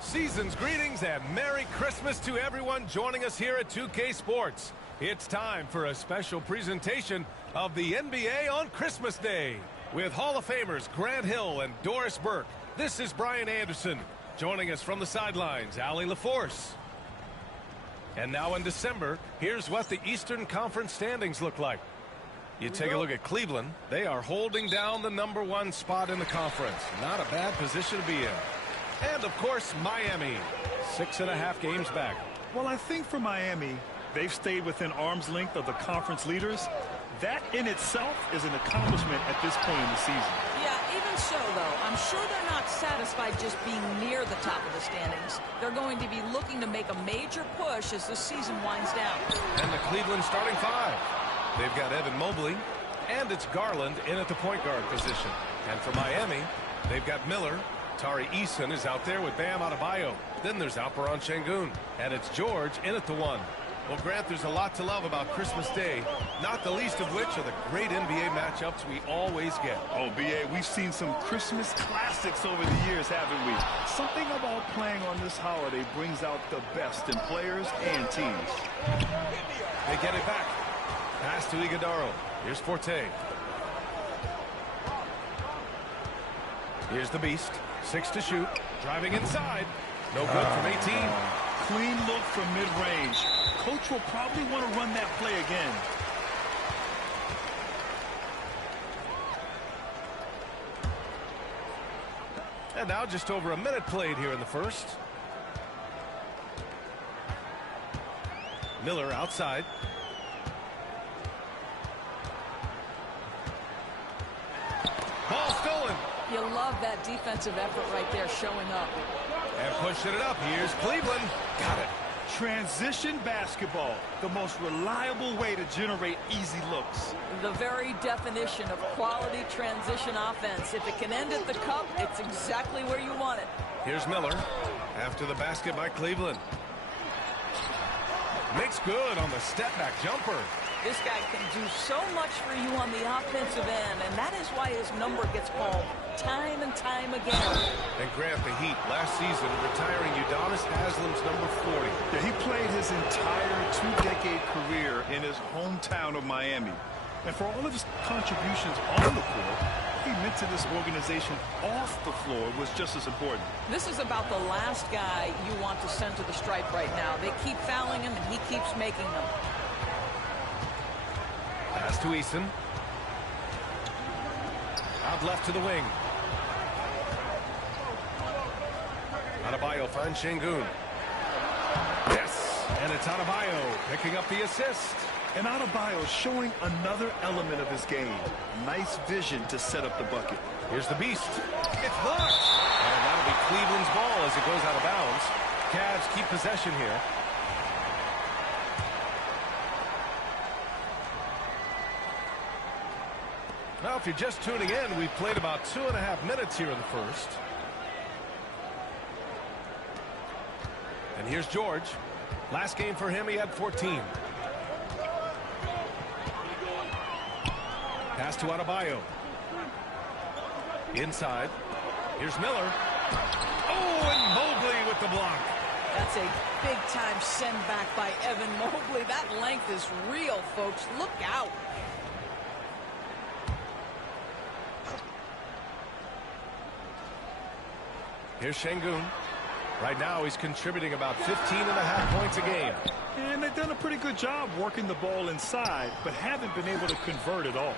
Season's greetings and Merry Christmas to everyone joining us here at 2K Sports. It's time for a special presentation of the NBA on Christmas Day. With Hall of Famers Grant Hill and Doris Burke, this is Brian Anderson. Joining us from the sidelines, Allie LaForce. And now in December, here's what the Eastern Conference standings look like. You take a look at Cleveland. They are holding down the #1 spot in the conference. Not a bad position to be in. And, of course, Miami, 6.5 games back. Well, I think for Miami, they've stayed within arm's length of the conference leaders. That in itself is an accomplishment at this point in the season. Yeah, even so, though, I'm sure they're not satisfied just being near the top of the standings. They're going to be looking to make a major push as the season winds down. And the Cleveland starting five. They've got Evan Mobley, and it's Garland in at the point guard position. And for Miami, they've got Miller. Tari Eason is out there with Bam Adebayo. Then there's Alperen Sengun. And it's George in at the 1. Well, Grant, there's a lot to love about Christmas Day, not the least of which are the great NBA matchups we always get. Oh, B.A., we've seen some Christmas classics over the years, haven't we? Something about playing on this holiday brings out the best in players and teams. They get it back. Pass to Iguodala. Here's Forte. Here's the Beast. 6 to shoot. Driving inside. No good from 18. Clean look from mid-range. Coach will probably want to run that play again. And now just over a minute played here in the first. Miller outside. Ball stolen. You love that defensive effort right there showing up. And pushing it up. Here's Cleveland. Got it. Transition basketball, the most reliable way to generate easy looks. The very definition of quality transition offense. If it can end at the cup, it's exactly where you want it. Here's Miller after the basket by Cleveland. Makes good on the step-back jumper. This guy can do so much for you on the offensive end, and that is why his number gets called time and time again. And Grant, the Heat last season retiring Udonis Haslam's number 40. Yeah, he played his entire two-decade career in his hometown of Miami. And for all of his contributions on the court, he meant to this organization off the floor was just as important. This is about the last guy you want to send to the stripe right now. They keep fouling him, and he keeps making them. Pass to Eason. Out left to the wing. Adebayo finds Sengun. Yes. And it's Adebayo picking up the assist. And Adebayo showing another element of his game. Nice vision to set up the bucket. Here's the Beast. It's blocked. And that'll be Cleveland's ball as it goes out of bounds. Cavs keep possession here. Now, if you're just tuning in, we've played about 2.5 minutes here in the first. And here's George. Last game for him, he had 14. Pass to Adebayo. Inside. Here's Miller. Oh, and Mobley with the block. That's a big-time send back by Evan Mobley. That length is real, folks. Look out. Here's Şengün. Right now, he's contributing about 15.5 points a game. And they've done a pretty good job working the ball inside, but haven't been able to convert at all.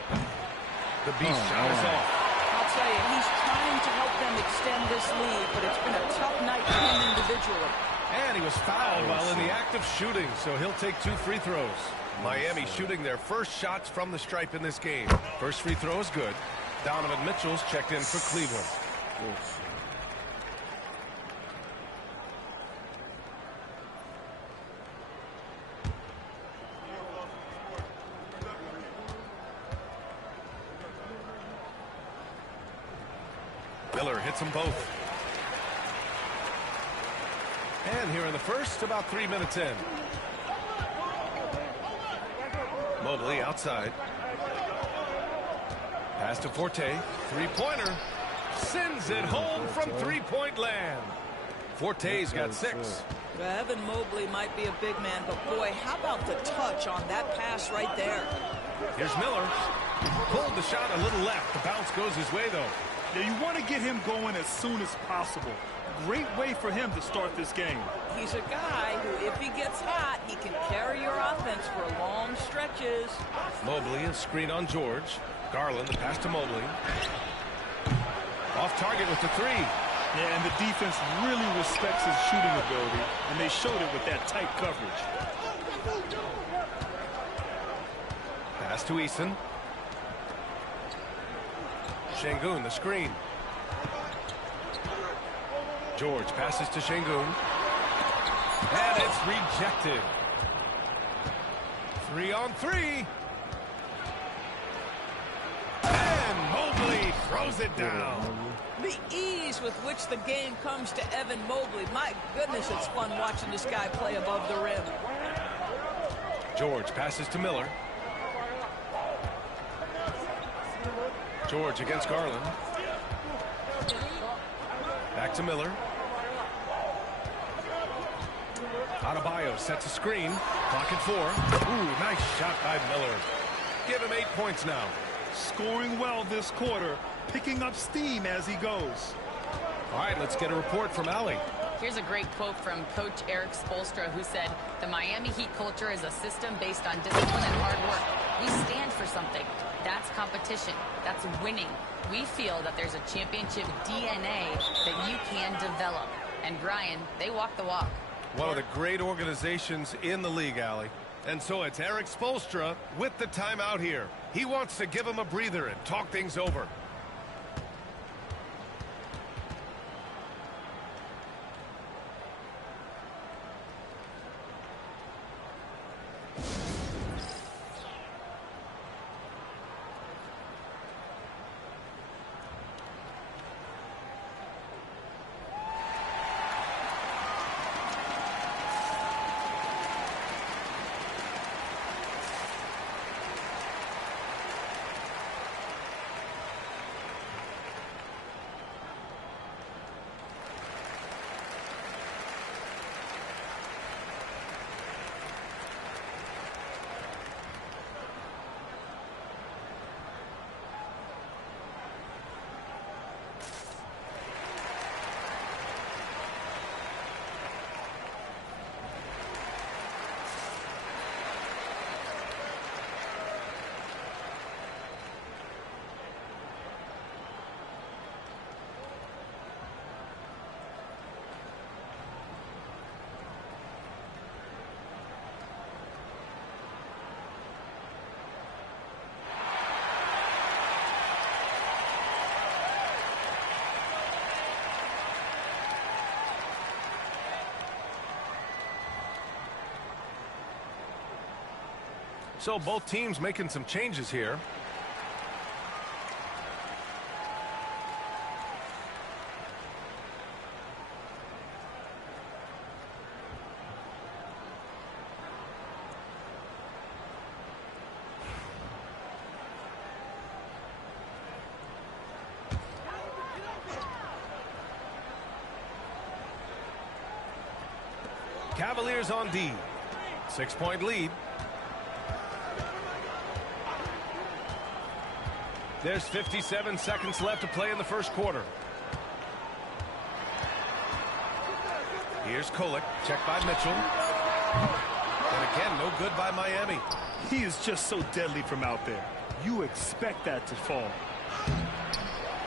The beast shot is off. I'll tell you, he's trying to help them extend this lead, but it's been a tough night for him individually. And he was fouled while in the act of shooting, so he'll take 2 free throws. Miami shooting their first shots from the stripe in this game. First free throw is good. Donovan Mitchell's checked in for Cleveland. Miller hits them both. And here in the first, about 3 minutes in. Mobley outside. Pass to Forte. Three-pointer. Sends it home from three-point land. Forte's got 6. Evan Mobley might be a big man, but boy, how about the touch on that pass right there? Here's Miller. Pulled the shot a little left. The bounce goes his way, though. Yeah, you want to get him going as soon as possible. Great way for him to start this game. He's a guy who, if he gets hot, he can carry your offense for long stretches. Mobley, a screen on George. Garland, the pass to Mobley. Off target with the 3. Yeah, and the defense really respects his shooting ability, and they showed it with that tight coverage. Pass to Eason. Şengün, the screen. George passes to Şengün. And it's rejected. 3-on-3. And Mobley throws it down. The ease with which the game comes to Evan Mobley. My goodness, it's fun watching this guy play above the rim. George passes to Miller. George against Garland. Back to Miller. Adebayo sets a screen. Clock at 4. Ooh, nice shot by Miller. Give him 8 points now. Scoring well this quarter, picking up steam as he goes. All right, let's get a report from Allie. Here's a great quote from Coach Eric Spoelstra, who said, "The Miami Heat culture is a system based on discipline and hard work. We stand for something. That's competition. That's winning. We feel that there's a championship DNA that you can develop." And Brian, they walk the walk. One of the great organizations in the league, Allie. And so it's Eric Spoelstra with the timeout here. He wants to give him a breather and talk things over. So both teams making some changes here. Cavaliers on D. 6-point lead. There's 57 seconds left to play in the first quarter. Here's Kolek, checked by Mitchell. And again, no good by Miami. He is just so deadly from out there. You expect that to fall.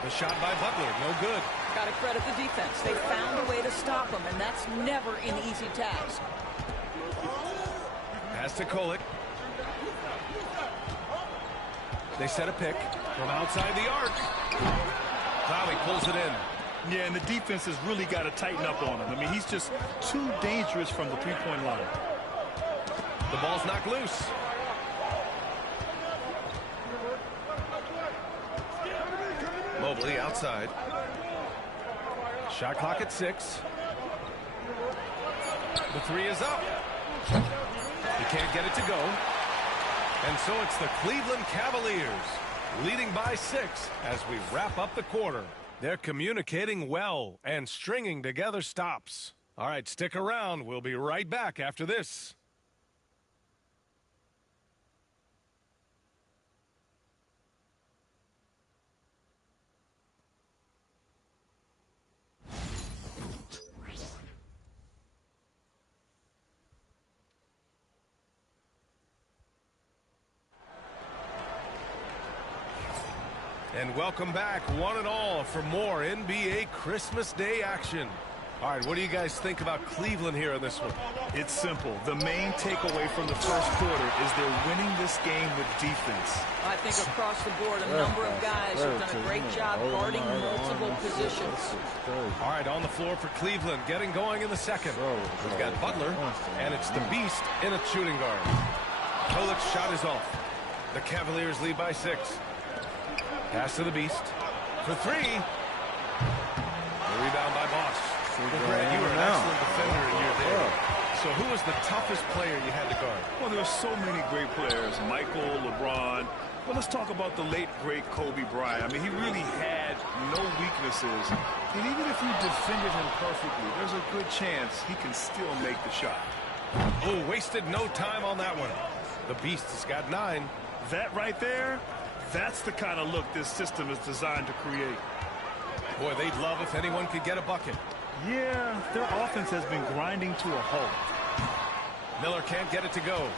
The shot by Butler, no good. Got to credit the defense. They found a way to stop him, and that's never an easy task. Pass to Kolek. They set a pick from outside the arc. Clowney pulls it in. Yeah, and the defense has really got to tighten up on him. I mean, he's just too dangerous from the three-point line. The ball's knocked loose. Mobley outside. Shot clock at 6. The 3 is up. He can't get it to go. And so it's the Cleveland Cavaliers leading by 6 as we wrap up the quarter. They're communicating well and stringing together stops. All right, stick around. We'll be right back after this. And welcome back, one and all, for more NBA Christmas Day action. All right, what do you guys think about Cleveland here in this one? It's simple. The main takeaway from the first quarter is they're winning this game with defense. I think across the board, a number of guys have done a great job guarding multiple positions. All right, on the floor for Cleveland, getting going in the second. We've got Butler, and it's the Beast in a shooting guard. Kolik's shot is off. The Cavaliers lead by 6. Pass to the Beast for 3. The rebound by Bosch. Well, Brad, you were an excellent defender in your day. So who was the toughest player you had to guard? Well, there were so many great players. Michael, LeBron. Well, let's talk about the late, great Kobe Bryant. I mean, he really had no weaknesses. And even if you defended him perfectly, there's a good chance he can still make the shot. Oh, wasted no time on that one. The Beast has got 9. That right there, that's the kind of look this system is designed to create. Boy, they'd love if anyone could get a bucket. Yeah, their offense has been grinding to a halt. Miller can't get it to go.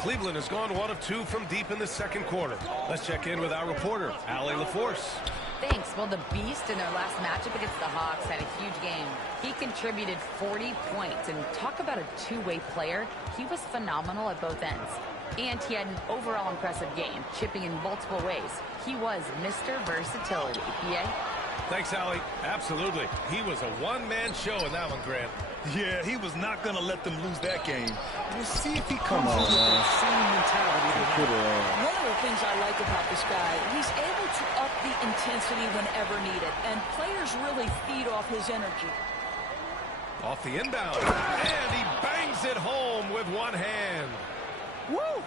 Cleveland has gone 1 of 2 from deep in the second quarter. Let's check in with our reporter, Allie LaForce. Thanks. Well, the Beast in their last matchup against the Hawks had a huge game. He contributed 40 points, and talk about a two-way player. He was phenomenal at both ends. And he had an overall impressive game, chipping in multiple ways. He was Mr. Versatility. Yeah? Thanks, Allie. Absolutely. He was a one-man show in that one, Grant. Yeah, he was not going to let them lose that game. We'll see if he comes in with that same mentality. One of the things I like about this guy, he's able to up the intensity whenever needed, and players really feed off his energy. Off the inbound, and he bangs it home with one hand. Woo!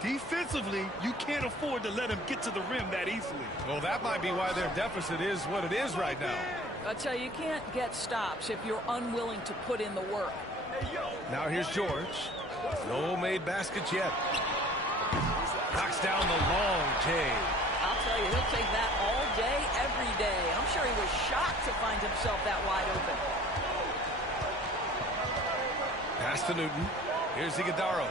Defensively, you can't afford to let him get to the rim that easily. Well, that might be why their deficit is what it is right now. I tell you, you can't get stops if you're unwilling to put in the work. Now here's George. No made baskets yet. Knocks down the long J. I'll tell you, he'll take that all day, every day. I'm sure he was shocked to find himself that wide open. Pass to Newton. Here's Iguodala.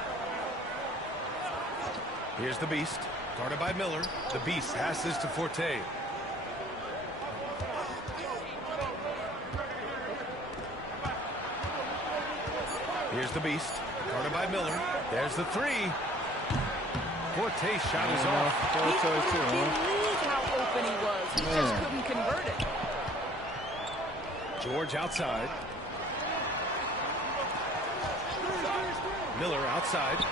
Here's the Beast, guarded by Miller. The Beast passes to Forte. Here's the Beast, guarded by Miller. There's the 3. Forte's shot is off. He couldn't believe how open he was. He just couldn't convert it. George outside. Miller outside.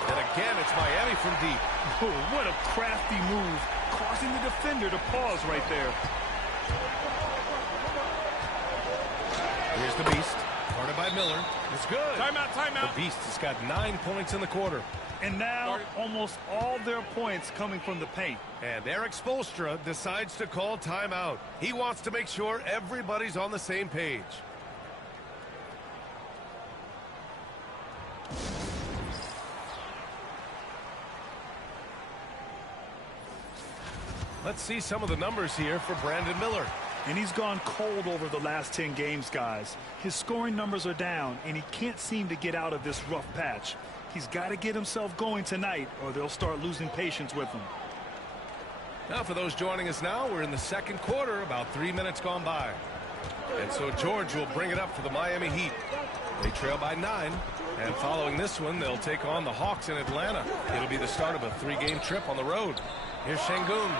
And again, it's Miami from deep. Oh, what a crafty move, causing the defender to pause right there. Here's the Beast, guarded by Miller. It's good. Timeout, timeout. The Beast has got 9 points in the quarter. And now, almost all their points coming from the paint. And Eric Spoelstra decides to call timeout. He wants to make sure everybody's on the same page. Let's see some of the numbers here for Brandon Miller. And he's gone cold over the last 10 games, guys. His scoring numbers are down, and he can't seem to get out of this rough patch. He's got to get himself going tonight, or they'll start losing patience with him. Now, for those joining us now, we're in the second quarter, about 3 minutes gone by. And so George will bring it up for the Miami Heat. They trail by 9. And following this one, they'll take on the Hawks in Atlanta. It'll be the start of a 3-game trip on the road. Here's Şengün.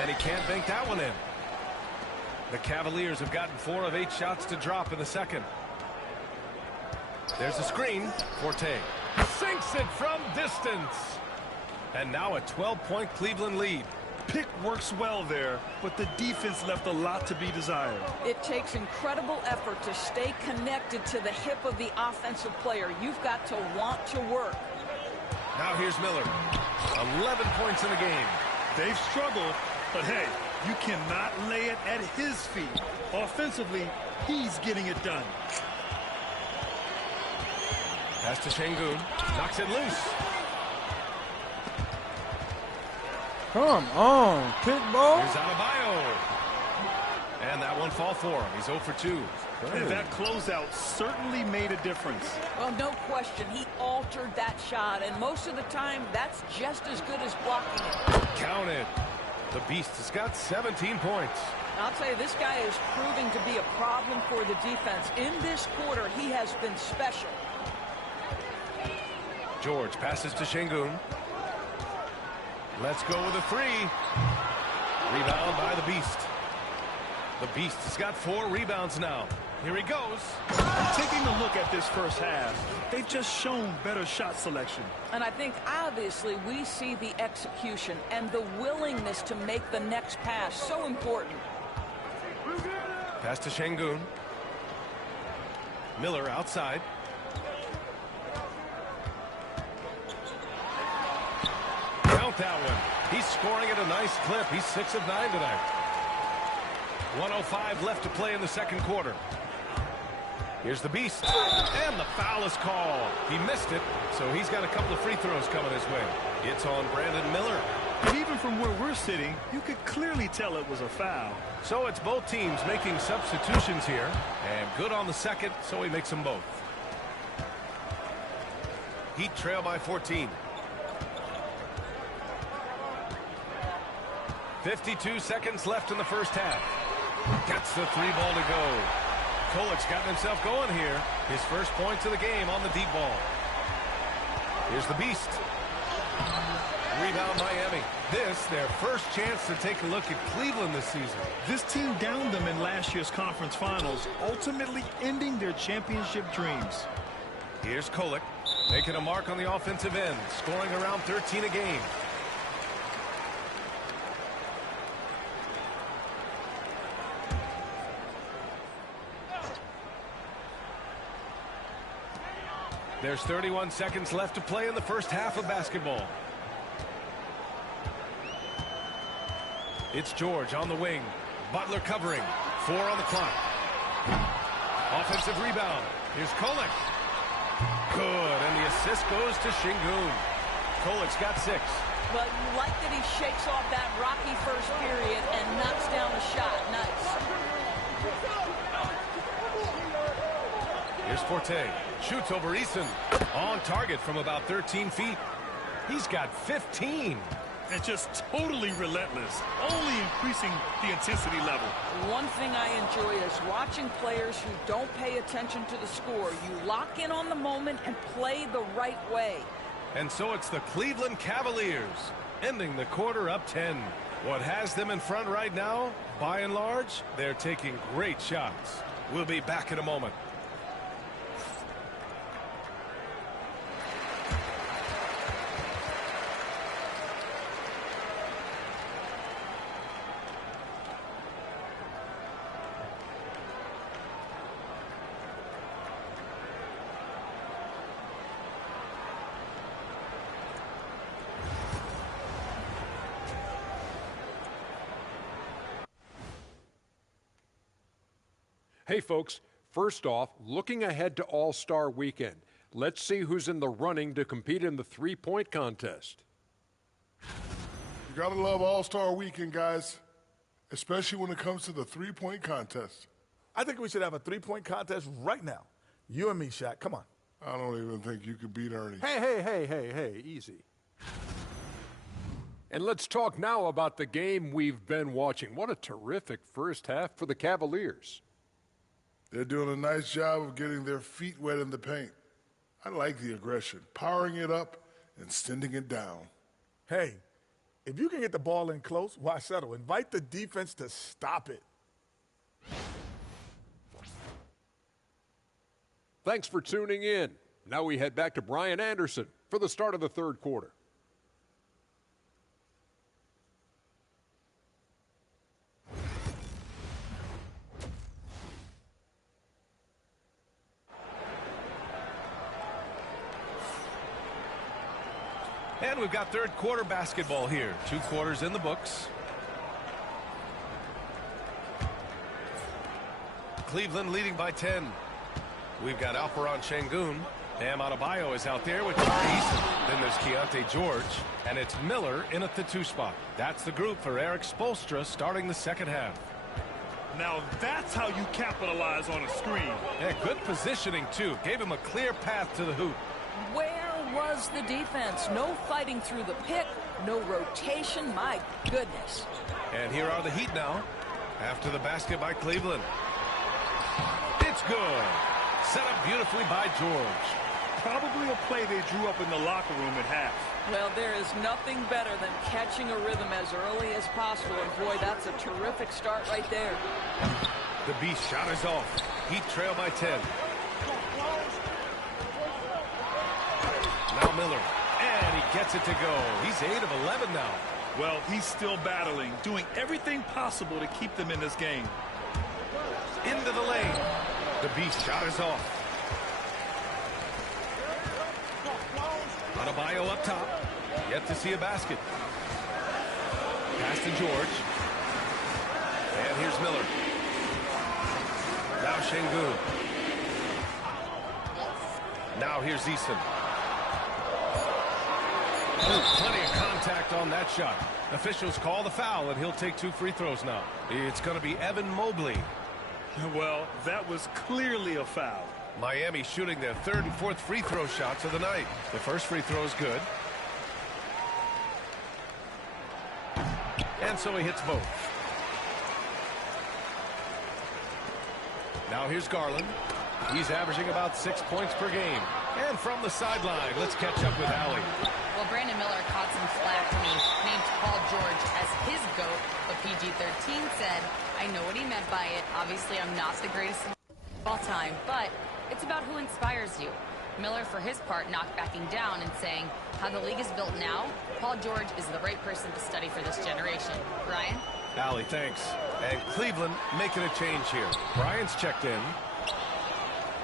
And he can't bank that one in. The Cavaliers have gotten 4 of 8 shots to drop in the second. There's a screen. Forte sinks it from distance. And now a 12-point Cleveland lead. Pick works well there, but the defense left a lot to be desired. It takes incredible effort to stay connected to the hip of the offensive player. You've got to want to work. Now here's Miller. 11 points in the game. They've struggled, but hey, you cannot lay it at his feet. Offensively, he's getting it done. Pass to Şengün. Knocks it loose. Come on, kickball. Here's Adebayo. And that one fall for him. He's 0 for 2. And that closeout certainly made a difference. Well, no question. He altered that shot, and most of the time, that's just as good as blocking it. Count it. The Beast has got 17 points. I'll tell you, this guy is proving to be a problem for the defense. In this quarter, he has been special. George passes to Şengün. Let's go with a 3. Rebound by the Beast. The Beast has got 4 rebounds now. Here he goes. Taking a look at this first half, they've just shown better shot selection. And I think, obviously, we see the execution and the willingness to make the next pass so important. Pass to Şengün. Miller outside. Count that one. He's scoring at a nice clip. He's 6 of 9 tonight. 1:05 left to play in the second quarter. Here's the Beast. And the foul is called. He missed it, so he's got a couple of free throws coming his way. It's on Brandon Miller. And even from where we're sitting, you could clearly tell it was a foul. So it's both teams making substitutions here. And good on the second, so he makes them both. Heat trail by 14. 52 seconds left in the first half. Gets the 3 ball to go. Kolic's gotten himself going here. His first points of the game on the deep ball. Here's the Beast. Rebound Miami. This, their first chance to take a look at Cleveland this season. This team downed them in last year's conference finals, ultimately ending their championship dreams. Here's Kolic, making a mark on the offensive end, scoring around 13 a game. There's 31 seconds left to play in the first half of basketball. It's George on the wing. Butler covering. 4 on the clock. Offensive rebound. Here's Kolic. Good, and the assist goes to Şengün. Kolic's got 6. Well, you like that he shakes off that rocky first period and knocks down a shot. Nice. Here's Forte. Shoots over Eason. On target from about 13 feet. He's got 15. And just totally relentless, only increasing the intensity level. One thing I enjoy is watching players who don't pay attention to the score. You lock in on the moment and play the right way. And so it's the Cleveland Cavaliers ending the quarter up 10. What has them in front right now, by and large, they're taking great shots. We'll be back in a moment. Hey, folks, first off, looking ahead to All-Star Weekend, let's see who's in the running to compete in the three-point contest. got to love All-Star Weekend, guys, especially when it comes to the three-point contest. I think we should have a three-point contest right now. You and me, Shaq. Come on. I don't even think you could beat Ernie. Hey, easy. And let's talk now about the game we've been watching. What a terrific first half for the Cavaliers. They're doing a nice job of getting their feet wet in the paint. I like the aggression, powering it up and sending it down. Hey, if you can get the ball in close, why settle? Invite the defense to stop it. Thanks for tuning in. Now we head back to Brian Anderson for the start of the third quarter. And we've got third quarter basketball here. 2 quarters in the books. Cleveland leading by 10. We've got Alperen Şengün. Bam Adebayo is out there with Easton. Then there's Keontae George. And it's Miller in at the 2 spot. That's the group for Erik Spoelstra starting the second half. Now that's how you capitalize on a screen. Yeah, good positioning, too. Gave him a clear path to the hoop. Where was the defense? No fighting through the pick, no rotation. My goodness. And here are the Heat now after the basket by Cleveland. It's good. Set up beautifully by George. Probably a play they drew up in the locker room at half. Well, there is nothing better than catching a rhythm as early as possible. And boy, that's a terrific start right there. The Beast shot is off. Heat trail by 10. Now Miller, and he gets it to go. He's 8 of 11 now. Well, he's still battling, doing everything possible to keep them in this game. Into the lane. The Beast shot is off. Adebayo up top. Yet to see a basket. Pass to George. And here's Miller. Now Şengün. Now here's Easton. Oh, plenty of contact on that shot. Officials call the foul, and he'll take 2 free throws now. It's going to be Evan Mobley. Well, that was clearly a foul. Miami shooting their 3rd and 4th free throw shots of the night. The first free throw is good. And so he hits both. Now here's Garland. He's averaging about 6 points per game. And from the sideline, let's catch up with Allie. Well, Brandon Miller caught some flack when he named Paul George as his GOAT, but PG-13 said, I know what he meant by it. Obviously, I'm not the greatest of all time, but it's about who inspires you. Miller, for his part, not backing down and saying, how the league is built now, Paul George is the right person to study for this generation. Ryan? Allie, thanks. And Cleveland making a change here. Bryant's checked in.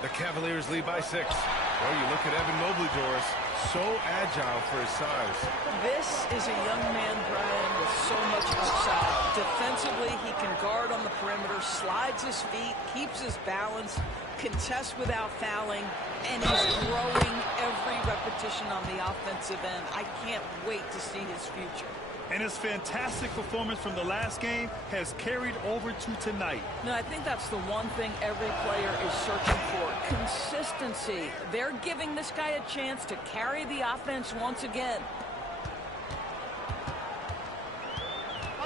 The Cavaliers lead by 6. Well, you look at Evan Mobley, Doris. So agile for his size. This is a young man, Brian, with so much upside. Defensively, he can guard on the perimeter, slides his feet, keeps his balance, contests without fouling, and he's growing every repetition on the offensive end. I can't wait to see his future. And his fantastic performance from the last game has carried over to tonight. No, I think that's the one thing every player is searching for. Consistency. They're giving this guy a chance to carry the offense once again.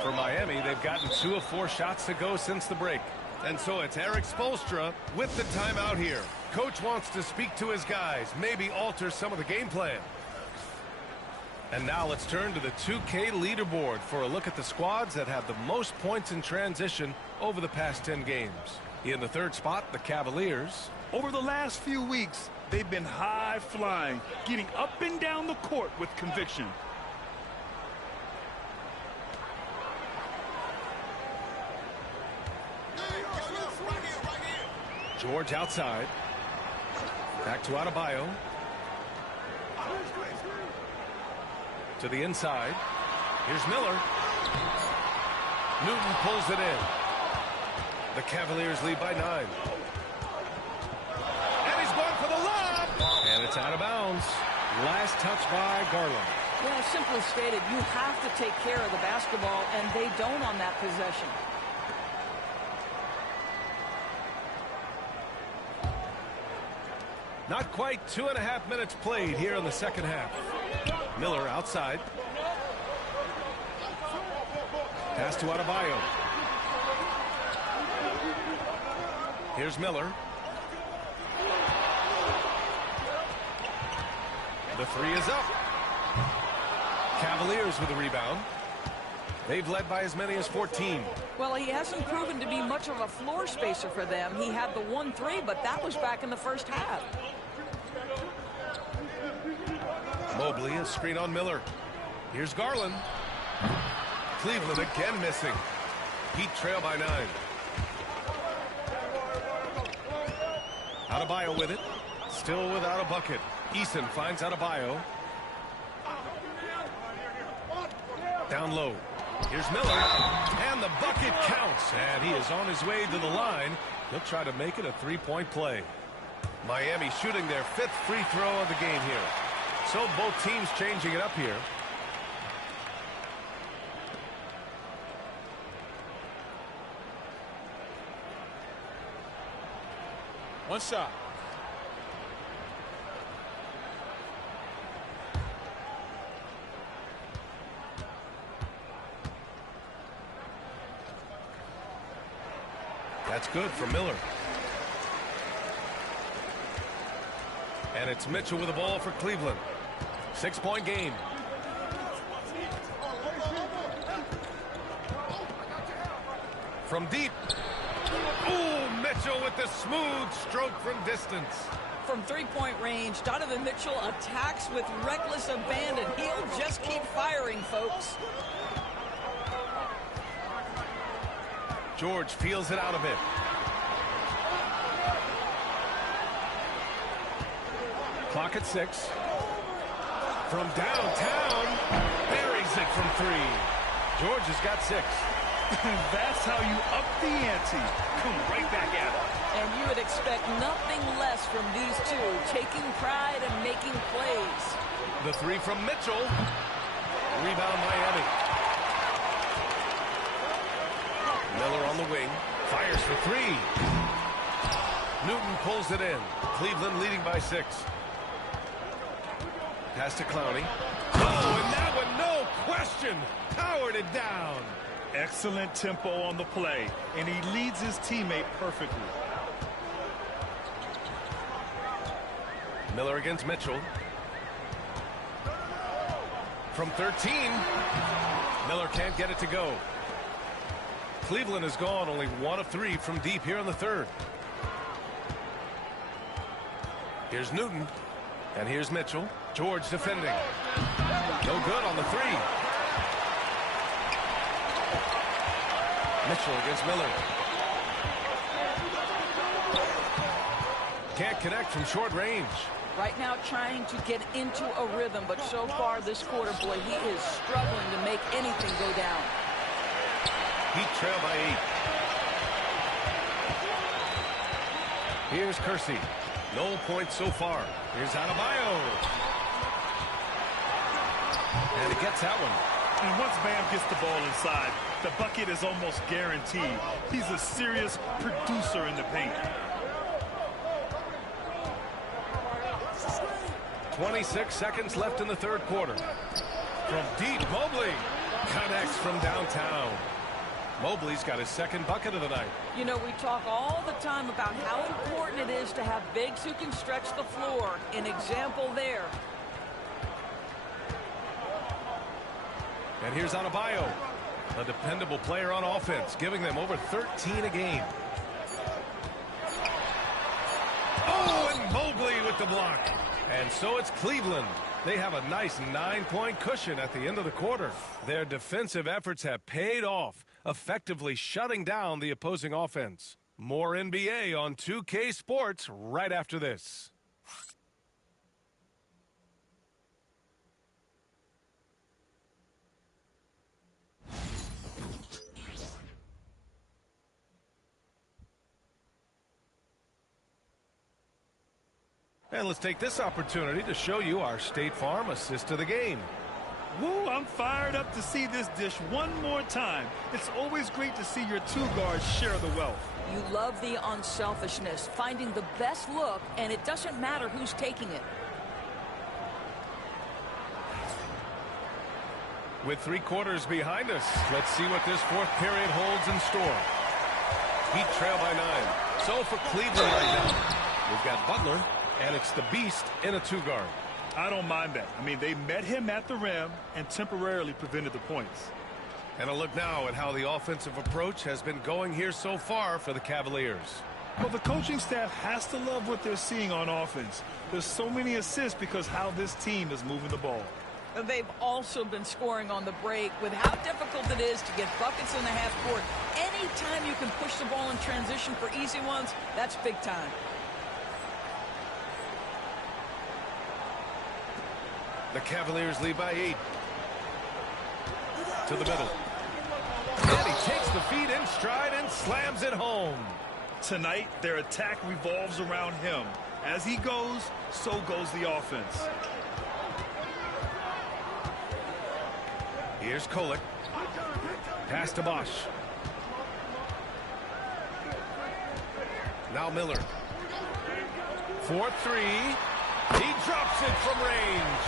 For Miami, they've gotten 2 of 4 shots to go since the break. And so it's Erik Spoelstra with the timeout here. Coach wants to speak to his guys, maybe alter some of the game plan. And now let's turn to the 2K leaderboard for a look at the squads that have the most points in transition over the past 10 games. In the 3rd spot, the Cavaliers. Over the last few weeks, they've been high flying, getting up and down the court with conviction. George outside. Back to Adebayo. To the inside. Here's Miller. Newton pulls it in. The Cavaliers lead by 9. And he's going for the lob. And it's out of bounds. Last touch by Garland. Well, simply stated, you have to take care of the basketball, and they don't on that possession. Not quite 2.5 minutes played here in the second half. Miller outside. Pass to Adebayo. Here's Miller. The three is up. Cavaliers with a rebound. They've led by as many as 14. Well, he hasn't proven to be much of a floor spacer for them. He had the 1-3, but that was back in the first half. Mobley, a screen on Miller. Here's Garland. Cleveland again missing. Heat trail by 9. Adebayo with it. Still without a bucket. Eason finds Adebayo. Down low. Here's Miller. And the bucket counts. And he is on his way to the line. He'll try to make it a three-point play. Miami shooting their 5th free throw of the game here. So both teams changing it up here. One shot. That's good for Miller. And it's Mitchell with the ball for Cleveland. 6-point game. From deep. Oh, Mitchell with the smooth stroke from distance. From three-point range, Donovan Mitchell attacks with reckless abandon. He'll just keep firing, folks. George feels it out a bit. Clock at 6. From downtown, buries it from 3. George has got 6. That's how you up the ante. Come right back at it. And you would expect nothing less from these two, taking pride and making plays. The 3 from Mitchell. Rebound Miami. Miller on the wing. Fires for 3. Newton pulls it in. Cleveland leading by 6. Pass to Clowney. Oh, and that one, no question, powered it down. Excellent tempo on the play, and he leads his teammate perfectly. Miller against Mitchell. From 13. Miller can't get it to go. Cleveland has gone only 1 of 3 from deep here in the third. Here's Newton. And here's Mitchell. George defending. No good on the 3. Mitchell against Miller. Can't connect from short range. Right now trying to get into a rhythm, but so far this quarter, boy, he is struggling to make anything go down. Heat trail by 8. Here's Kersey. No points so far. Here's Adebayo. And he gets that one. And once Bam gets the ball inside, the bucket is almost guaranteed. He's a serious producer in the paint. 26 seconds left in the third quarter. From deep, Mobley connects from downtown. Mobley's got his 2nd bucket of the night. You know, we talk all the time about how important it is to have bigs who can stretch the floor. An example there. And here's Adebayo, a dependable player on offense, giving them over 13 a game. Oh, and Mobley with the block. And so it's Cleveland. They have a nice 9-point cushion at the end of the quarter. Their defensive efforts have paid off, effectively shutting down the opposing offense. More NBA on 2K Sports right after this. And let's take this opportunity to show you our State Farm assist to the game. Woo, I'm fired up to see this dish one more time. It's always great to see your two guards share the wealth. You love the unselfishness, finding the best look, and it doesn't matter who's taking it. With 3 quarters behind us, let's see what this fourth period holds in store. Heat trail by 9. So for Cleveland right now, we've got Butler, and it's the Beast in a 2-guard. I don't mind that. I mean, they met him at the rim and temporarily prevented the points. And a look now at how the offensive approach has been going here so far for the Cavaliers. Well, the coaching staff has to love what they're seeing on offense. There's so many assists because how this team is moving the ball. They've also been scoring on the break. With how difficult it is to get buckets in the half court, anytime you can push the ball in transition for easy ones, that's big time. The Cavaliers lead by 8. To the middle. And he takes the feet in stride and slams it home. Tonight, their attack revolves around him. As he goes, so goes the offense. Here's Kolek. Pass to Bosch. Now Miller. 4-3. He drops it from range.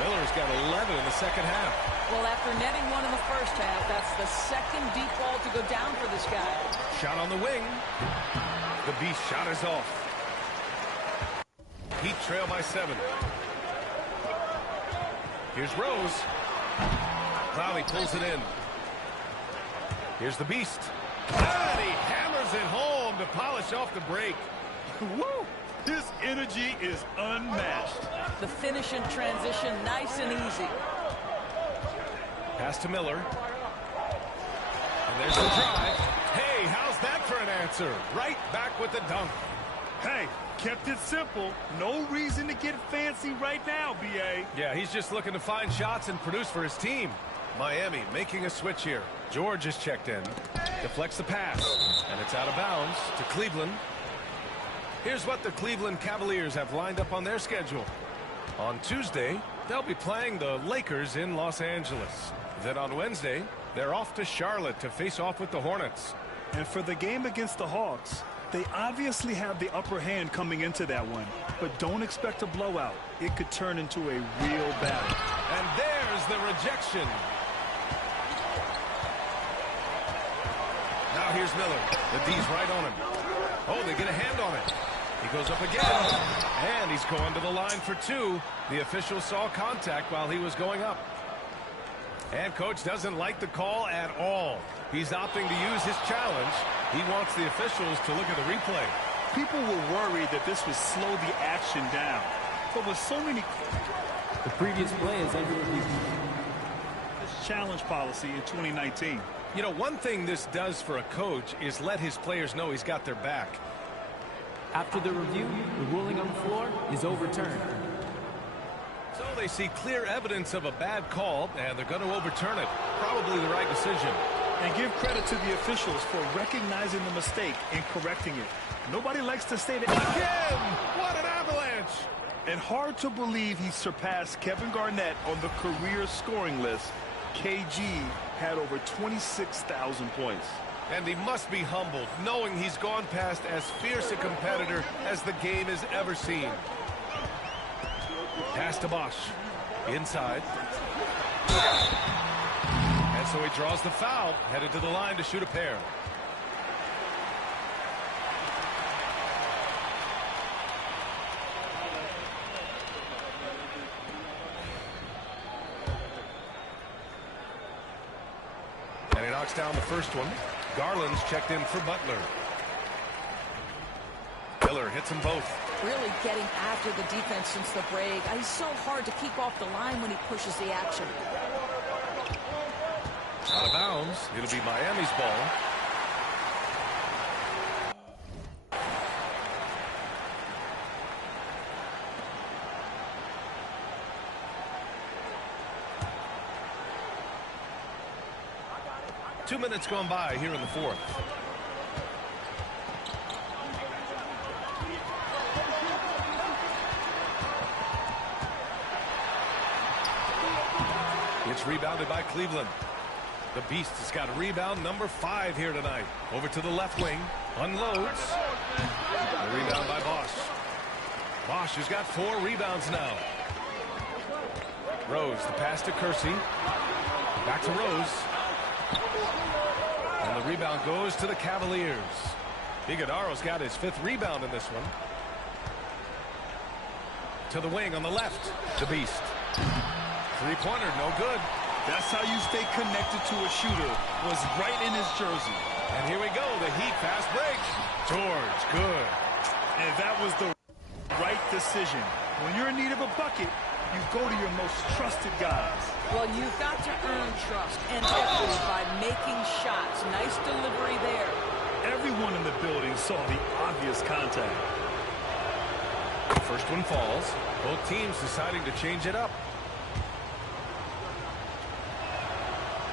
Miller's got 11 in the second half. Well, after netting one in the first half, that's the second deep ball to go down for this guy. Shot on the wing. The Beast shot is off. Heat trail by 7. Here's Rose. Clowney pulls it in. Here's the Beast. And he hammers it home to polish off the break. Woo! His energy is unmatched. The finish in transition, nice and easy. Pass to Miller. And there's the drive. Hey, how's that for an answer? Right back with the dunk. Hey, kept it simple. No reason to get fancy right now, B.A. Yeah, he's just looking to find shots and produce for his team. Miami making a switch here. George is checked in. Deflects the pass. And it's out of bounds to Cleveland. Here's what the Cleveland Cavaliers have lined up on their schedule. On Tuesday, they'll be playing the Lakers in Los Angeles. Then on Wednesday, they're off to Charlotte to face off with the Hornets. And for the game against the Hawks, they obviously have the upper hand coming into that one. But don't expect a blowout. It could turn into a real battle. And there's the rejection. Now here's Miller. The D's right on him. Oh, they get a hand on it. He goes up again, and he's going to the line for 2. The official saw contact while he was going up. And coach doesn't like the call at all. He's opting to use his challenge. He wants the officials to look at the replay. People were worried that this would slow the action down. But with so many... The previous play is under review. This challenge policy in 2019. You know, one thing this does for a coach is let his players know he's got their back. After the review, the ruling on the floor is overturned. So they see clear evidence of a bad call, and they're going to overturn it. Probably the right decision. And give credit to the officials for recognizing the mistake and correcting it. Nobody likes to say that. Again! What an avalanche! And hard to believe he surpassed Kevin Garnett on the career scoring list. KG had over 26,000 points. And he must be humbled, knowing he's gone past as fierce a competitor as the game has ever seen. Pass to Bosch. Inside. And so he draws the foul, headed to the line to shoot a pair. And he knocks down the first one. Garland's checked in for Butler. Miller hits them both. Really getting after the defense since the break. He's so hard to keep off the line when he pushes the action. Out of bounds. It'll be Miami's ball. Two minutes gone by here in the fourth. It's rebounded by Cleveland. The Beast has got rebound number 5 here tonight. Over to the left wing. Unloads. The rebound by Bosch. Bosch has got 4 rebounds now. Rose, the pass to Kersey. Back to Rose. And the rebound goes to the Cavaliers. Iguodala's got his 5th rebound in this one. To the wing on the left. The Beast. Three-pointer, no good. That's how you stay connected to a shooter. Was right in his jersey. And here we go, the Heat fast break. George, good. And that was the right decision. When you're in need of a bucket, you go to your most trusted guys. Well, you've got to earn trust and equity by making shots. Nice delivery there. Everyone in the building saw the obvious contact. First one falls. Both teams deciding to change it up.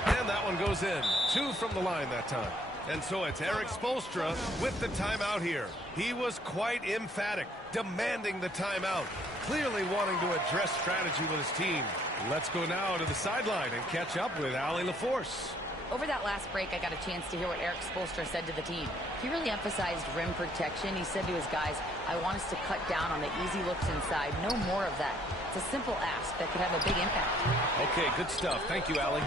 And that one goes in. 2 from the line that time. And so it's Erik Spoelstra with the timeout here. He was quite emphatic, demanding the timeout, clearly wanting to address strategy with his team. Let's go now to the sideline and catch up with Allie LaForce. Over that last break, I got a chance to hear what Erik Spoelstra said to the team. He really emphasized rim protection. He said to his guys, I want us to cut down on the easy looks inside. No more of that. It's a simple ask that could have a big impact. Okay, good stuff. Thank you, Allie.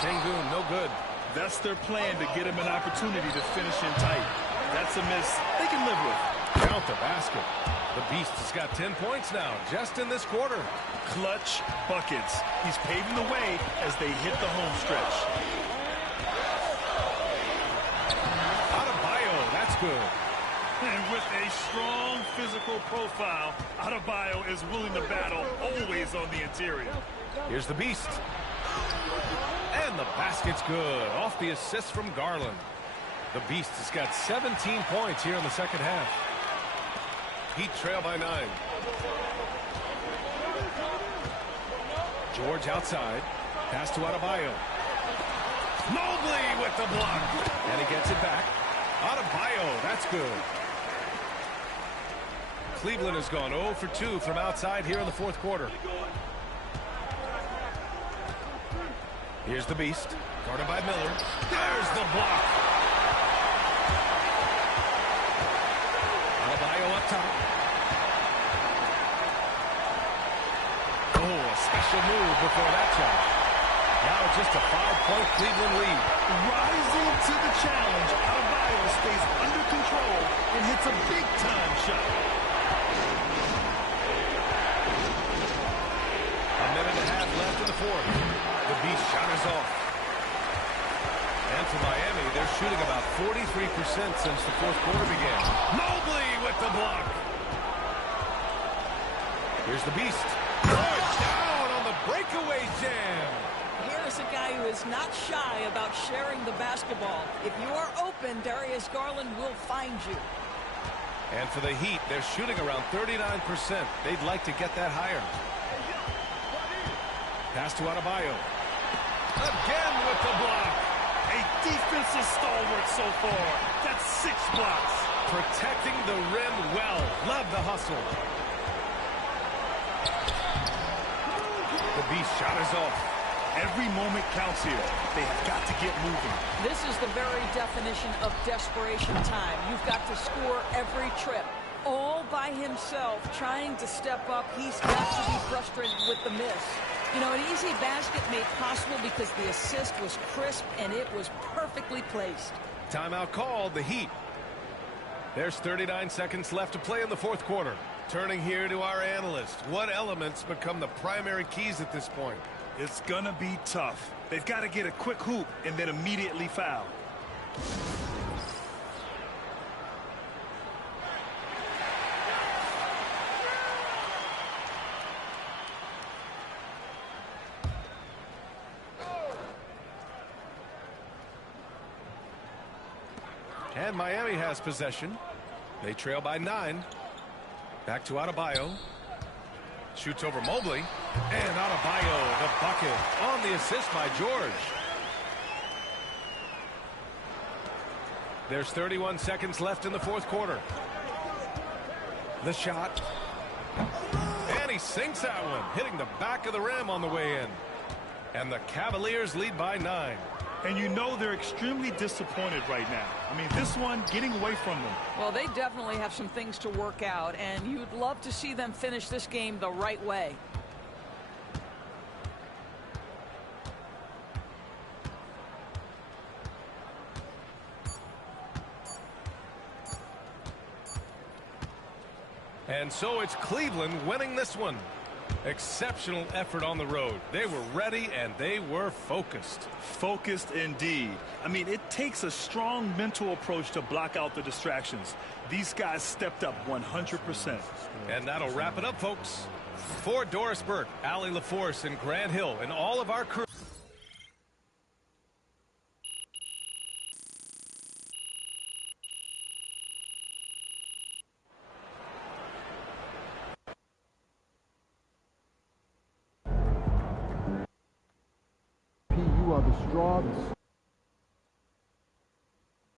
Sengun, no good. That's their plan, to get him an opportunity to finish in tight. That's a miss they can live with. Count the basket. The Beast has got 10 points now, just in this quarter. Clutch buckets. He's paving the way as they hit the home stretch. Adebayo, that's good. And with a strong physical profile, Adebayo is willing to battle, always on the interior. Here's the Beast. And the basket's good. Off the assist from Garland. The Beast has got 17 points here in the second half. Heat trail by 9. George outside. Pass to Adebayo. Mobley with the block. And he gets it back. Adebayo, that's good. Cleveland has gone 0 for 2 from outside here in the fourth quarter. Here's the Beast. Guarded by Miller. There's the block. Adebayo up top. Oh, a special move before that shot. Now just a 5-point Cleveland lead. Rising to the challenge, Adebayo stays under control and hits a big-time shot. A minute and a half left in the fourth. The Beast shot is off. And for Miami, they're shooting about 43% since the fourth quarter began. Mobley with the block. Here's the Beast. Down on the breakaway jam. Here's a guy who is not shy about sharing the basketball. If you are open, Darius Garland will find you. And for the Heat, they're shooting around 39%. They'd like to get that higher. Pass to Adebayo. Again with the block. A defensive stalwart so far. That's 6 blocks. Protecting the rim well. Love the hustle. The Beast shot is off. Every moment counts here. They have got to get moving. This is the very definition of desperation time. You've got to score every trip. All by himself, trying to step up. He's got to be frustrated with the miss. You know, an easy basket made possible because the assist was crisp and it was perfectly placed. Timeout called, the Heat. There's 39 seconds left to play in the fourth quarter. Turning here to our analyst. What elements become the primary keys at this point? It's going to be tough. They've got to get a quick hoop and then immediately foul. And Miami has possession. They trail by 9. Back to Adebayo. Shoots over Mobley. And Adebayo, the bucket on the assist by George. There's 31 seconds left in the fourth quarter. The shot. And he sinks that one, hitting the back of the rim on the way in. And the Cavaliers lead by 9. And you know they're extremely disappointed right now. I mean, this one getting away from them. Well, they definitely have some things to work out, and you'd love to see them finish this game the right way. And so it's Cleveland winning this one. Exceptional effort on the road. They were ready and they were focused. Focused indeed. I mean, it takes a strong mental approach to block out the distractions. These guys stepped up 100%. And that'll wrap it up, folks. For Doris Burke, Allie LaForce, and Grant Hill, and all of our crew. You are the straw.